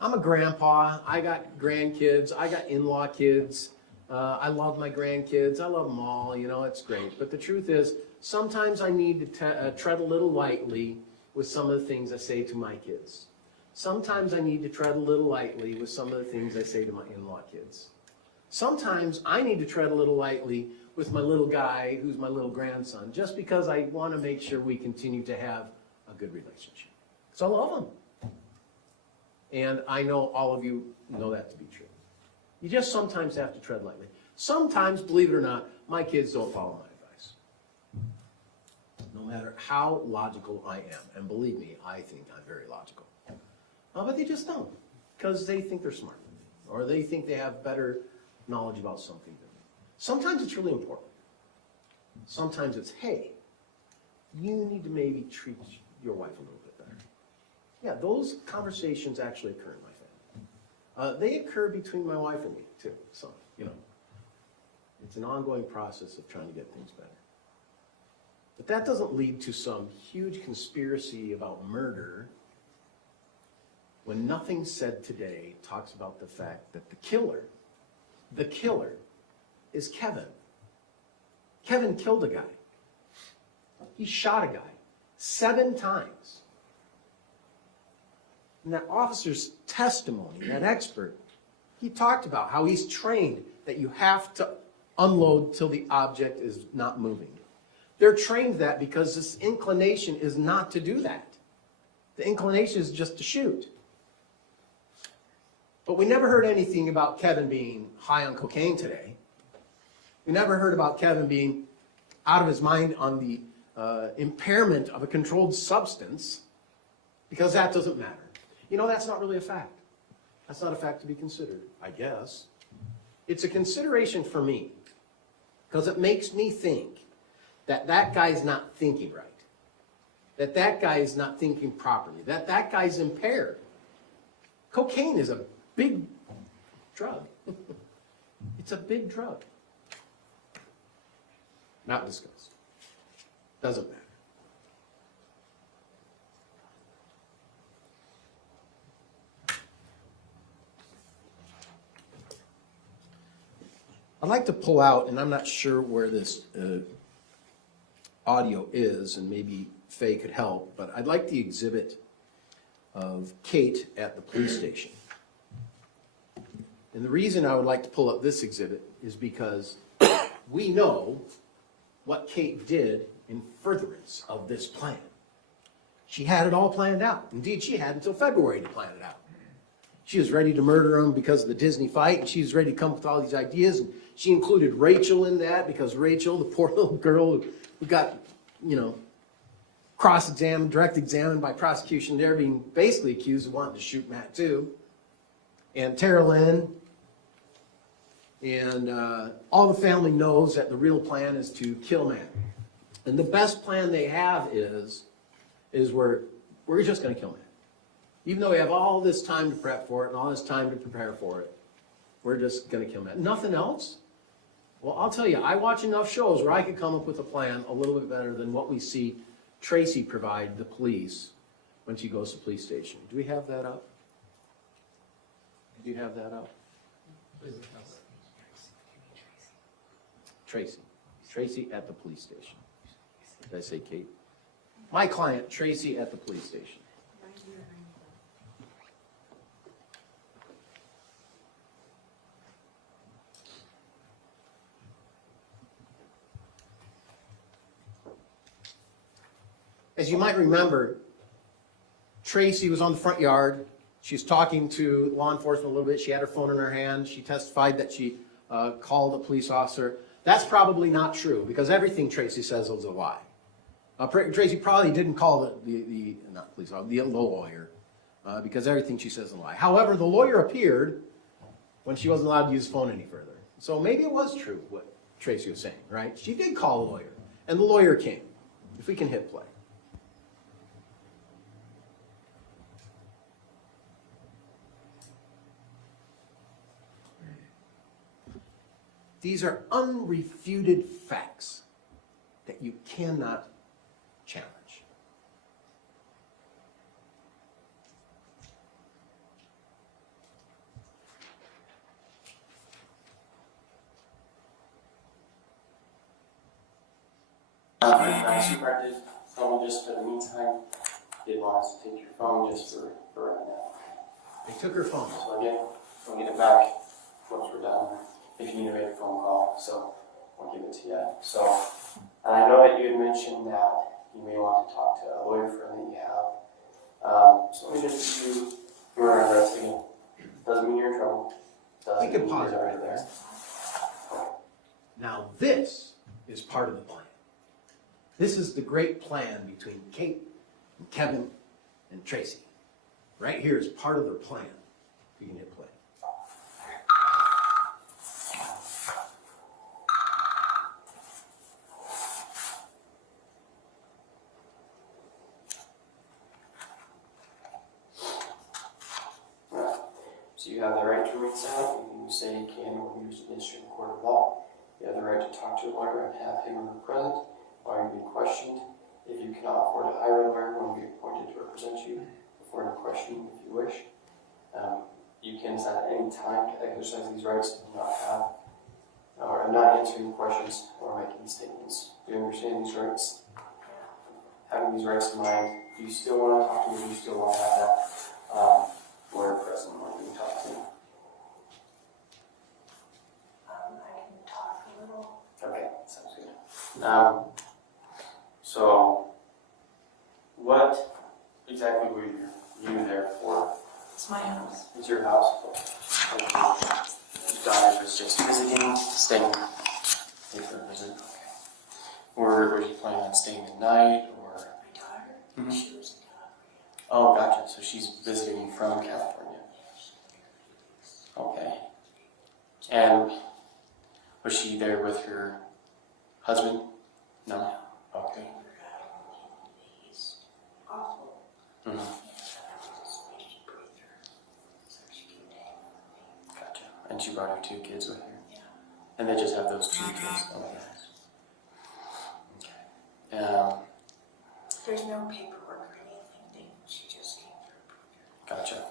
I'm a grandpa. I got grandkids. I got in-law kids. I love my grandkids. I love them all. You know, it's great. But the truth is, sometimes I need to tread a little lightly with some of the things I say to my kids. Sometimes I need to tread a little lightly with some of the things I say to my in-law kids. Sometimes I need to tread a little lightly with my little guy who's my little grandson, just because I want to make sure we continue to have a good relationship. Because I love them. And I know all of you know that to be true. You just sometimes have to tread lightly. Sometimes, believe it or not, my kids don't follow my advice. No matter how logical I am. And believe me, I think I'm very logical. But they just don't, because they think they're smart, or they think they have better knowledge about something than me. Sometimes it's really important. Sometimes it's, hey, you need to maybe treat your wife a little bit better. Yeah, those conversations actually occur in my family. They occur between my wife and me, too. So, you know, it's an ongoing process of trying to get things better. But that doesn't lead to some huge conspiracy about murder, when nothing said today talks about the fact that the killer is Kevin. Kevin killed a guy. He shot a guy 7 times. And that officer's testimony, that expert, he talked about how he's trained that you have to unload till the object is not moving. They're trained that because this inclination is not to do that. The inclination is just to shoot. But we never heard anything about Kevin being high on cocaine today. We never heard about Kevin being out of his mind on the impairment of a controlled substance, because that doesn't matter. You know, that's not really a fact. That's not a fact to be considered, I guess. It's a consideration for me, because it makes me think that that guy's not thinking right, that that guy is not thinking properly, that that guy's impaired. Cocaine is a big drug. It's a big drug. Not discussed. Doesn't matter. I'd like to pull out, and I'm not sure where this audio is, and maybe Faye could help, but I'd like the exhibit of Kate at the police station. And the reason I would like to pull up this exhibit is because we know what Kate did in furtherance of this plan. She had it all planned out. Indeed, she had until February to plan it out. She was ready to murder him because of the Disney fight, and she was ready to come up with all these ideas. And she included Rachel in that because Rachel, the poor little girl who got, you know, cross-examined, direct-examined by prosecution there, being basically accused of wanting to shoot Matt too. And Tara Lynn. And all the family knows that the real plan is to kill Matt. And the best plan they have is we're just going to kill Matt. Even though we have all this time to prep for it and all this time to prepare for it, we're just going to kill Matt. Nothing else? Well, I'll tell you, I watch enough shows where I could come up with a plan a little bit better than what we see Tracey provide the police when she goes to the police station. Do we have that up? Do you have that up? Tracy. Tracy at the police station. Did I say Kate? My client, Tracy at the police station. As you might remember, Tracy was on the front yard. She was talking to law enforcement a little bit. She had her phone in her hand. She testified that she called a police officer. That's probably not true because everything Tracy says is a lie. Tracy probably didn't call the not police officer, the lawyer because everything she says is a lie. However, the lawyer appeared when she wasn't allowed to use the phone any further. So maybe it was true what Tracy was saying, right? She did call the lawyer, and the lawyer came. If we can hit play. These are unrefuted facts that you cannot challenge. Super did phone just for the meantime. Did want us to take your phone just for right now. They took her phone. So we'll get it back once we're done. If you need to make a phone call, so we'll give it to you. So, and I know that you had mentioned that you may want to talk to a lawyer friend that you have. So let me just give you your address again. Doesn't mean you're in trouble. We can pause it right there. Now this is part of the plan. This is the great plan between Kate and Kevin and Tracy. Right here is part of their plan. You can hit play. So you have the right to read silent. You say you can or use an instrument in court of law. You have the right to talk to a lawyer and have him or her present while you're being questioned. If you cannot afford to hire a lawyer, one will be appointed to represent you before the questioning if you wish. You can decide at any time to exercise these rights and not have or not answering questions or making statements. Do you understand these rights? Having these rights in mind, do you still want to talk to me? Do you still want to have that lawyer present when you talk to me? I can talk a little. Okay, sounds good. So, what exactly were you there for? It's my house. It's your house? Your daughter was just visiting, staying here for a visit? Okay. Were you planning on staying the night, or? My daughter, Mhm. she was in California. Oh, gotcha. So she's visiting from California. Okay. And was she there with her husband? No? Okay. He's awful. Mm-hmm. She breathed her, so she came down. Gotcha. And she brought her 2 kids with her? Yeah. And they just have those 2 kids? Oh, nice. Okay. There's no paperwork or anything. She just came through. Gotcha.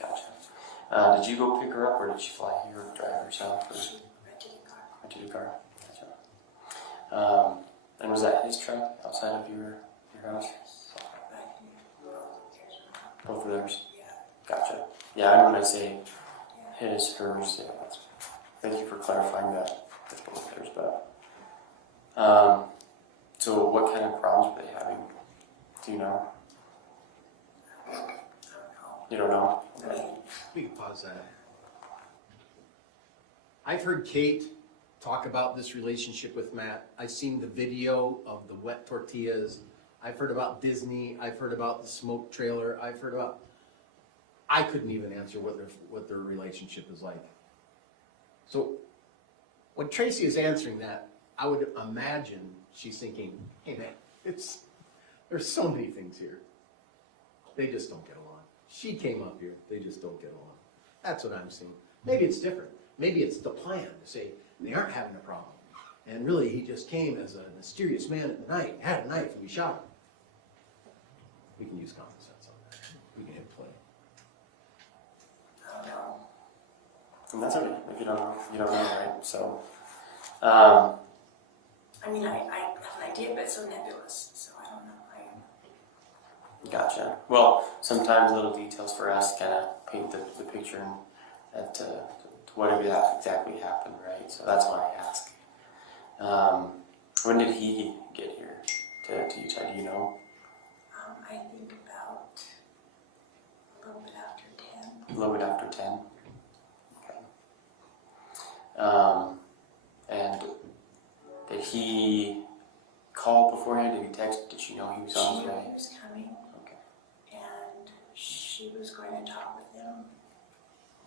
Gotcha. Did you go pick her up, or did she fly here or drive herself? Or She rented a car. rented a car? Gotcha. And was that his truck outside of your house? Back in the world, there's one. Both of theirs? Yeah. Gotcha. Yeah, I know when I say his, hers, yeah, that's, thank you for clarifying that. It's both theirs, but, so what kind of problems were they having? Do you know? I don't know. You don't know? I mean, We can pause that. I've heard Kate talk about this relationship with Matt. I've seen the video of the wet tortillas. I've heard about Disney. I've heard about the smoke trailer. I couldn't even answer what their relationship is like. So when Tracy is answering that, I would imagine she's thinking, hey man, there's so many things here. They just don't get along. She came up here, they just don't get along. That's what I'm seeing. Maybe it's different. Maybe it's the plan to say they aren't having a problem. And really, he just came as a mysterious man at the night, had a knife, and we shot him. We can use common sense on that. We can hit play. I don't know. And that's okay if you don't know, right? So, I mean, I have an idea, but it's so nebulous, so I don't know. gotcha. Well, sometimes little details for us kind of paint the picture and to whatever that exactly happened, right? So that's why I ask. When did he get here to Utah? Do you know? I think about a little bit after 10. A little bit after 10. Okay. And did he call beforehand? Did he text? Did she know he was She on his knew way? he was coming, Okay. and she was going to talk with him.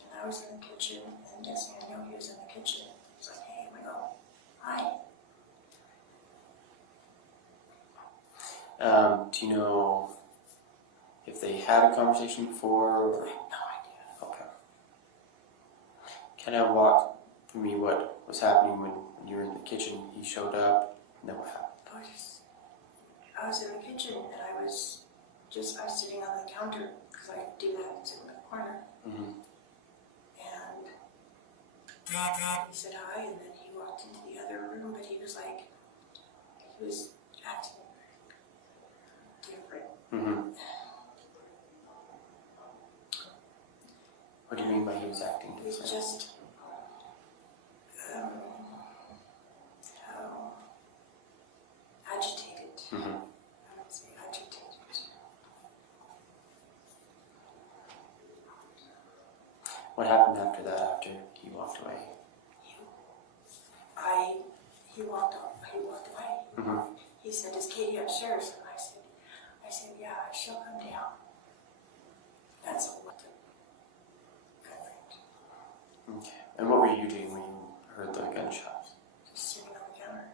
And I was in the kitchen, and next thing I know, he was in the kitchen. He was like, "Hey," I go, "Hi." Do you know if they had a conversation before? Or? I have no idea. Okay. Can I walk through me what was happening when you were in the kitchen? He showed up, and then what happened? I was in the kitchen, and I was sitting on the counter, because I do that, and sit in the corner. Mm-hmm. And he said hi, and then he walked into the other room, but he was acting different. Mm-hmm. What do you mean by he was acting He was different? just, how agitated. Mm-hmm. I would say agitated. What happened after that, after he walked away? He walked away. Mm-hmm. He said, "Is Katie upstairs?" And I said, "Yeah, she'll come down." That's what the girlfriend. Okay. And what were you doing when you heard the gunshots? Just sitting on the counter.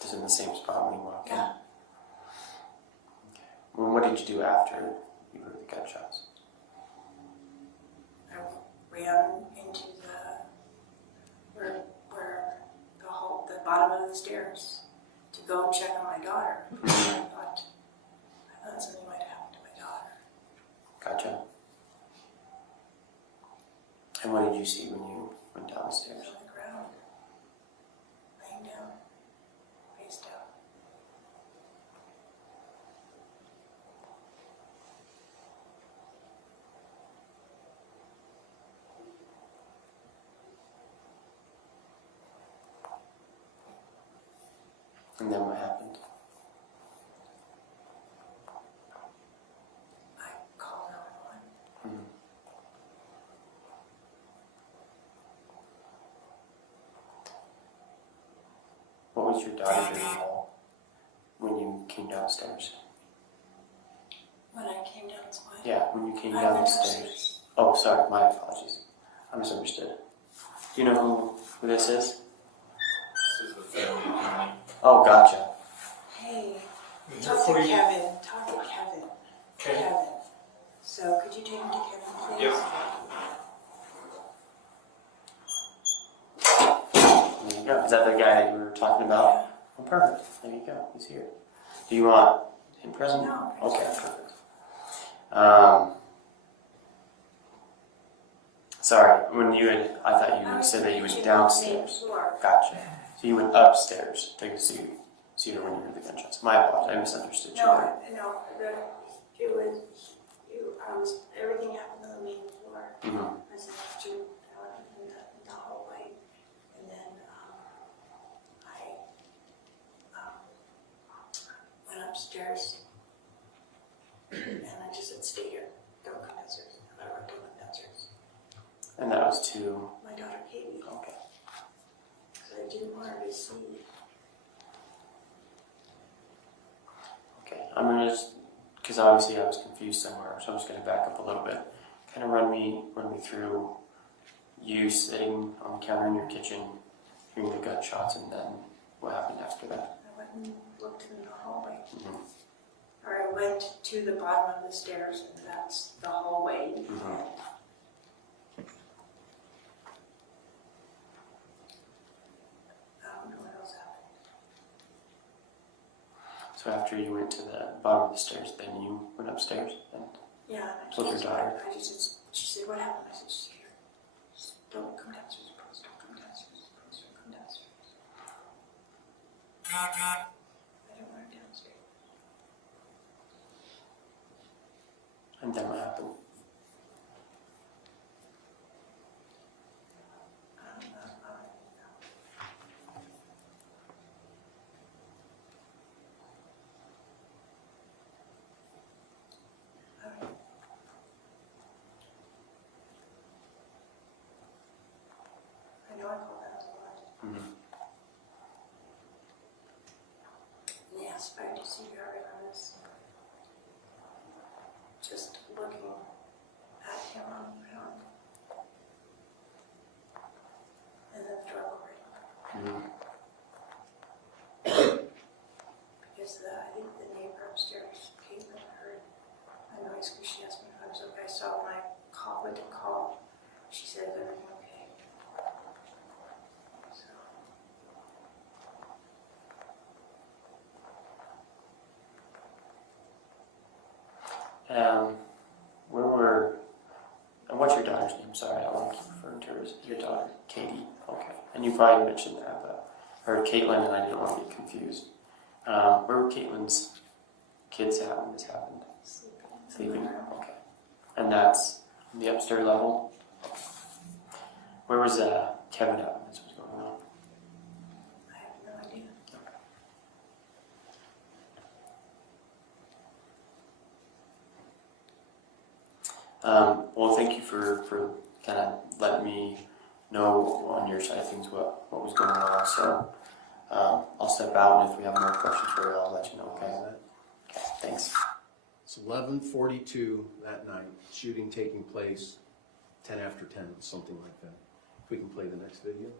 Just in the same spot when you walked in? Yeah. Okay. Well, what did you do after you heard the gunshots? I ran into the bottom of the stairs to go check on my daughter. I thought something might happen to my daughter. Gotcha. And what did you see when you went She downstairs? was on the ground, laying down, face down. And then what happened? I called 911. Mm-hmm. What was your daughter doing when you came downstairs? When I came down the stairs. Yeah, when you came I down went the stairs. upstairs. Oh, sorry, my apologies. I misunderstood. Do you know who this is? This is the family. Oh, gotcha. Hey, talk to Kevin. Talk to Kevin. Okay. Kevin. So could you take him to Kevin, please? Yeah. There you go. Is that the guy that you were talking about? Oh, perfect. There you go. He's here. Do you want him present? No. Okay, perfect. Sorry, I thought you said that you went downstairs. Gotcha. So you went upstairs to see her when you heard the gunshots. My apologies, I misunderstood you there. Everything happened on the main floor. Mm-hmm. I was in the hallway, and then I went upstairs, and I just said, "Stay here, don't come downstairs." And I went downstairs. And that was to. My daughter Katie, Okay. because I didn't want her to see. Okay. I'm gonna just, because obviously I was confused somewhere, so I'm just gonna back up a little bit. Kind of run me through you sitting on the counter in your kitchen, hearing the gunshots, and then what happened after that. I went and looked in the hallway. Mm-hmm. Or I went to the bottom of the stairs, and that's the hallway. Mm-hmm. I don't know what else happened. So after you went to the bottom of the stairs, then you went upstairs and Yeah, and I With your daughter? she said, "What happened?" I said, "She's here. Just don't come downstairs, prosecutor, come downstairs, prosecutor, come downstairs. I don't want her downstairs. And then what happened? I know I called that a lot. Mm-hmm. Yes, I do see you already on this. Just looking at him on the ground. And then the door opening. Mm-hmm. Because I think the neighbor upstairs, Caitlin, heard a noise because she asked me if I was okay. So when I went to call, she said everything okay. So. And what's your daughter's name? Sorry, I don't want to keep referring to her as your daughter, Katie. Okay. And you probably mentioned that, but or Caitlin, and I didn't want to get confused. Where were Caitlin's kids at when this happened? Sleeping. Okay. And that's the upstairs level? Where was Kevin at when this was going on? I have no idea. Well, thank you for kind of letting me know on your side of things what was going on. So I'll step out, and if we have more questions for you, I'll let you know. Okay. Okay. Thanks. It's 11:42 that night. Shooting taking place 10 after 10, something like that. If we can play the next video.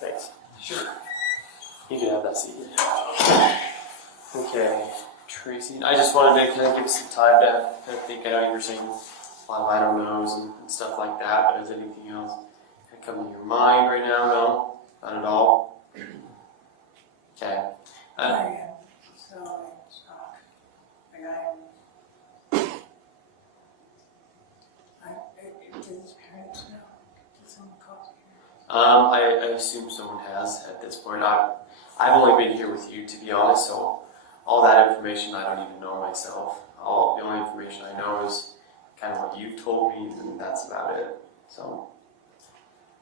Thanks. Sure. You can have that seat. Okay, Tracy. I just wanted to kind of give some time to kind of think. I know you were saying a lot of I don't knows and stuff like that, but is anything else kind of come to your mind right now? No? Not at all? Okay. I assume someone has at this point. I've only been here with you, to be honest, so all that information I don't even know myself. The only information I know is kind of what you've told me, and that's about it. So.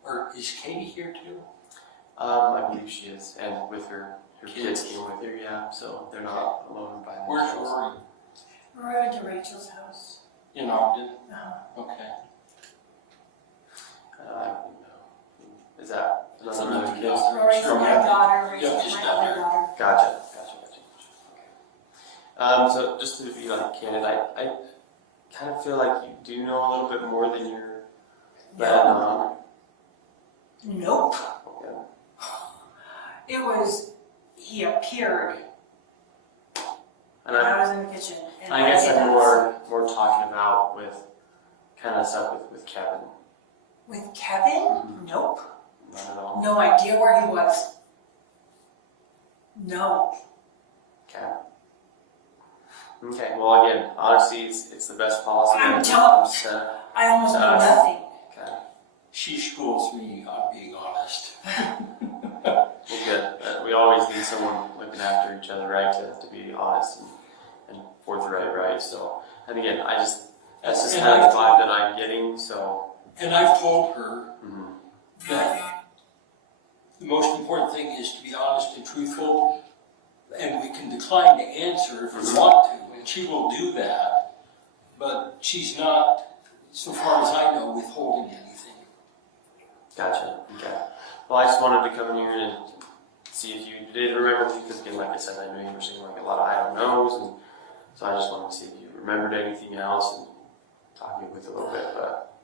Or is Katie here too? I believe she is, and with her kids came with her, yeah, so they're not alone by themselves. Where's Rory? We're at to Rachel's house. In Ogden? Okay. I don't know. Is that another another kid? Rory's Sure. my daughter, Yeah, Rachel's just my down other there. daughter. Gotcha. Okay. So just to be like candid, I kind of feel like you do know a little bit more than you're letting on. Nope. Okay. It was, he appeared And when I was in the kitchen. And I guess did I'm that. more talking about with kind of stuff with Kevin. With Kevin? Nope. Not at all. No idea where he was. No. Okay. Okay. Well, again, honesty it's the best policy. I'm telling Just, I almost know nothing. Okay. She schools me on being honest. Well, good. We always need someone looking after each other, right? To be honest and forthright, right? So, and again, that's just And kind of the I've vibe that I'm getting. So. And I've told her Mm-hmm. that the most important thing is to be honest and truthful, and we can decline to answer if we want to, and she will do that, but she's not, so far as I know, withholding anything. Gotcha. Okay. Well, I just wanted to come in here and see if you did remember me, because again, like I said, I know you were saying like a lot of I don't knows, and so I just wanted to see if you remembered anything else and talk you with a little bit, but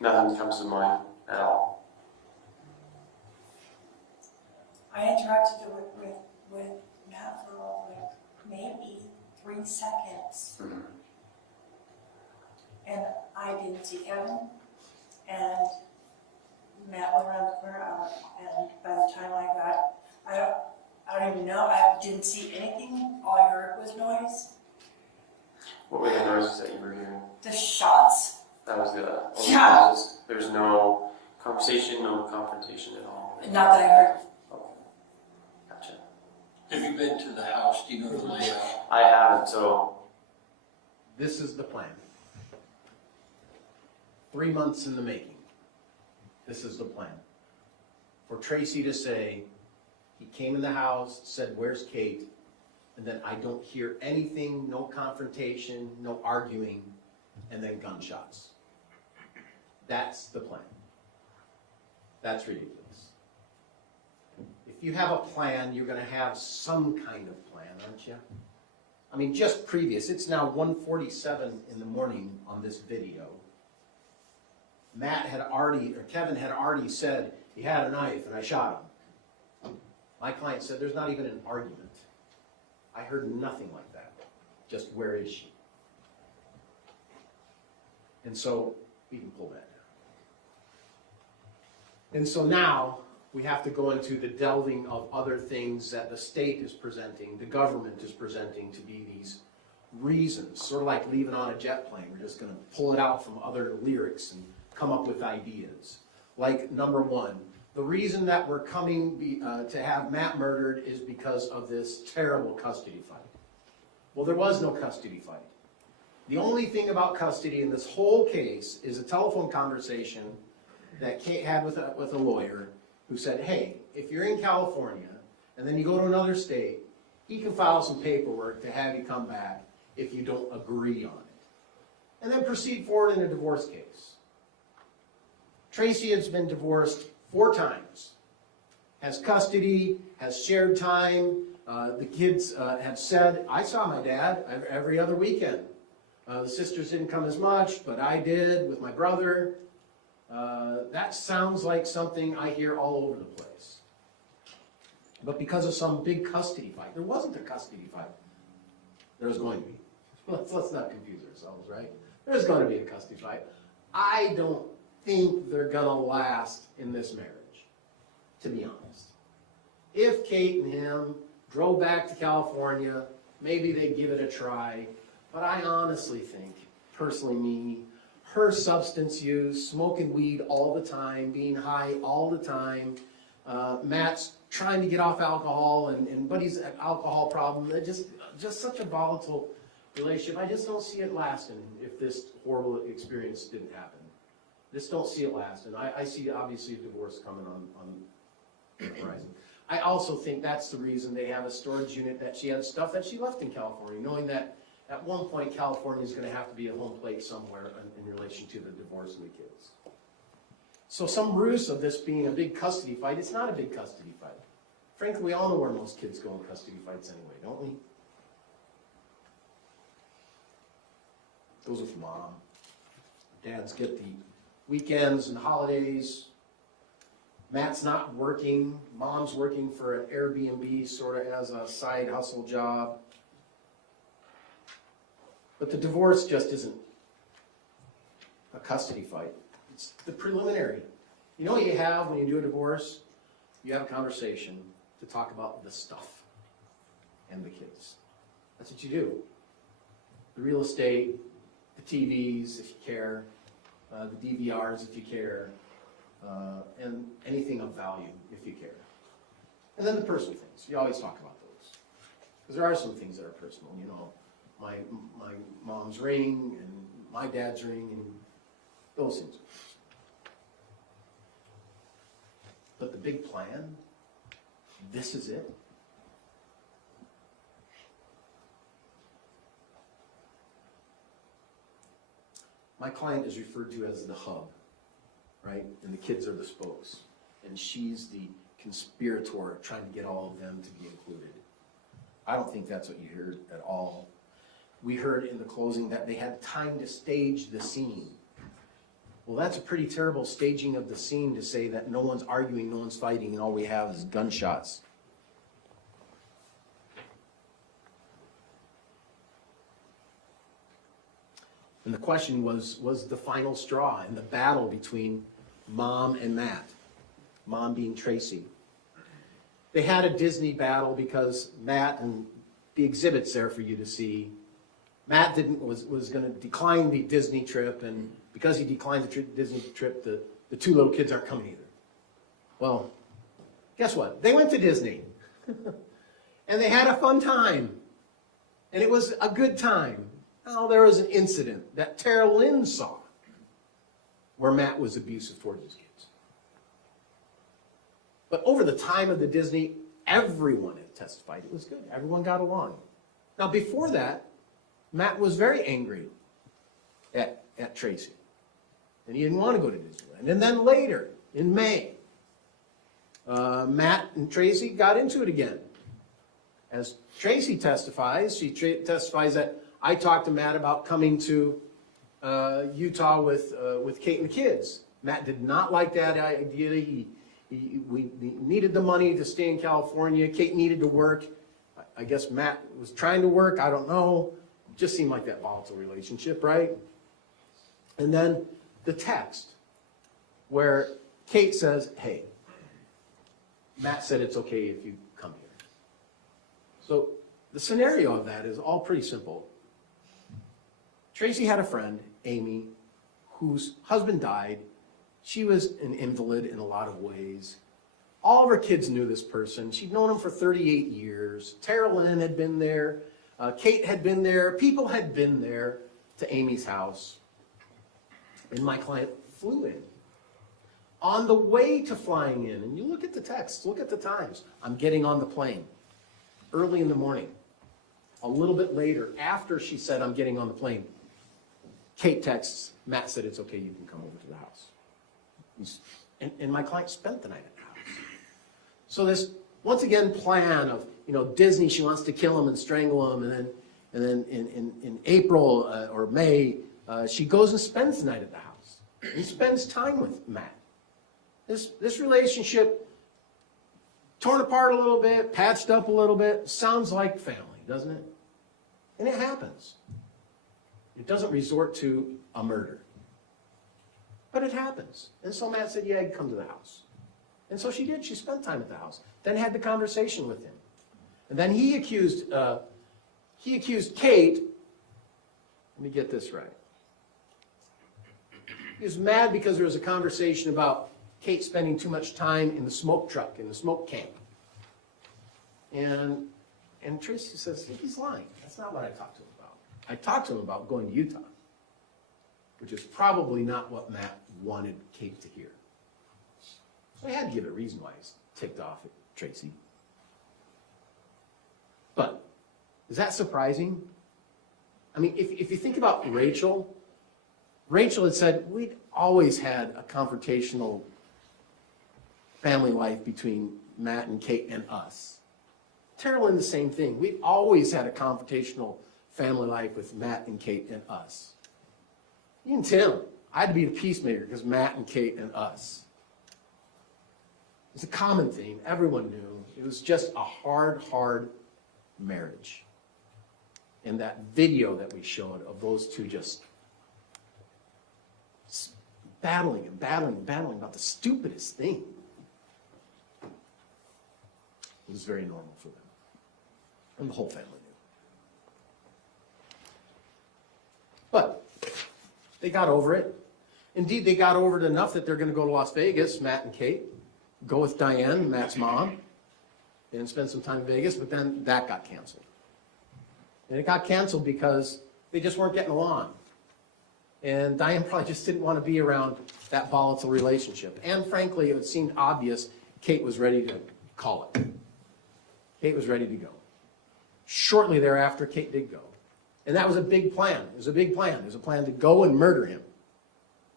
nothing comes to mind at all. I interacted with Matt for like maybe 3 seconds. Mm-hmm. And I didn't see Kevin, and Matt went around the corner, and by the time I don't even know, I didn't see anything, all I heard was noise. What were the noises that you were hearing? The shots. That was the only Yeah. noises. There was no conversation, no confrontation at all. Not that I heard. Okay. Gotcha. Have you been to the house? Do you know the layout? I haven't, so This is the plan. 3 months in the making. This is the plan. For Tracey to say, he came in the house, said, "Where's Kate?" And then I don't hear anything, no confrontation, no arguing, and then gunshots. That's the plan. That's ridiculous. If you have a plan, you're gonna have some kind of plan, aren't you? I mean, just previous, it's now 1:47 in the morning on this video. Kevin had already said he had a knife and I shot him. My client said there's not even an argument. I heard nothing like that. Just where is she? And so we can pull that down. And so now we have to go into the delving of other things that the state is presenting, the government is presenting to be these reasons, sort of like leaving on a jet plane. We're just going to pull it out from other lyrics and come up with ideas. Like number one, the reason that we're coming to have Matt murdered is because of this terrible custody fight. Well, there was no custody fight. The only thing about custody in this whole case is a telephone conversation that Kate had with a lawyer who said, hey, if you're in California and then you go to another state, he can file some paperwork to have you come back if you don't agree on it. And then proceed forward in a divorce case. Tracey has been divorced 4 times, has custody, has shared time. The kids have said, I saw my dad every other weekend. The sisters didn't come as much, but I did with my brother. That sounds like something I hear all over the place. But because of some big custody fight, there wasn't a custody fight. There was going to be. Let's not confuse ourselves, right? There's going to be a custody fight. I don't think they're going to last in this marriage, to be honest. If Kate and him drove back to California, maybe they'd give it a try. But I honestly think, personally me, her substance use, smoking weed all the time, being high all the time, Matt's trying to get off alcohol and Buddy's alcohol problem, just such a volatile relationship. I just don't see it lasting if this horrible experience didn't happen. Just don't see it lasting. I see obviously a divorce coming on the horizon. I also think that's the reason they have a storage unit, that she had stuff that she left in California, knowing that at one point California is going to have to be a home plate somewhere in relation to the divorce and the kids. So some ruse of this being a big custody fight, it's not a big custody fight. Frankly, we all know where most kids go in custody fights anyway, don't we? Goes with mom. Dads get the weekends and holidays. Matt's not working. Mom's working for an Airbnb sort of as a side hustle job. But the divorce just isn't a custody fight. It's the preliminary. You know what you have when you do a divorce? You have a conversation to talk about the stuff and the kids. That's what you do. The real estate, the TVs if you care, the DVRs if you care, and anything of value if you care. And then the personal things. You always talk about those. Because there are some things that are personal, you know. My mom's ring and my dad's ring and those things. But the big plan, this is it. My client is referred to as the hub, right? And the kids are the spokes. and she's the conspirator trying to get all of them to be included. I don't think that's what you heard at all. We heard in the closing that they had time to stage the scene. Well, that's a pretty terrible staging of the scene to say that no one's arguing, no one's fighting, and all we have is gunshots. And the question was the final straw in the battle between Mom and Matt, Mom being Tracey. They had a Disney battle because Matt, and the exhibit's there for you to see, Matt was going to decline the Disney trip, and because he declined the Disney trip, the two little kids aren't coming either. Well, guess what? They went to Disney, and they had a fun time, and it was a good time. Now, there was an incident that Tara Lynn saw where Matt was abusive toward his kids. But over the time of the Disney, everyone had testified it was good. Everyone got along. Now, before that, Matt was very angry at Tracey. And he didn't want to go to Disneyland. And then later, in May, Matt and Tracey got into it again. As Tracey testifies, she testifies that I talked to Matt about coming to Utah with Kate and the kids. Matt did not like that idea. We needed the money to stay in California. Kate needed to work. I guess Matt was trying to work. I don't know. It just seemed like that volatile relationship, right? And then the text where Kate says, hey, Matt said it's okay if you come here. So the scenario of that is all pretty simple. Tracey had a friend, Amy, whose husband died. She was an invalid in a lot of ways. All of her kids knew this person. She'd known him for 38 years. Tara Lynn had been there. Kate had been there. People had been there to Amy's house. And my client flew in. On the way to flying in, and you look at the text, look at the times. I'm getting on the plane early in the morning. A little bit later, after she said, I'm getting on the plane, Kate texts, Matt said it's okay, you can come over to the house. And my client spent the night at the house. So this, once again, plan of, Disney, she wants to kill him and strangle him, and then in April or May, she goes and spends the night at the house. And spends time with Matt. This relationship, torn apart a little bit, patched up a little bit, sounds like family, doesn't it? And it happens. It doesn't resort to a murder. But it happens. And so Matt said, yeah, come to the house. And so she did. She spent time at the house. Then had the conversation with him. And then he accused Kate. Let me get this right. He was mad because there was a conversation about Kate spending too much time in the smoke truck, in the smoke camp. And Tracey says, he's lying. That's not what I talked to him about. I talked to him about going to Utah, which is probably not what Matt wanted Kate to hear. So I had to give a reason why he's ticked off at Tracey. But is that surprising? I mean, if you think about Rachel had said, we'd always had a confrontational family life between Matt and Kate and us. Tara Lynn, the same thing. We've always had a confrontational family life with Matt and Kate and us. Even Tim, I had to be the peacemaker because Matt and Kate and us. It's a common theme. Everyone knew. It was just a hard marriage. And that video that we showed of those two just battling about the stupidest thing. It was very normal for them. And the whole family knew. But they got over it. Indeed, they got over it enough that they're going to go to Las Vegas, Matt and Kate, go with Diane, Matt's mom, and spend some time in Vegas, but then that got canceled. And it got canceled because they just weren't getting along. And Diane probably just didn't want to be around that volatile relationship. And frankly, it seemed obvious Kate was ready to call it. Kate was ready to go. Shortly thereafter, Kate did go. And that was a big plan. It was a big plan. It was a plan to go and murder him.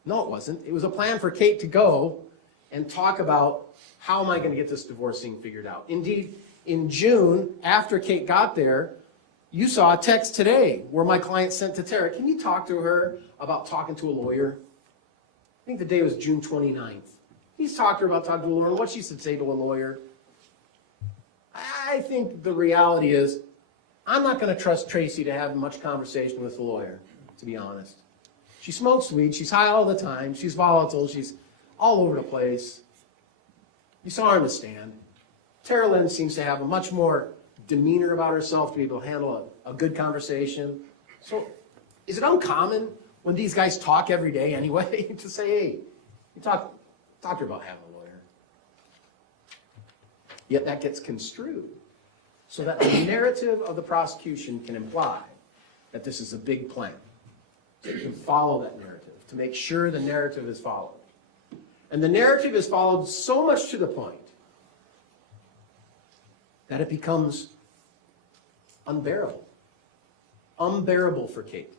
No, it wasn't. It was a plan for Kate to go and talk about how am I going to get this divorce thing figured out. Indeed, in June, after Kate got there, you saw a text today where my client sent to Tara, can you talk to her about talking to a lawyer? I think the day was June 29th. He's talked to her about talking to a lawyer and what she should say to a lawyer. I think the reality is I'm not going to trust Tracey to have much conversation with a lawyer, to be honest. She smokes weed, she's high all the time, she's volatile, she's all over the place. You saw her in the stand. Tara Lynn seems to have a much more demeanor about herself to be able to handle a good conversation. So is it uncommon when these guys talk every day anyway to say, hey, you talk to her about having a lawyer? Yet that gets construed so that the narrative of the prosecution can imply that this is a big plan. So you can follow that narrative to make sure the narrative is followed. And the narrative is followed so much to the point that it becomes unbearable. Unbearable for Kate.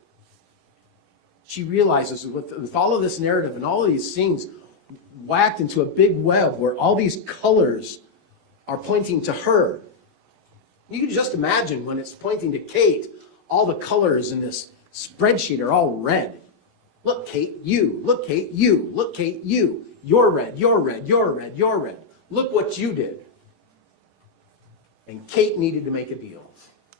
She realizes with all of this narrative and all of these things whacked into a big web where all these colors are pointing to her. You can just imagine when it's pointing to Kate, all the colors in this spreadsheet are all red. Look, Kate, you. Look, Kate, you. Look, Kate, you. You're red, you're red, you're red, you're red. Look what you did. And Kate needed to make a deal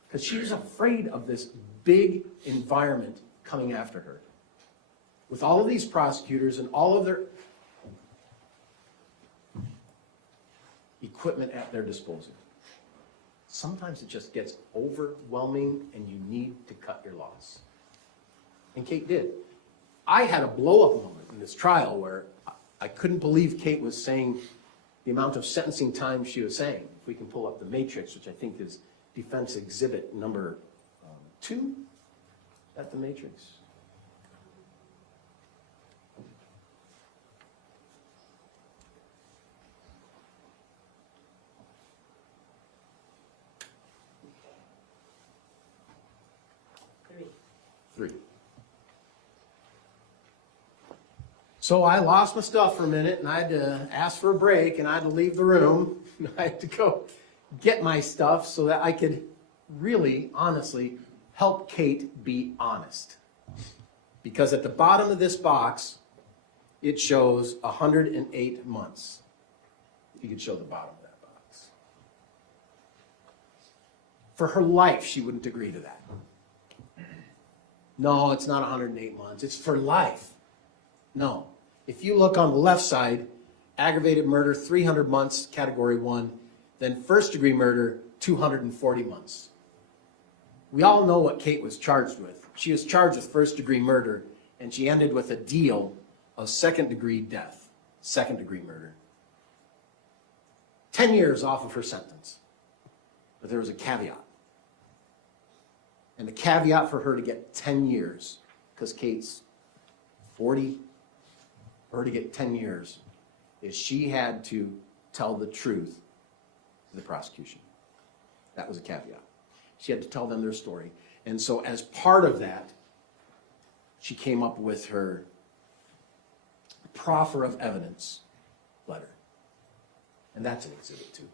because she was afraid of this big environment coming after her. With all of these prosecutors and all of their equipment at their disposal. Sometimes it just gets overwhelming and you need to cut your loss. And Kate did. I had a blow-up moment in this trial where I couldn't believe Kate was saying the amount of sentencing time she was saying. If we can pull up the matrix, which I think is defense exhibit number 2 at the matrix. Three. So I lost my stuff for a minute and I had to ask for a break and I had to leave the room. I had to go get my stuff so that I could really, honestly, help Kate be honest. Because at the bottom of this box, it shows 108 months. If you could show the bottom of that box. For her life, she wouldn't agree to that. No, it's not 108 months. It's for life. No. If you look on the left side, aggravated murder, 300 months, category 1. Then first-degree murder, 240 months. We all know what Kate was charged with. She was charged with first-degree murder, and she ended with a deal of second-degree death, second-degree murder. 10 years off of her sentence. But there was a caveat. And the caveat for her to get 10 years, because Kate's 40, for her to get 10 years, is she had to tell the truth to the prosecution. That was a caveat. She had to tell them their story. And so as part of that, she came up with her proffer of evidence letter. And that's an exhibit too.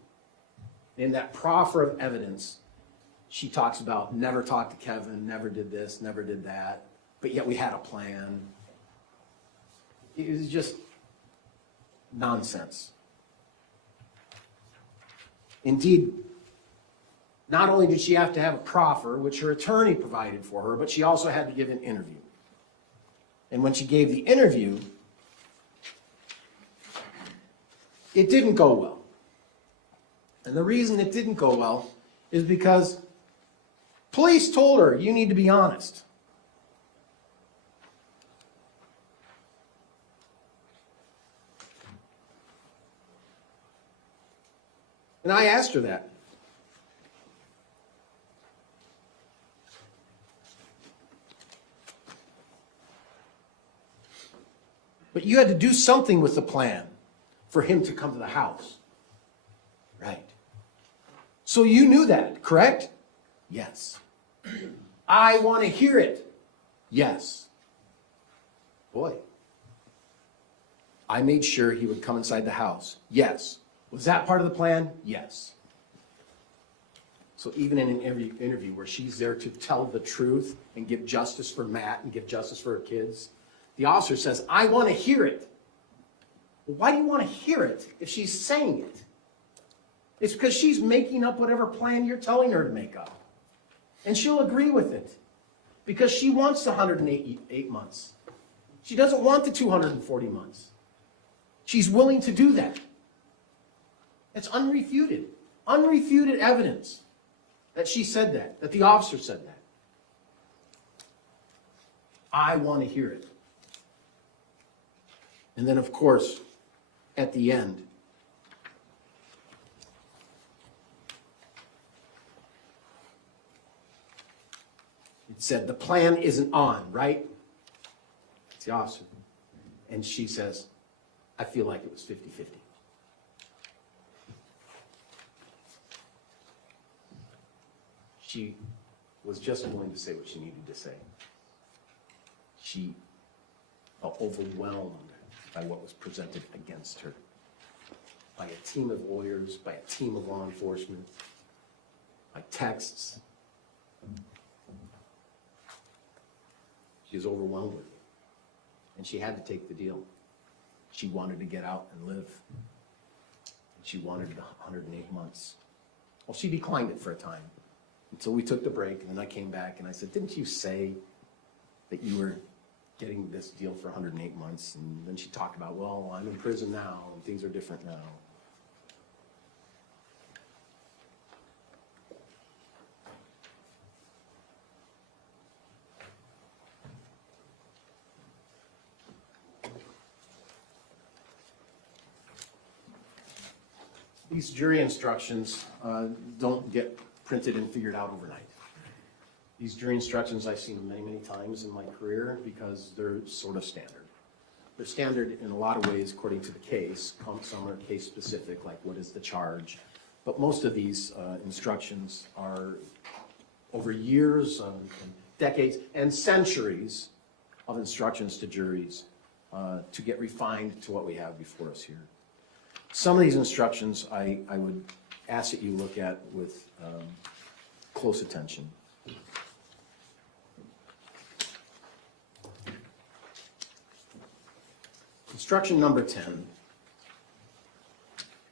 In that proffer of evidence, she talks about never talked to Kevin, never did this, never did that, but yet we had a plan. It was just nonsense. Indeed, not only did she have to have a proffer, which her attorney provided for her, but she also had to give an interview. And when she gave the interview, it didn't go well. And the reason it didn't go well is because police told her, you need to be honest. And I asked her that. But you had to do something with the plan for him to come to the house. Right. So you knew that, correct? Yes. I want to hear it. Yes. Boy. I made sure he would come inside the house. Yes. Was that part of the plan? Yes. So even in an interview where she's there to tell the truth and give justice for Matt and give justice for her kids, the officer says, I want to hear it. Well, why do you want to hear it if she's saying it? It's because she's making up whatever plan you're telling her to make up. And she'll agree with it because she wants the 108 months. She doesn't want the 240 months. She's willing to do that. It's unrefuted. Unrefuted evidence that she said that the officer said that. I want to hear it. And then, of course, at the end, it said, the plan isn't on, right? It's the officer. And she says, I feel like it was 50-50. She was just willing to say what she needed to say. She felt overwhelmed by what was presented against her, by a team of lawyers, by a team of law enforcement, by texts. She was overwhelmed with it, and she had to take the deal. She wanted to get out and live, and she wanted 108 months. Well, she declined it for a time, until we took the break, and then I came back and I said, didn't you say that you were getting this deal for 108 months? And then she talked about, well, I'm in prison now, and things are different now. These jury instructions don't get printed and figured out overnight. These jury instructions I've seen many, many times in my career because they're sort of standard. They're standard in a lot of ways according to the case. Some are case specific, like what is the charge. But most of these instructions are over years, and decades, and centuries of instructions to juries to get refined to what we have before us here. Some of these instructions I would ask that you look at with close attention. Instruction number 10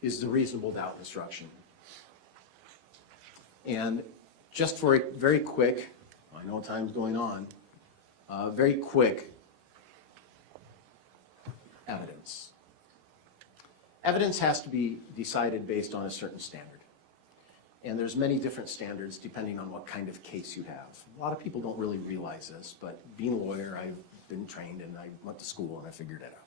is the reasonable doubt instruction. And just for a very quick, I know time's going on, very quick evidence. Evidence has to be decided based on a certain standard. And there's many different standards depending on what kind of case you have. A lot of people don't really realize this, but being a lawyer, I've been trained and I went to school and I figured it out.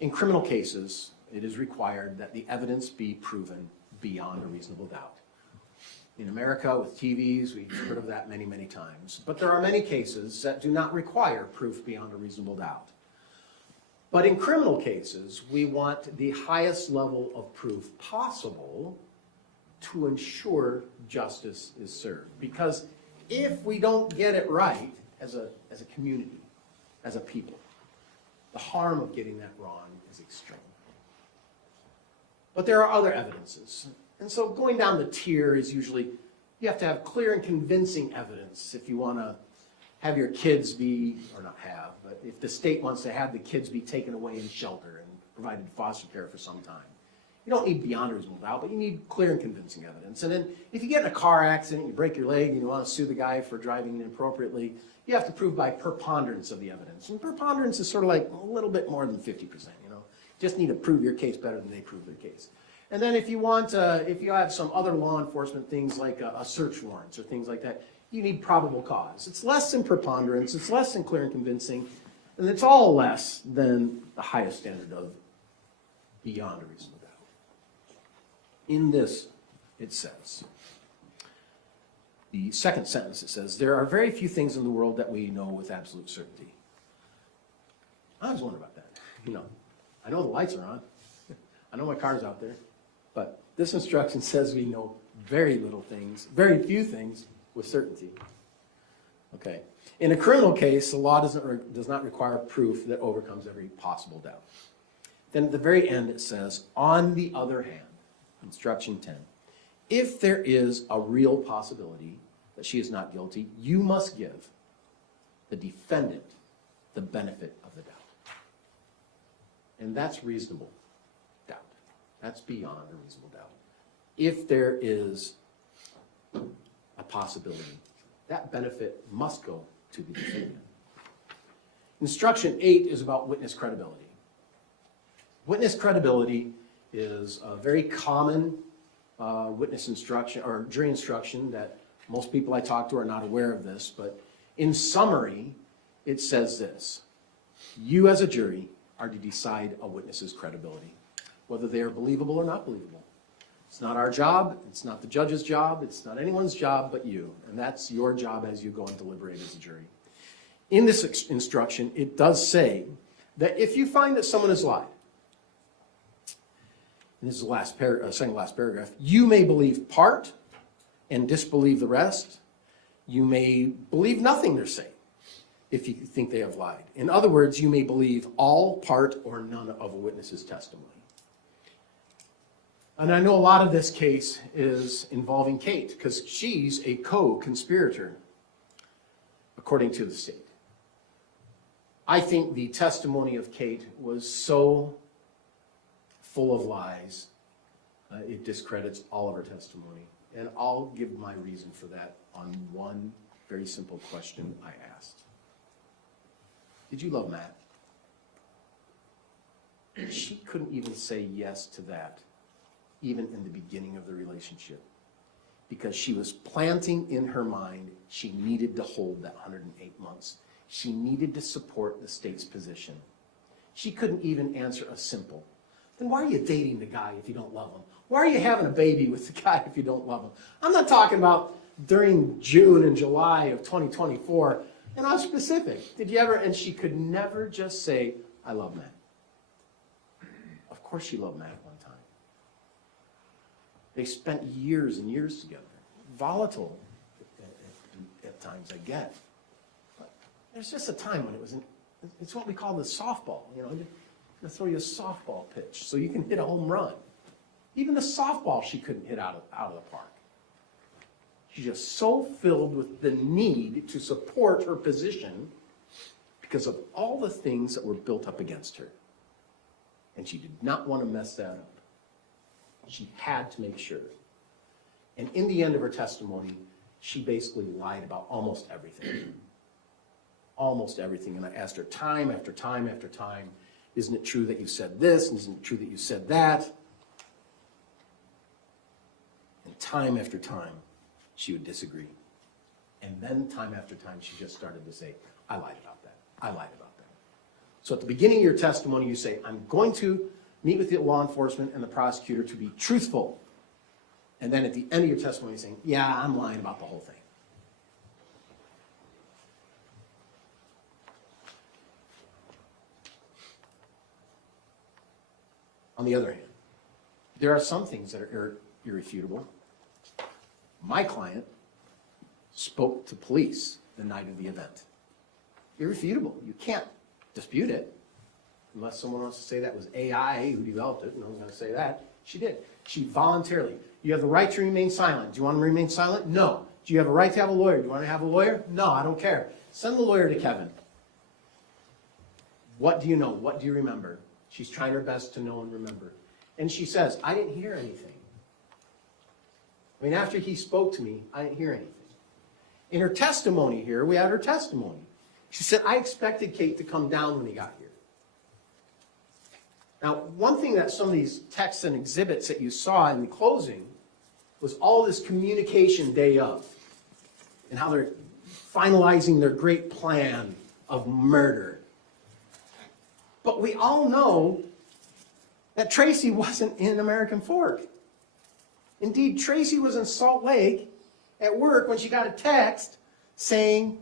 In criminal cases, it is required that the evidence be proven beyond a reasonable doubt. In America, with TVs, we've heard of that many, many times. But there are many cases that do not require proof beyond a reasonable doubt. But in criminal cases, we want the highest level of proof possible to ensure justice is served. Because if we don't get it right as a community, as a people, the harm of getting that wrong is extreme. But there are other evidences. And so going down the tier is usually, you have to have clear and convincing evidence if you want to have your kids be, or not have, but if the state wants to have the kids be taken away in shelter and provided foster care for some time. You don't need beyond a reasonable doubt, but you need clear and convincing evidence. And then if you get in a car accident, you break your leg, and you want to sue the guy for driving inappropriately, you have to prove by preponderance of the evidence. And preponderance is sort of like a little bit more than 50%, you know. Just need to prove your case better than they prove their case. And then if you want, if you have some other law enforcement things like a search warrants or things like that, you need probable cause. It's less than preponderance, it's less than clear and convincing, and it's all less than the highest standard of beyond a reasonable doubt. In this, it says, the second sentence, it says, there are very few things in the world that we know with absolute certainty. I was wondering about that. You know, I know the lights are on. I know my car's out there. But this instruction says we know very little things, very few things with certainty. Okay. In a criminal case, the law does not require proof that overcomes every possible doubt. Then at the very end it says, on the other hand, instruction 10, if there is a real possibility that she is not guilty, you must give the defendant the benefit of the doubt. And that's reasonable doubt. That's beyond a reasonable doubt. If there is a possibility, that benefit must go to the defendant. Instruction 8 is about witness credibility. Witness credibility is a very common witness instruction or jury instruction that most people I talk to are not aware of this, but in summary, it says this: you as a jury are to decide a witness's credibility, whether they are believable or not believable. It's not our job, it's not the judge's job, it's not anyone's job but you, and that's your job as you go and deliberate as a jury. In this instruction, it does say that if you find that someone has lied, and this is the second last paragraph, you may believe part and disbelieve the rest. You may believe nothing they're saying if you think they have lied. In other words, you may believe all, part, or none of a witness's testimony. And I know a lot of this case is involving Kate because she's a co-conspirator, according to the state. I think the testimony of Kate was so full of lies, it discredits all of her testimony. And I'll give my reason for that on one very simple question I asked. Did you love Matt? She couldn't even say yes to that, even in the beginning of the relationship, because she was planting in her mind she needed to hold that 108 months. She needed to support the state's position. She couldn't even answer a simple, then why are you dating the guy if you don't love him? Why are you having a baby with the guy if you don't love him? I'm not talking about during June and July of 2024, and I'm specific. Did you ever, and she could never just say, I love Matt. Of course she loved Matt at one time. They spent years and years together. Volatile at times, I get. But there's just a time when it's what we call the softball, you know. They'll throw you a softball pitch so you can hit a home run. Even the softball she couldn't hit out of the park. She's just so filled with the need to support her position because of all the things that were built up against her. And she did not want to mess that up. She had to make sure. And in the end of her testimony, she basically lied about almost everything. Almost everything. And I asked her time after time after time, isn't it true that you said this? And isn't it true that you said that? And time after time, she would disagree. And then time after time, she just started to say, I lied about that. I lied about that. So at the beginning of your testimony, you say, I'm going to meet with the law enforcement and the prosecutor to be truthful. And then at the end of your testimony, you're saying, yeah, I'm lying about the whole thing. On the other hand, there are some things that are irrefutable. My client spoke to police the night of the event. Irrefutable. You can't dispute it. Unless someone wants to say that was AI who developed it. No one's going to say that. She did. She voluntarily. You have the right to remain silent. Do you want to remain silent? No. Do you have a right to have a lawyer? Do you want to have a lawyer? No, I don't care. Send the lawyer to Kevin. What do you know? What do you remember? She's trying her best to know and remember. And she says, I didn't hear anything. I mean, after he spoke to me, I didn't hear anything. In her testimony here, we had her testimony. She said, I expected Kate to come down when he got here. Now, one thing that some of these texts and exhibits that you saw in the closing was all this communication day of, and how they're finalizing their great plan of murder. But we all know that Tracey wasn't in American Fork. Indeed, Tracey was in Salt Lake at work when she got a text saying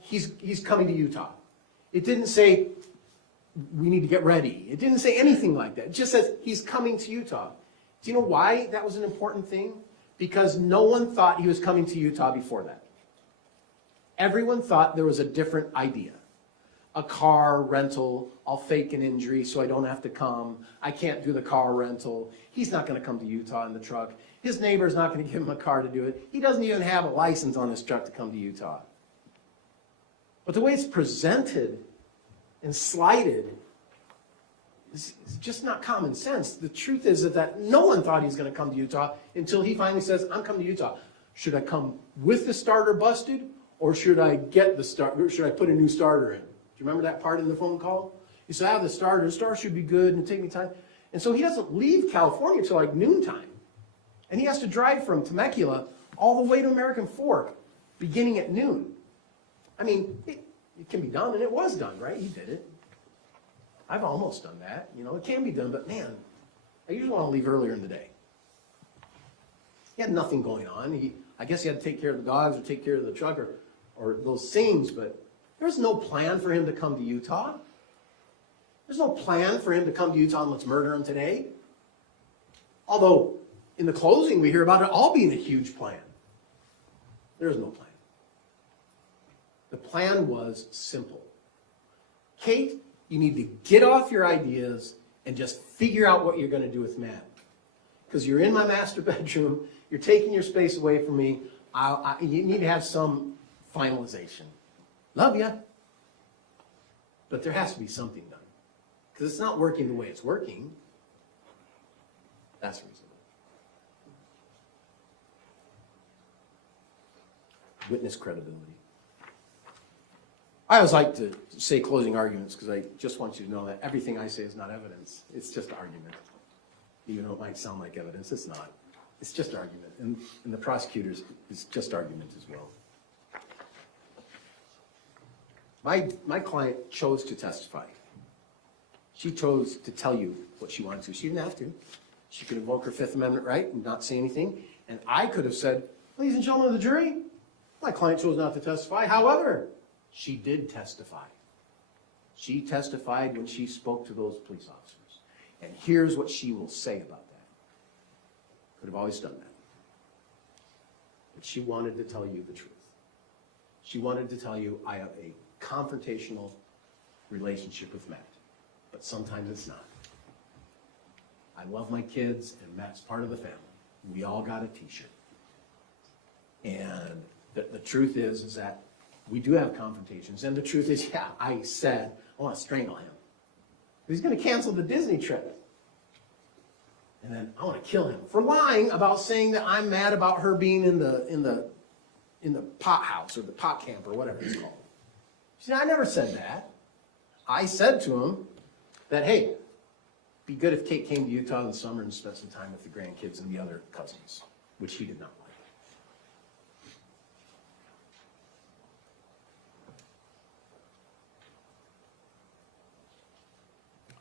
he's coming to Utah. It didn't say we need to get ready. It didn't say anything like that. It just says he's coming to Utah. Do you know why that was an important thing? Because no one thought he was coming to Utah before that. Everyone thought there was a different idea. a car rental, I'll fake an injury so I don't have to come. I can't do the car rental. He's not going to come to Utah in the truck. His neighbor's not going to give him a car to do it. He doesn't even have a license on his truck to come to Utah. But the way it's presented and slighted is just not common sense. The truth is that no one thought he was going to come to Utah until he finally says, I'm coming to Utah. Should I come with the starter busted, or should I get the starter? Should I put a new starter in? Do you remember that part in the phone call? He said, I have the starter. The starter should be good and take me time. And so he doesn't leave California till like noontime. And he has to drive from Temecula all the way to American Fork, beginning at noon. I mean, it can be done, and it was done, right? He did it. I've almost done that. You know, it can be done, but man, I usually want to leave earlier in the day. He had nothing going on. I guess he had to take care of the dogs or take care of the truck or those things, but there was no plan for him to come to Utah. There's no plan for him to come to Utah and let's murder him today. Although, in the closing, we hear about it all being a huge plan. There is no plan. The plan was simple. Kate, you need to get off your ideas and just figure out what you're going to do with Matt. Because you're in my master bedroom, you're taking your space away from me, you need to have some finalization. Love ya. But there has to be something done. Because it's not working the way it's working. That's reasonable. Witness credibility. I always like to say closing arguments because I just want you to know that everything I say is not evidence. It's just argument. Even though it might sound like evidence, it's not. It's just argument. And the prosecutors, it's just argument as well. My client chose to testify. She chose to tell you what she wanted to. She didn't have to. She could invoke her Fifth Amendment right and not say anything. And I could have said, ladies and gentlemen of the jury, my client chose not to testify. However, she did testify. She testified when she spoke to those police officers. And here's what she will say about that. Could have always done that. But she wanted to tell you the truth. She wanted to tell you, I have a confrontational relationship with Matt. But sometimes it's not. I love my kids, and Matt's part of the family. We all got a t-shirt. And the truth is that we do have confrontations. And the truth is, yeah, I said, I want to strangle him. He's going to cancel the Disney trip. And then I want to kill him for lying about saying that I'm mad about her being in the pot house or the pot camp or whatever it's called. She said, I never said that. I said to him that, hey, be good if Kate came to Utah in the summer and spent some time with the grandkids and the other cousins, which he did not like.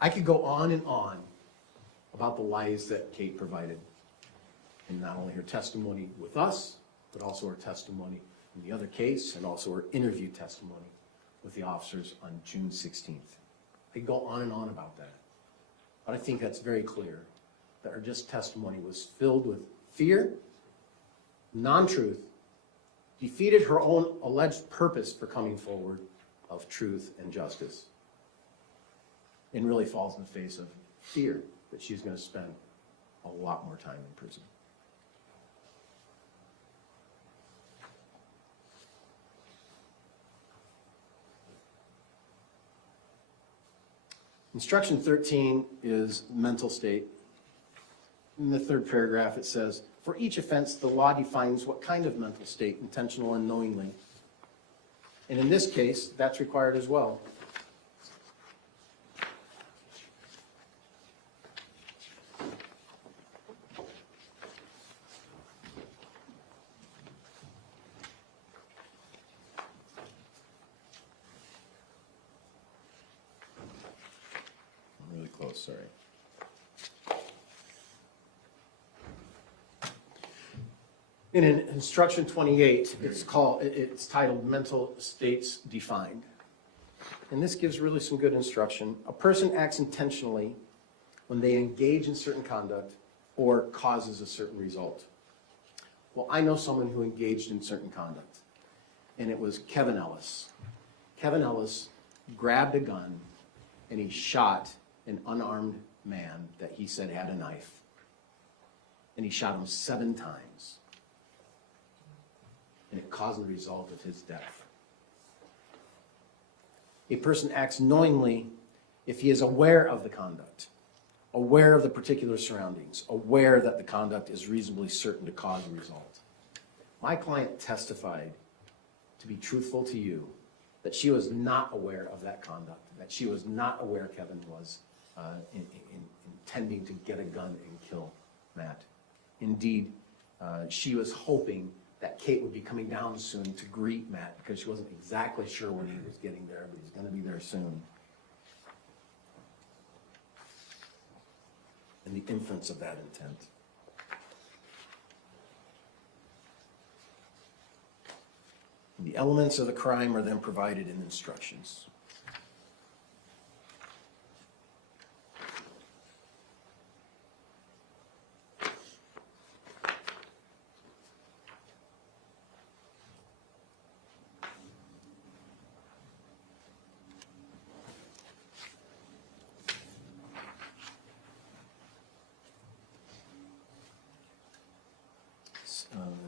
I could go on and on about the lies that Kate provided in not only her testimony with us, but also her testimony in the other case and also her interview testimony with the officers on June 16th. I could go on and on about that. But I think that's very clear that her just testimony was filled with fear, non-truth, defeated her own alleged purpose for coming forward of truth and justice, and really falls in the face of fear that she's going to spend a lot more time in prison. Instruction 13 is mental state. In the third paragraph, it says, for each offense, the law defines what kind of mental state, intentional and knowingly. And in this case, that's required as well. Sorry. In instruction 28, it's titled Mental States Defined. And this gives really some good instruction. A person acts intentionally when they engage in certain conduct or causes a certain result. Well, I know someone who engaged in certain conduct, and it was Kevin Ellis. Kevin Ellis grabbed a gun and he shot an unarmed man that he said had a knife. And he shot him 7 times. And it caused the result of his death. A person acts knowingly if he is aware of the conduct, aware of the particular surroundings, aware that the conduct is reasonably certain to cause a result. My client testified, to be truthful to you, that she was not aware of that conduct, that she was not aware Kevin was intending to get a gun and kill Matt. Indeed, she was hoping that Kate would be coming down soon to greet Matt because she wasn't exactly sure when he was getting there, but he's going to be there soon. And the inference of that intent. The elements of the crime are then provided in instructions.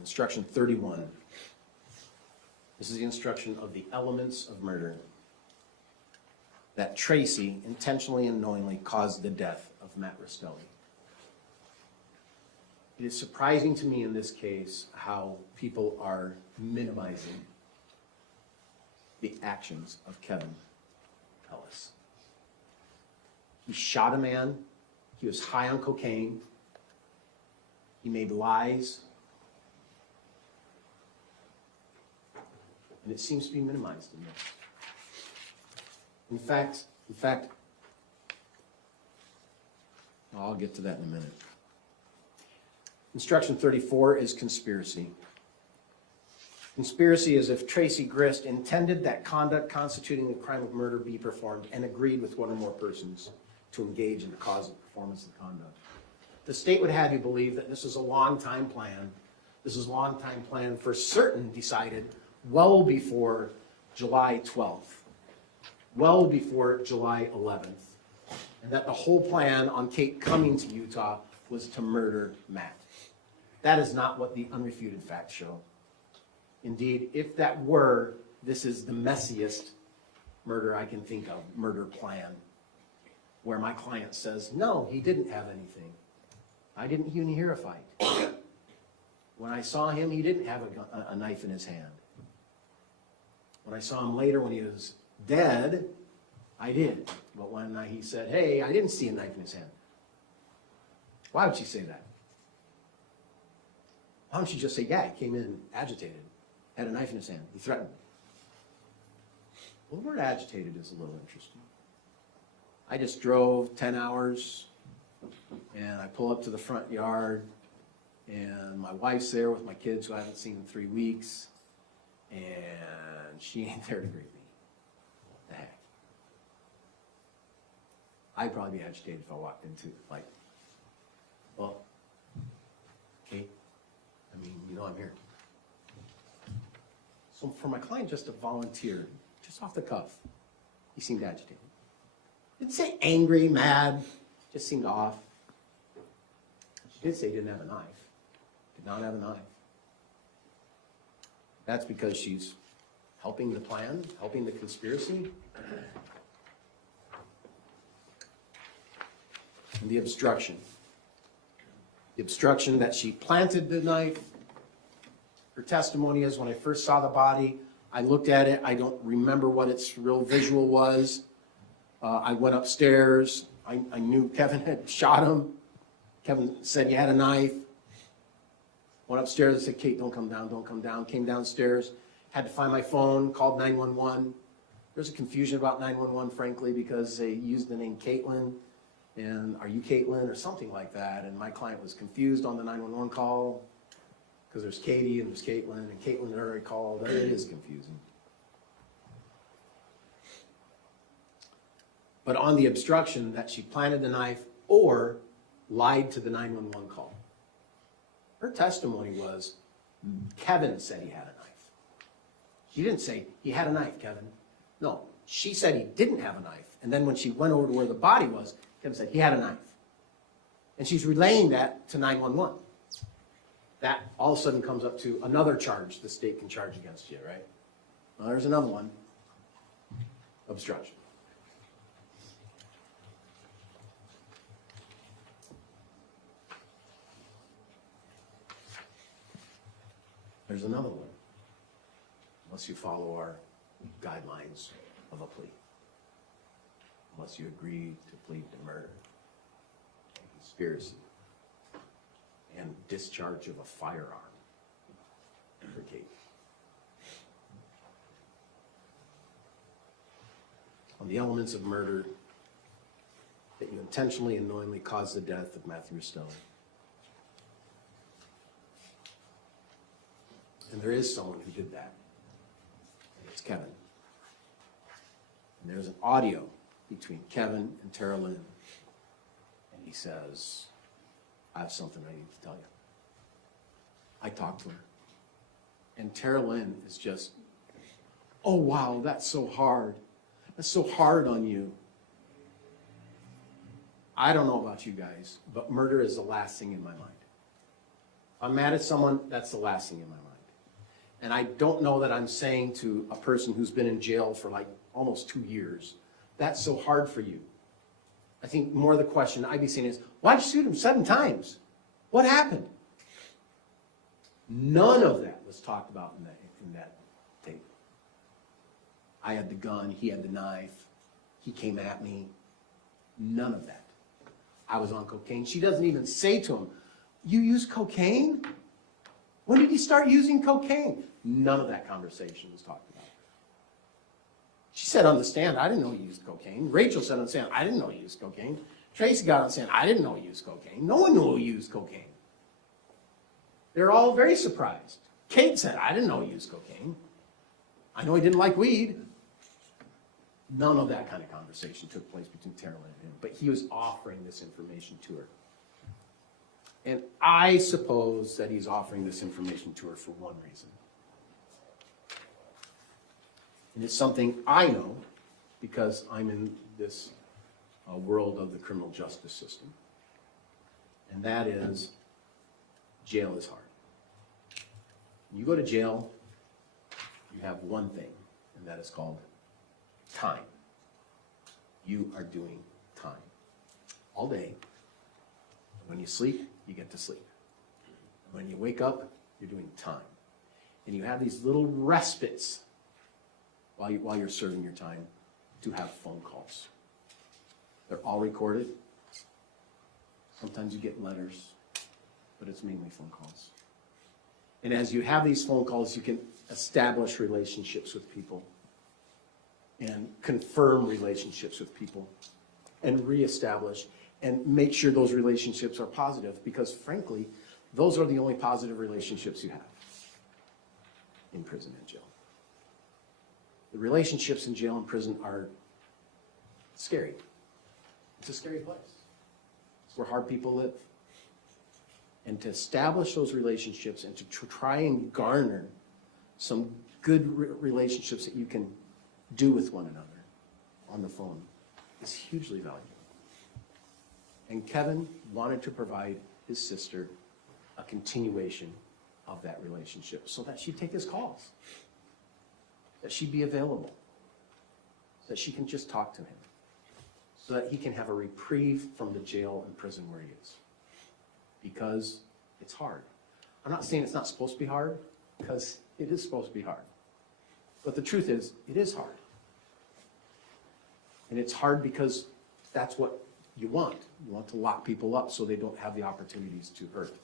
Instruction 31. This is the instruction of the elements of murder. That Tracey intentionally and knowingly caused the death of Matt Restelli. It is surprising to me in this case how people are minimizing the actions of Kevin Ellis. He shot a man. He was high on cocaine. He made lies. And it seems to be minimized in this. In fact, I'll get to that in a minute. Instruction 34 is conspiracy. Conspiracy is if Tracey Grist intended that conduct constituting the crime of murder be performed and agreed with one or more persons to engage in the cause of performance of the conduct. The state would have you believe that this is a long-time plan. This is a long-time plan for certain decided well before July 12th, well before July 11th, and that the whole plan on Kate coming to Utah was to murder Matt. That is not what the unrefuted facts show. Indeed, if that were, this is the messiest murder I can think of, murder plan, where my client says, no, he didn't have anything. I didn't even hear a fight. When I saw him, he didn't have a knife in his hand. When I saw him later when he was dead, I did. But when he said, hey, I didn't see a knife in his hand. Why would she say that? Why don't you just say, yeah, he came in agitated, had a knife in his hand, he threatened me. Well, the word agitated is a little interesting. I just drove 10 hours, and I pull up to the front yard, and my wife's there with my kids who I haven't seen in 3 weeks, and she ain't there to greet me. What the heck? I'd probably be agitated if I walked into, like, well, Kate, I mean, you know I'm here. So for my client just to volunteer, just off the cuff, he seemed agitated. Didn't say angry, mad, just seemed off. She did say he didn't have a knife. Did not have a knife. That's because she's helping the plan, helping the conspiracy. And the obstruction. The obstruction that she planted the knife. Her testimony is when I first saw the body, I looked at it. I don't remember what its real visual was. I went upstairs. I knew Kevin had shot him. Kevin said he had a knife. Went upstairs and said, Kate, don't come down, don't come down. Came downstairs, had to find my phone, called 911. There's a confusion about 911, frankly, because they used the name Caitlin, and are you Caitlin, or something like that. And my client was confused on the 911 call, because there's Katie and there's Caitlin, and Caitlin had already called. It is confusing. But on the obstruction that she planted the knife or lied to the 911 call. Her testimony was, Kevin said he had a knife. She didn't say, he had a knife, Kevin. No, She said he didn't have a knife. And then when she went over to where the body was, Kevin said he had a knife. And she's relaying that to 911. That all of a sudden comes up to another charge the state can charge against you, right? Well, there's another one. Obstruction. There's another one. Unless you follow our guidelines of a plea. Unless you agree to plead to murder, conspiracy, and discharge of a firearm for Katie. On the elements of murder, that you intentionally and knowingly caused the death of Matthew Restelli. And there is someone who did that. And it's Kevin. And there's an audio between Kevin and Tara Lynn. And he says, I have something I need to tell you. I talked to her. And Tara Lynn is just, oh wow, that's so hard. That's so hard on you. I don't know about you guys, but murder is the last thing in my mind. If I'm mad at someone, that's the last thing in my mind. And I don't know that I'm saying to a person who's been in jail for like almost 2 years, that's so hard for you. I think more of the question I'd be saying is, why'd you shoot him 7 times? What happened? None of that was talked about in that tape. I had the gun, he had the knife, he came at me. None of that. I was on cocaine. She doesn't even say to him, you use cocaine? When did he start using cocaine? None of that conversation was talked about. She said on the stand, I didn't know he used cocaine. Rachel said on the stand, I didn't know he used cocaine. Tracey got on the stand, I didn't know he used cocaine. No one knew he used cocaine. They're all very surprised. Kate said, I didn't know he used cocaine. I know he didn't like weed. None of that kind of conversation took place between Tara and him, but he was offering this information to her. And I suppose that he's offering this information to her for one reason. And it's something I know because I'm in this world of the criminal justice system. And that is, jail is hard. When you go to jail, you have one thing, and that is called time. You are doing time all day. When you sleep, you get to sleep. When you wake up, you're doing time. And you have these little respites while you're serving your time to have phone calls. They're all recorded. Sometimes you get letters, but it's mainly phone calls. And as you have these phone calls, you can establish relationships with people and confirm relationships with people and reestablish and make sure those relationships are positive because, frankly, those are the only positive relationships you have in prison and jail. The relationships in jail and prison are scary. It's a scary place. It's where hard people live. And to establish those relationships and to try and garner some good relationships that you can do with one another on the phone is hugely valuable. And Kevin wanted to provide his sister a continuation of that relationship so that she'd take his calls, that she'd be available, that she can just talk to him, so that he can have a reprieve from the jail and prison where he is. Because it's hard. I'm not saying it's not supposed to be hard, because it is supposed to be hard. But the truth is, it is hard. And it's hard because that's what you want. You want to lock people up so they don't have the opportunities to hurt.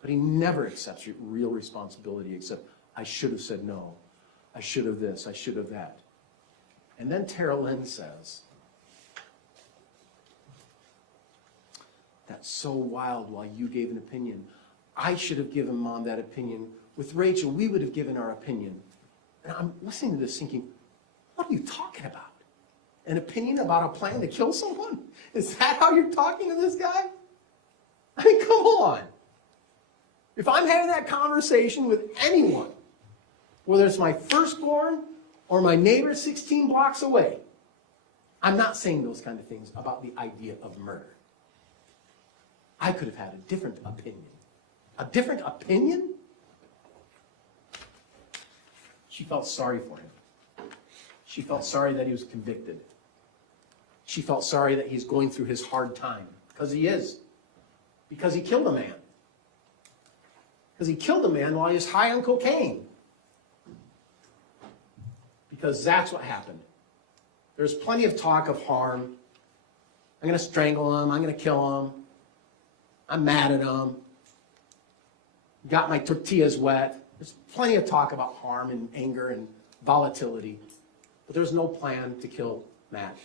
But he never accepts real responsibility except, I should have said no. I should have this. I should have that. And then Tara Lynn says, that's so wild while you gave an opinion. I should have given Mom that opinion. With Rachel, we would have given our opinion. And I'm listening to this thinking, what are you talking about? An opinion about a plan to kill someone? Is that how you're talking to this guy? I mean, come on. If I'm having that conversation with anyone, whether it's my firstborn or my neighbor 16 blocks away. I'm not saying those kind of things about the idea of murder. I could have had a different opinion. A different opinion? She felt sorry for him. She felt sorry that he was convicted. She felt sorry that he's going through his hard time, because he is. Because he killed a man. Because he killed a man while he was high on cocaine. Because that's what happened. There's plenty of talk of harm. I'm going to strangle him. I'm going to kill him. I'm mad at him. Got my tortillas wet. There's plenty of talk about harm and anger and volatility. But there's no plan to kill Matt.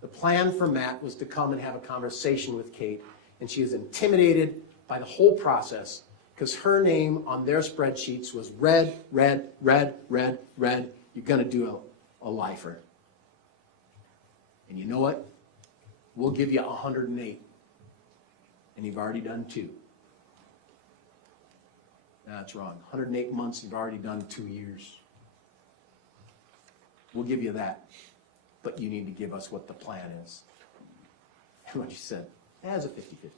The plan for Matt was to come and have a conversation with Kate, and she was intimidated by the whole process because her name on their spreadsheets was red, red, red, red, red. You're going to do a lifer. And you know what? We'll give you 108. And you've already done 2. That's wrong. 108 months, you've already done 2 years. We'll give you that. But you need to give us what the plan is. And what you said, as a 50-50.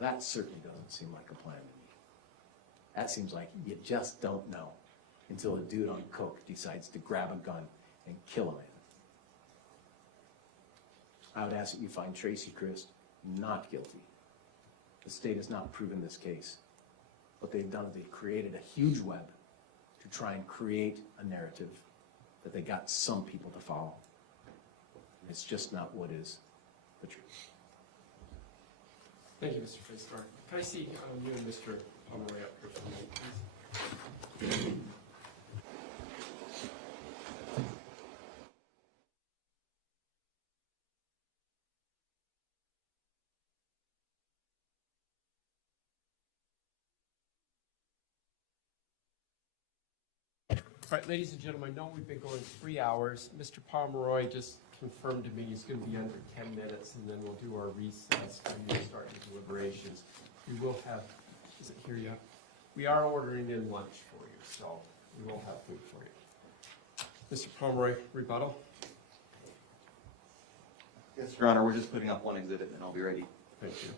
That certainly doesn't seem like a plan to me. That seems like you just don't know until a dude on coke decides to grab a gun and kill a man. I would ask that you find Tracey Grist not guilty. The state has not proven this case. What they've done is they've created a huge web to try and create a narrative that they got some people to follow. And it's just not what is the truth. Thank you, Mr. Freestar. Can I see you and Mr. Pomeroy up here for a minute, please? All right, ladies and gentlemen, I know we've been going 3 hours. Mr. Pomeroy just confirmed to me he's going to be under 10 minutes, and then we'll do our recess and we'll start the deliberations. We will have, is it here yet? We are ordering in lunch for you, so we will have food for you. Mr. Pomeroy, rebuttal? Yes, Your Honor, we're just putting up one exhibit and I'll be ready. Thank you.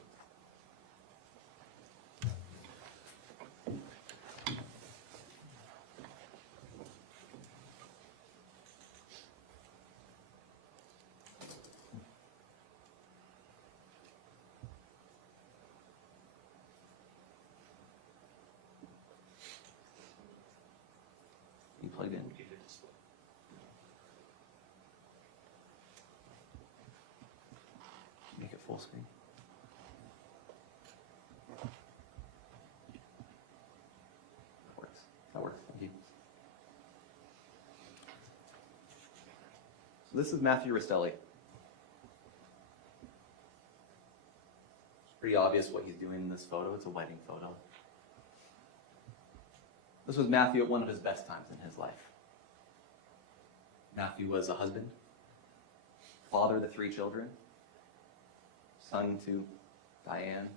You plugged in. Make it full screen. That works. That works. Thank you. So this is Matthew Restelli. It's pretty obvious what he's doing in this photo. It's a wedding photo. This was Matthew at one of his best times in his life. Matthew was a husband, father to 3 children, son to Diane.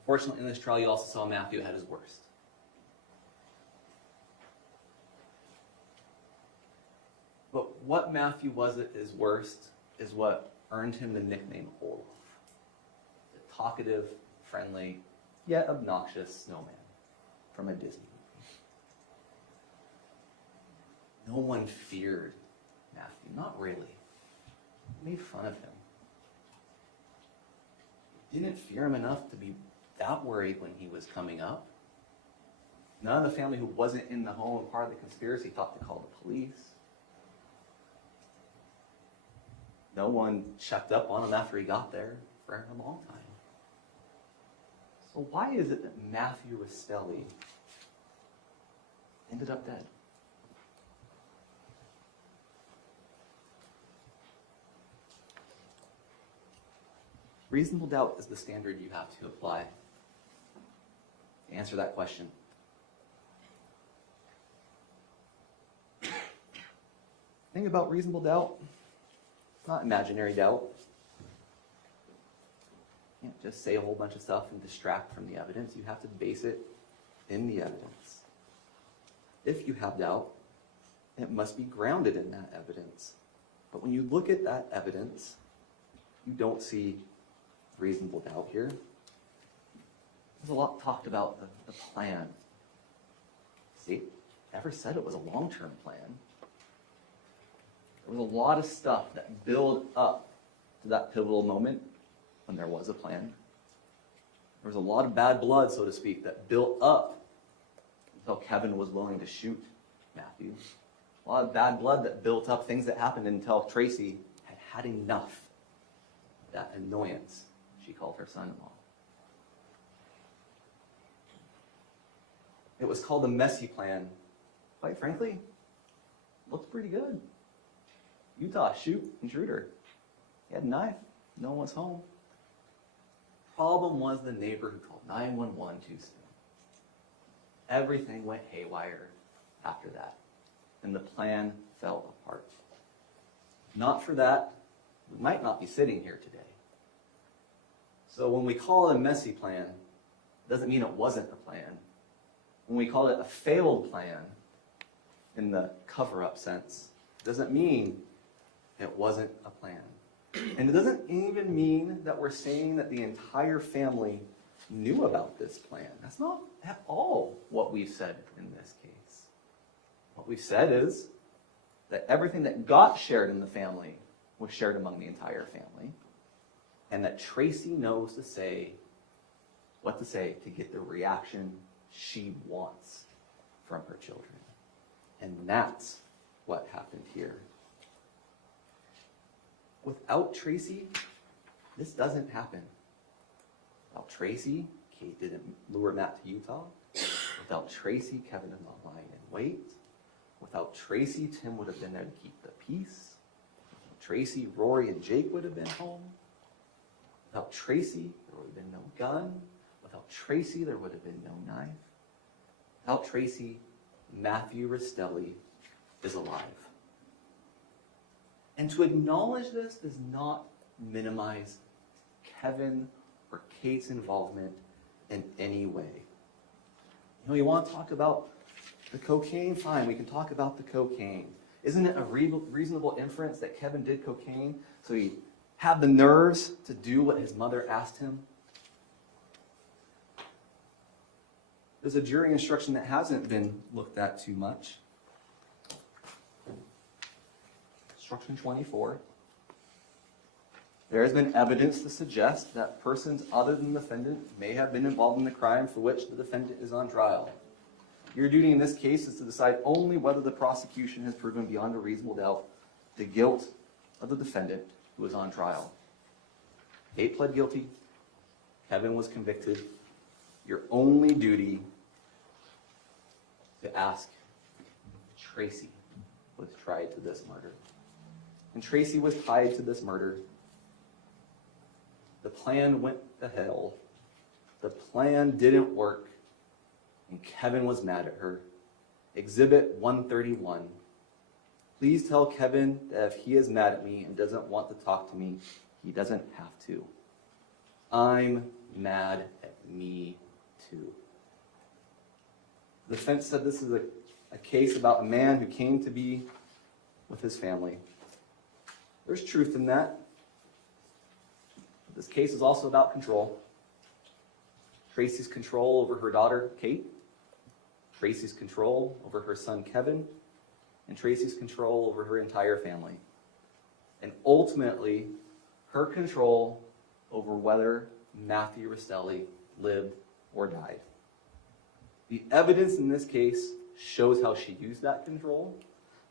Unfortunately, in this trial, you also saw Matthew at his worst. But what Matthew was at his worst is what earned him the nickname Olaf. The talkative, friendly, yet obnoxious snowman from a Disney movie. No one feared Matthew, not really. Made fun of him. Didn't fear him enough to be that worried when he was coming up. None of the family who wasn't in the home and part of the conspiracy thought to call the police. No one checked up on him after he got there for a long time. So why is it that Matthew Restelli ended up dead? Reasonable doubt is the standard you have to apply to answer that question. Think about reasonable doubt. It's not imaginary doubt. You can't just say a whole bunch of stuff and distract from the evidence. You have to base it in the evidence. If you have doubt, it must be grounded in that evidence. But when you look at that evidence, you don't see reasonable doubt here. There's a lot talked about the plan. See, never said it was a long-term plan. There was a lot of stuff that built up to that pivotal moment when there was a plan. There was a lot of bad blood, so to speak, that built up until Kevin was willing to shoot Matthew. A lot of bad blood that built up, things that happened until Tracey had had enough of that annoyance she called her son-in-law. It was called the messy plan. Quite frankly, looked pretty good. Utah, shoot, intruder. He had a knife. No one was home. Problem was the neighbor who called 911 too soon. Everything went haywire after that, and the plan fell apart. Not for that, we might not be sitting here today. So when we call it a messy plan, it doesn't mean it wasn't a plan. When we call it a failed plan, in the cover-up sense, it doesn't mean it wasn't a plan. And it doesn't even mean that we're saying that the entire family knew about this plan. That's not at all what we've said in this case. What we've said is that everything that got shared in the family was shared among the entire family, and that Tracey knows what to say to get the reaction she wants from her children. And that's what happened here. Without Tracey, this doesn't happen. Without Tracey, Kate didn't lure Matt to Utah. Without Tracey, Kevin did not lie in wait. Without Tracey, Tim would have been there to keep the peace. Without Tracey, Rory and Jake would have been home. Without Tracey, there would have been no gun. Without Tracey, there would have been no knife. Without Tracey, Matthew Restelli is alive. And to acknowledge this does not minimize Kevin or Kate's involvement in any way. You know, you want to talk about the cocaine? Fine, we can talk about the cocaine. Isn't it a reasonable inference that Kevin did cocaine so he had the nerves to do what his mother asked him? There's a jury instruction that hasn't been looked at too much. Instruction 24. There has been evidence to suggest that persons other than the defendant may have been involved in the crime for which the defendant is on trial. Your duty in this case is to decide only whether the prosecution has proven beyond a reasonable doubt the guilt of the defendant who is on trial. Kate pled guilty. Kevin was convicted. Your only duty to ask Tracey was tried to this murder. And Tracey was tied to this murder. The plan went to hell. The plan didn't work. And Kevin was mad at her. Exhibit 131. Please tell Kevin that if he is mad at me and doesn't want to talk to me, he doesn't have to. I'm mad at me too. The defense said this is a case about a man who came to be with his family. There's truth in that. This case is also about control. Tracey's control over her daughter, Kate. Tracey's control over her son, Kevin. And Tracey's control over her entire family. And ultimately, her control over whether Matthew Restelli lived or died. The evidence in this case shows how she used that control.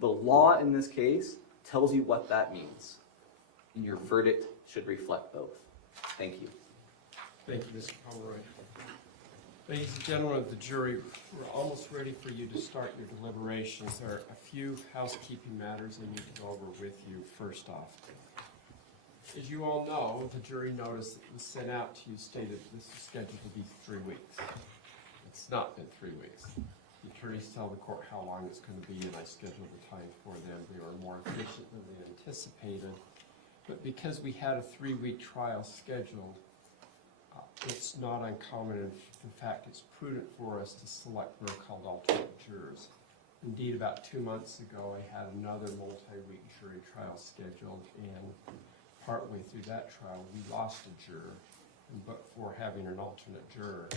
The law in this case tells you what that means. And your verdict should reflect both. Thank you. Thank you, Mr. Pomeroy. Ladies and gentlemen of the jury, we're almost ready for you to start your deliberations. There are a few housekeeping matters I need to go over with you first off. As you all know, the jury notice that was sent out to you stated this is scheduled to be 3 weeks. It's not been 3 weeks. The attorneys tell the court how long it's going to be, and I scheduled the time for them. They were more efficient than they anticipated. But because we had a 3-week trial scheduled, it's not uncommon, in fact, it's prudent for us to select what are called alternate jurors. Indeed, about 2 months ago, I had another multi-week jury trial scheduled, and partway through that trial, we lost a juror. But for having an alternate juror,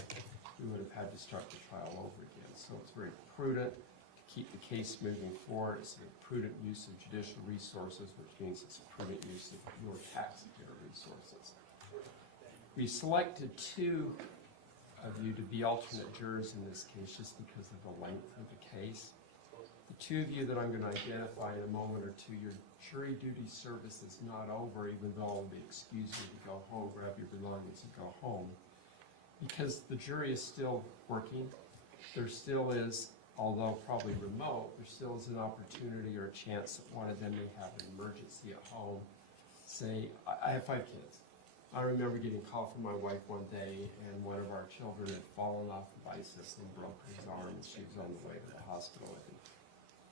we would have had to start the trial over again. So it's very prudent to keep the case moving forward. It's a prudent use of judicial resources, which means it's a prudent use of your taxpayer resources. We selected 2 of you to be alternate jurors in this case just because of the length of the case. The 2 of you that I'm going to identify in a moment or two, your jury duty service is not over, even though they excuse you to go home, grab your belongings and go home. Because the jury is still working, there still is, although probably remote, there still is an opportunity or a chance that one of them may have an emergency at home. Say, I have 5 kids. I remember getting a call from my wife one day, and one of our children had fallen off the bicycle and broke his arm, and she was on the way to the hospital.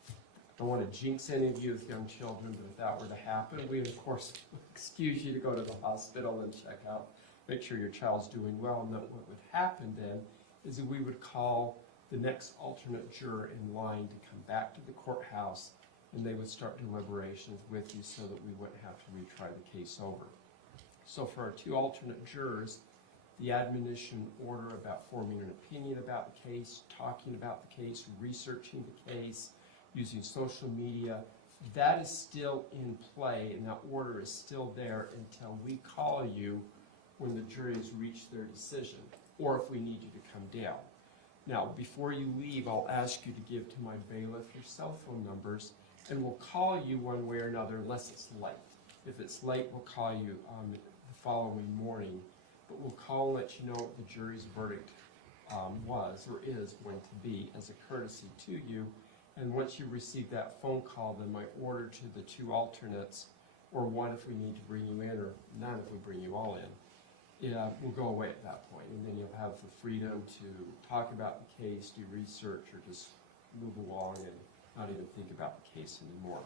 I don't want to jinx any of you with young children, but if that were to happen, we would, of course, excuse you to go to the hospital and check out, make sure your child's doing well. And that what would happen then is that we would call the next alternate juror in line to come back to the courthouse, and they would start deliberations with you so that we wouldn't have to retry the case over. So for our 2 alternate jurors, the admonition order about forming an opinion about the case, talking about the case, researching the case, using social media, that is still in play, and that order is still there until we call you when the jury has reached their decision, or if we need you to come down. Now, before you leave, I'll ask you to give to my bailiff your cell phone numbers, and we'll call you one way or another unless it's late. If it's late, we'll call you the following morning, but we'll call and let you know what the jury's verdict was or is going to be as a courtesy to you. And once you receive that phone call, then my order to the 2 alternates, or 1 if we need to bring you in, or none if we bring you all in, will go away at that point. And then you'll have the freedom to talk about the case, do research, or just move along and not even think about the case anymore.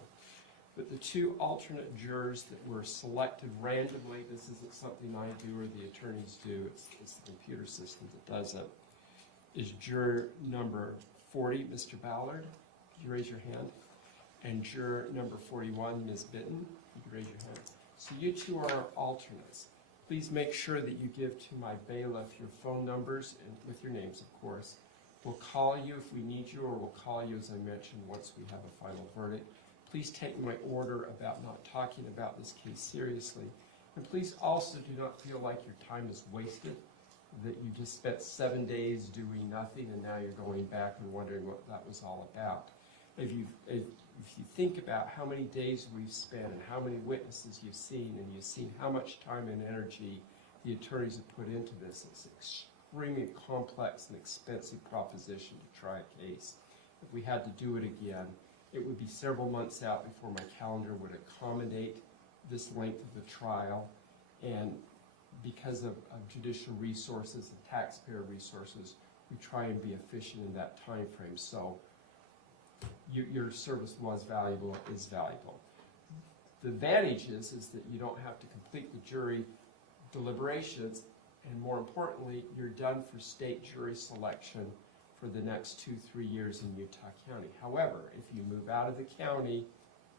But the 2 alternate jurors that were selected randomly, this isn't something I do or the attorneys do, it's the computer system that does it, is juror number 40, Mr. Ballard. Could you raise your hand? And juror number 41, Ms. Bitton. You can raise your hand. So you 2 are our alternates. Please make sure that you give to my bailiff your phone numbers, and with your names, of course. We'll call you if we need you, or we'll call you, as I mentioned, once we have a final verdict. Please take my order about not talking about this case seriously. And please also do not feel like your time is wasted, that you just spent 7 days doing nothing and now you're going back and wondering what that was all about. If you think about how many days we've spent and how many witnesses you've seen, and you've seen how much time and energy the attorneys have put into this, it's an extremely complex and expensive proposition to try a case. If we had to do it again, it would be several months out before my calendar would accommodate this length of the trial, and because of judicial resources and taxpayer resources, we try and be efficient in that time frame. So your service was valuable, is valuable. The advantage is that you don't have to complete the jury deliberations, and more importantly, you're done for state jury selection for the next 2-3 years in Utah County. However, if you move out of the county,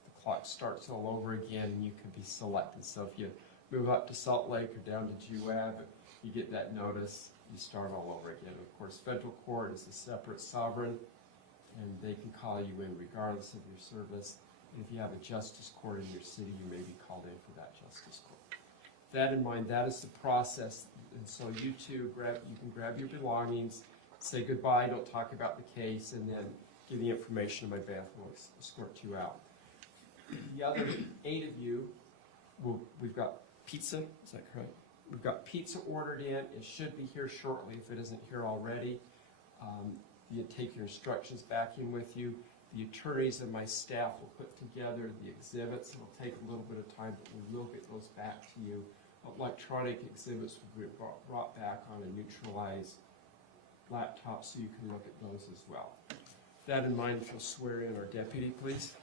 the clock starts all over again and you can be selected. So if you move up to Salt Lake or down to Juab, you get that notice, you start all over again. Of course, federal court is a separate sovereign, and they can call you in regardless of your service. And if you have a justice court in your city, you may be called in for that justice court. That in mind, that is the process. And so you 2, you can grab your belongings, say goodbye, don't talk about the case, and then give the information to my bailiff, and we'll escort you out. The other 8 of you, we've got pizza, is that correct? We've got pizza ordered in. It should be here shortly if it isn't here already. You take your instructions back in with you. The attorneys and my staff will put together the exhibits. It'll take a little bit of time, but we will get those back to you. Electronic exhibits will be brought back on a neutralized laptop so you can look at those as well. With that in mind, if you'll swear in our deputy, please.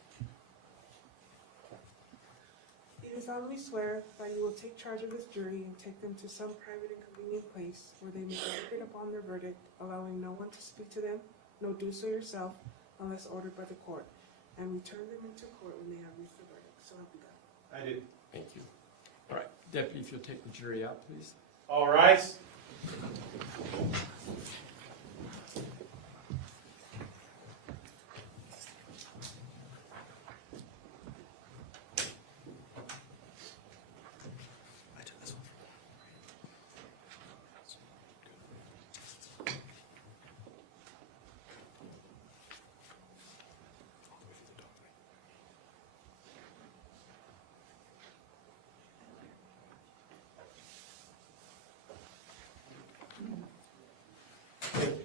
In Do solemnly swear that you will take charge of this jury and take them to some private and convenient place where they may deliberate upon their verdict, allowing no one to speak to them, nor do so yourself, unless ordered by the court, and return them into court when they have reached the verdict. So help you God. I do. Thank you. All right, Deputy, if you'll take the jury out, please. All rise. Thank you.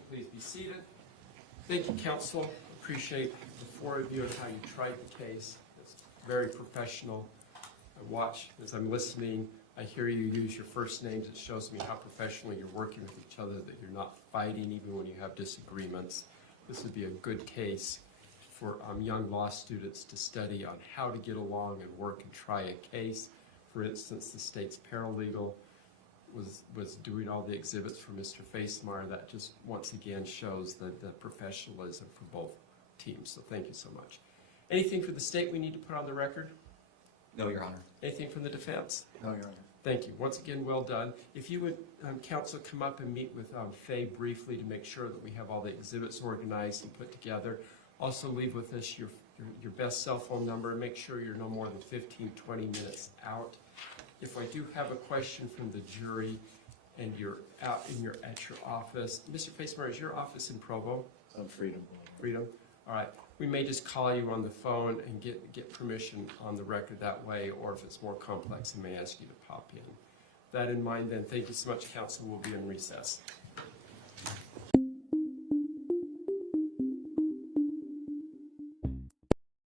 Please be seated. Thank you, counsel. Appreciate the four of you and how you tried the case. It's very professional. I watch as I'm listening. I hear you use your first names. It shows me how professionally you're working with each other, that you're not fighting even when you have disagreements. This would be a good case for young law students to study on how to get along and work and try a case. For instance, the state's paralegal was doing all the exhibits for Mr. Facemeyer. That just once again shows the professionalism for both teams. So thank you so much. Anything for the state we need to put on the record? No, Your Honor. Anything from the defense? No, Your Honor. Thank you. Once again, well done. If you would, counsel, come up and meet with Faye briefly to make sure that we have all the exhibits organized and put together. Also leave with us your best cell phone number and make sure you're no more than 15, 20 minutes out. If I do have a question from the jury and you're out at your office, Mr. Facemeyer, is your office in Provo? Freedom. Freedom? All right. We may just call you on the phone and get permission on the record that way, or if it's more complex, we may ask you to pop in. That in mind, then, thank you so much, counsel. We'll be in recess.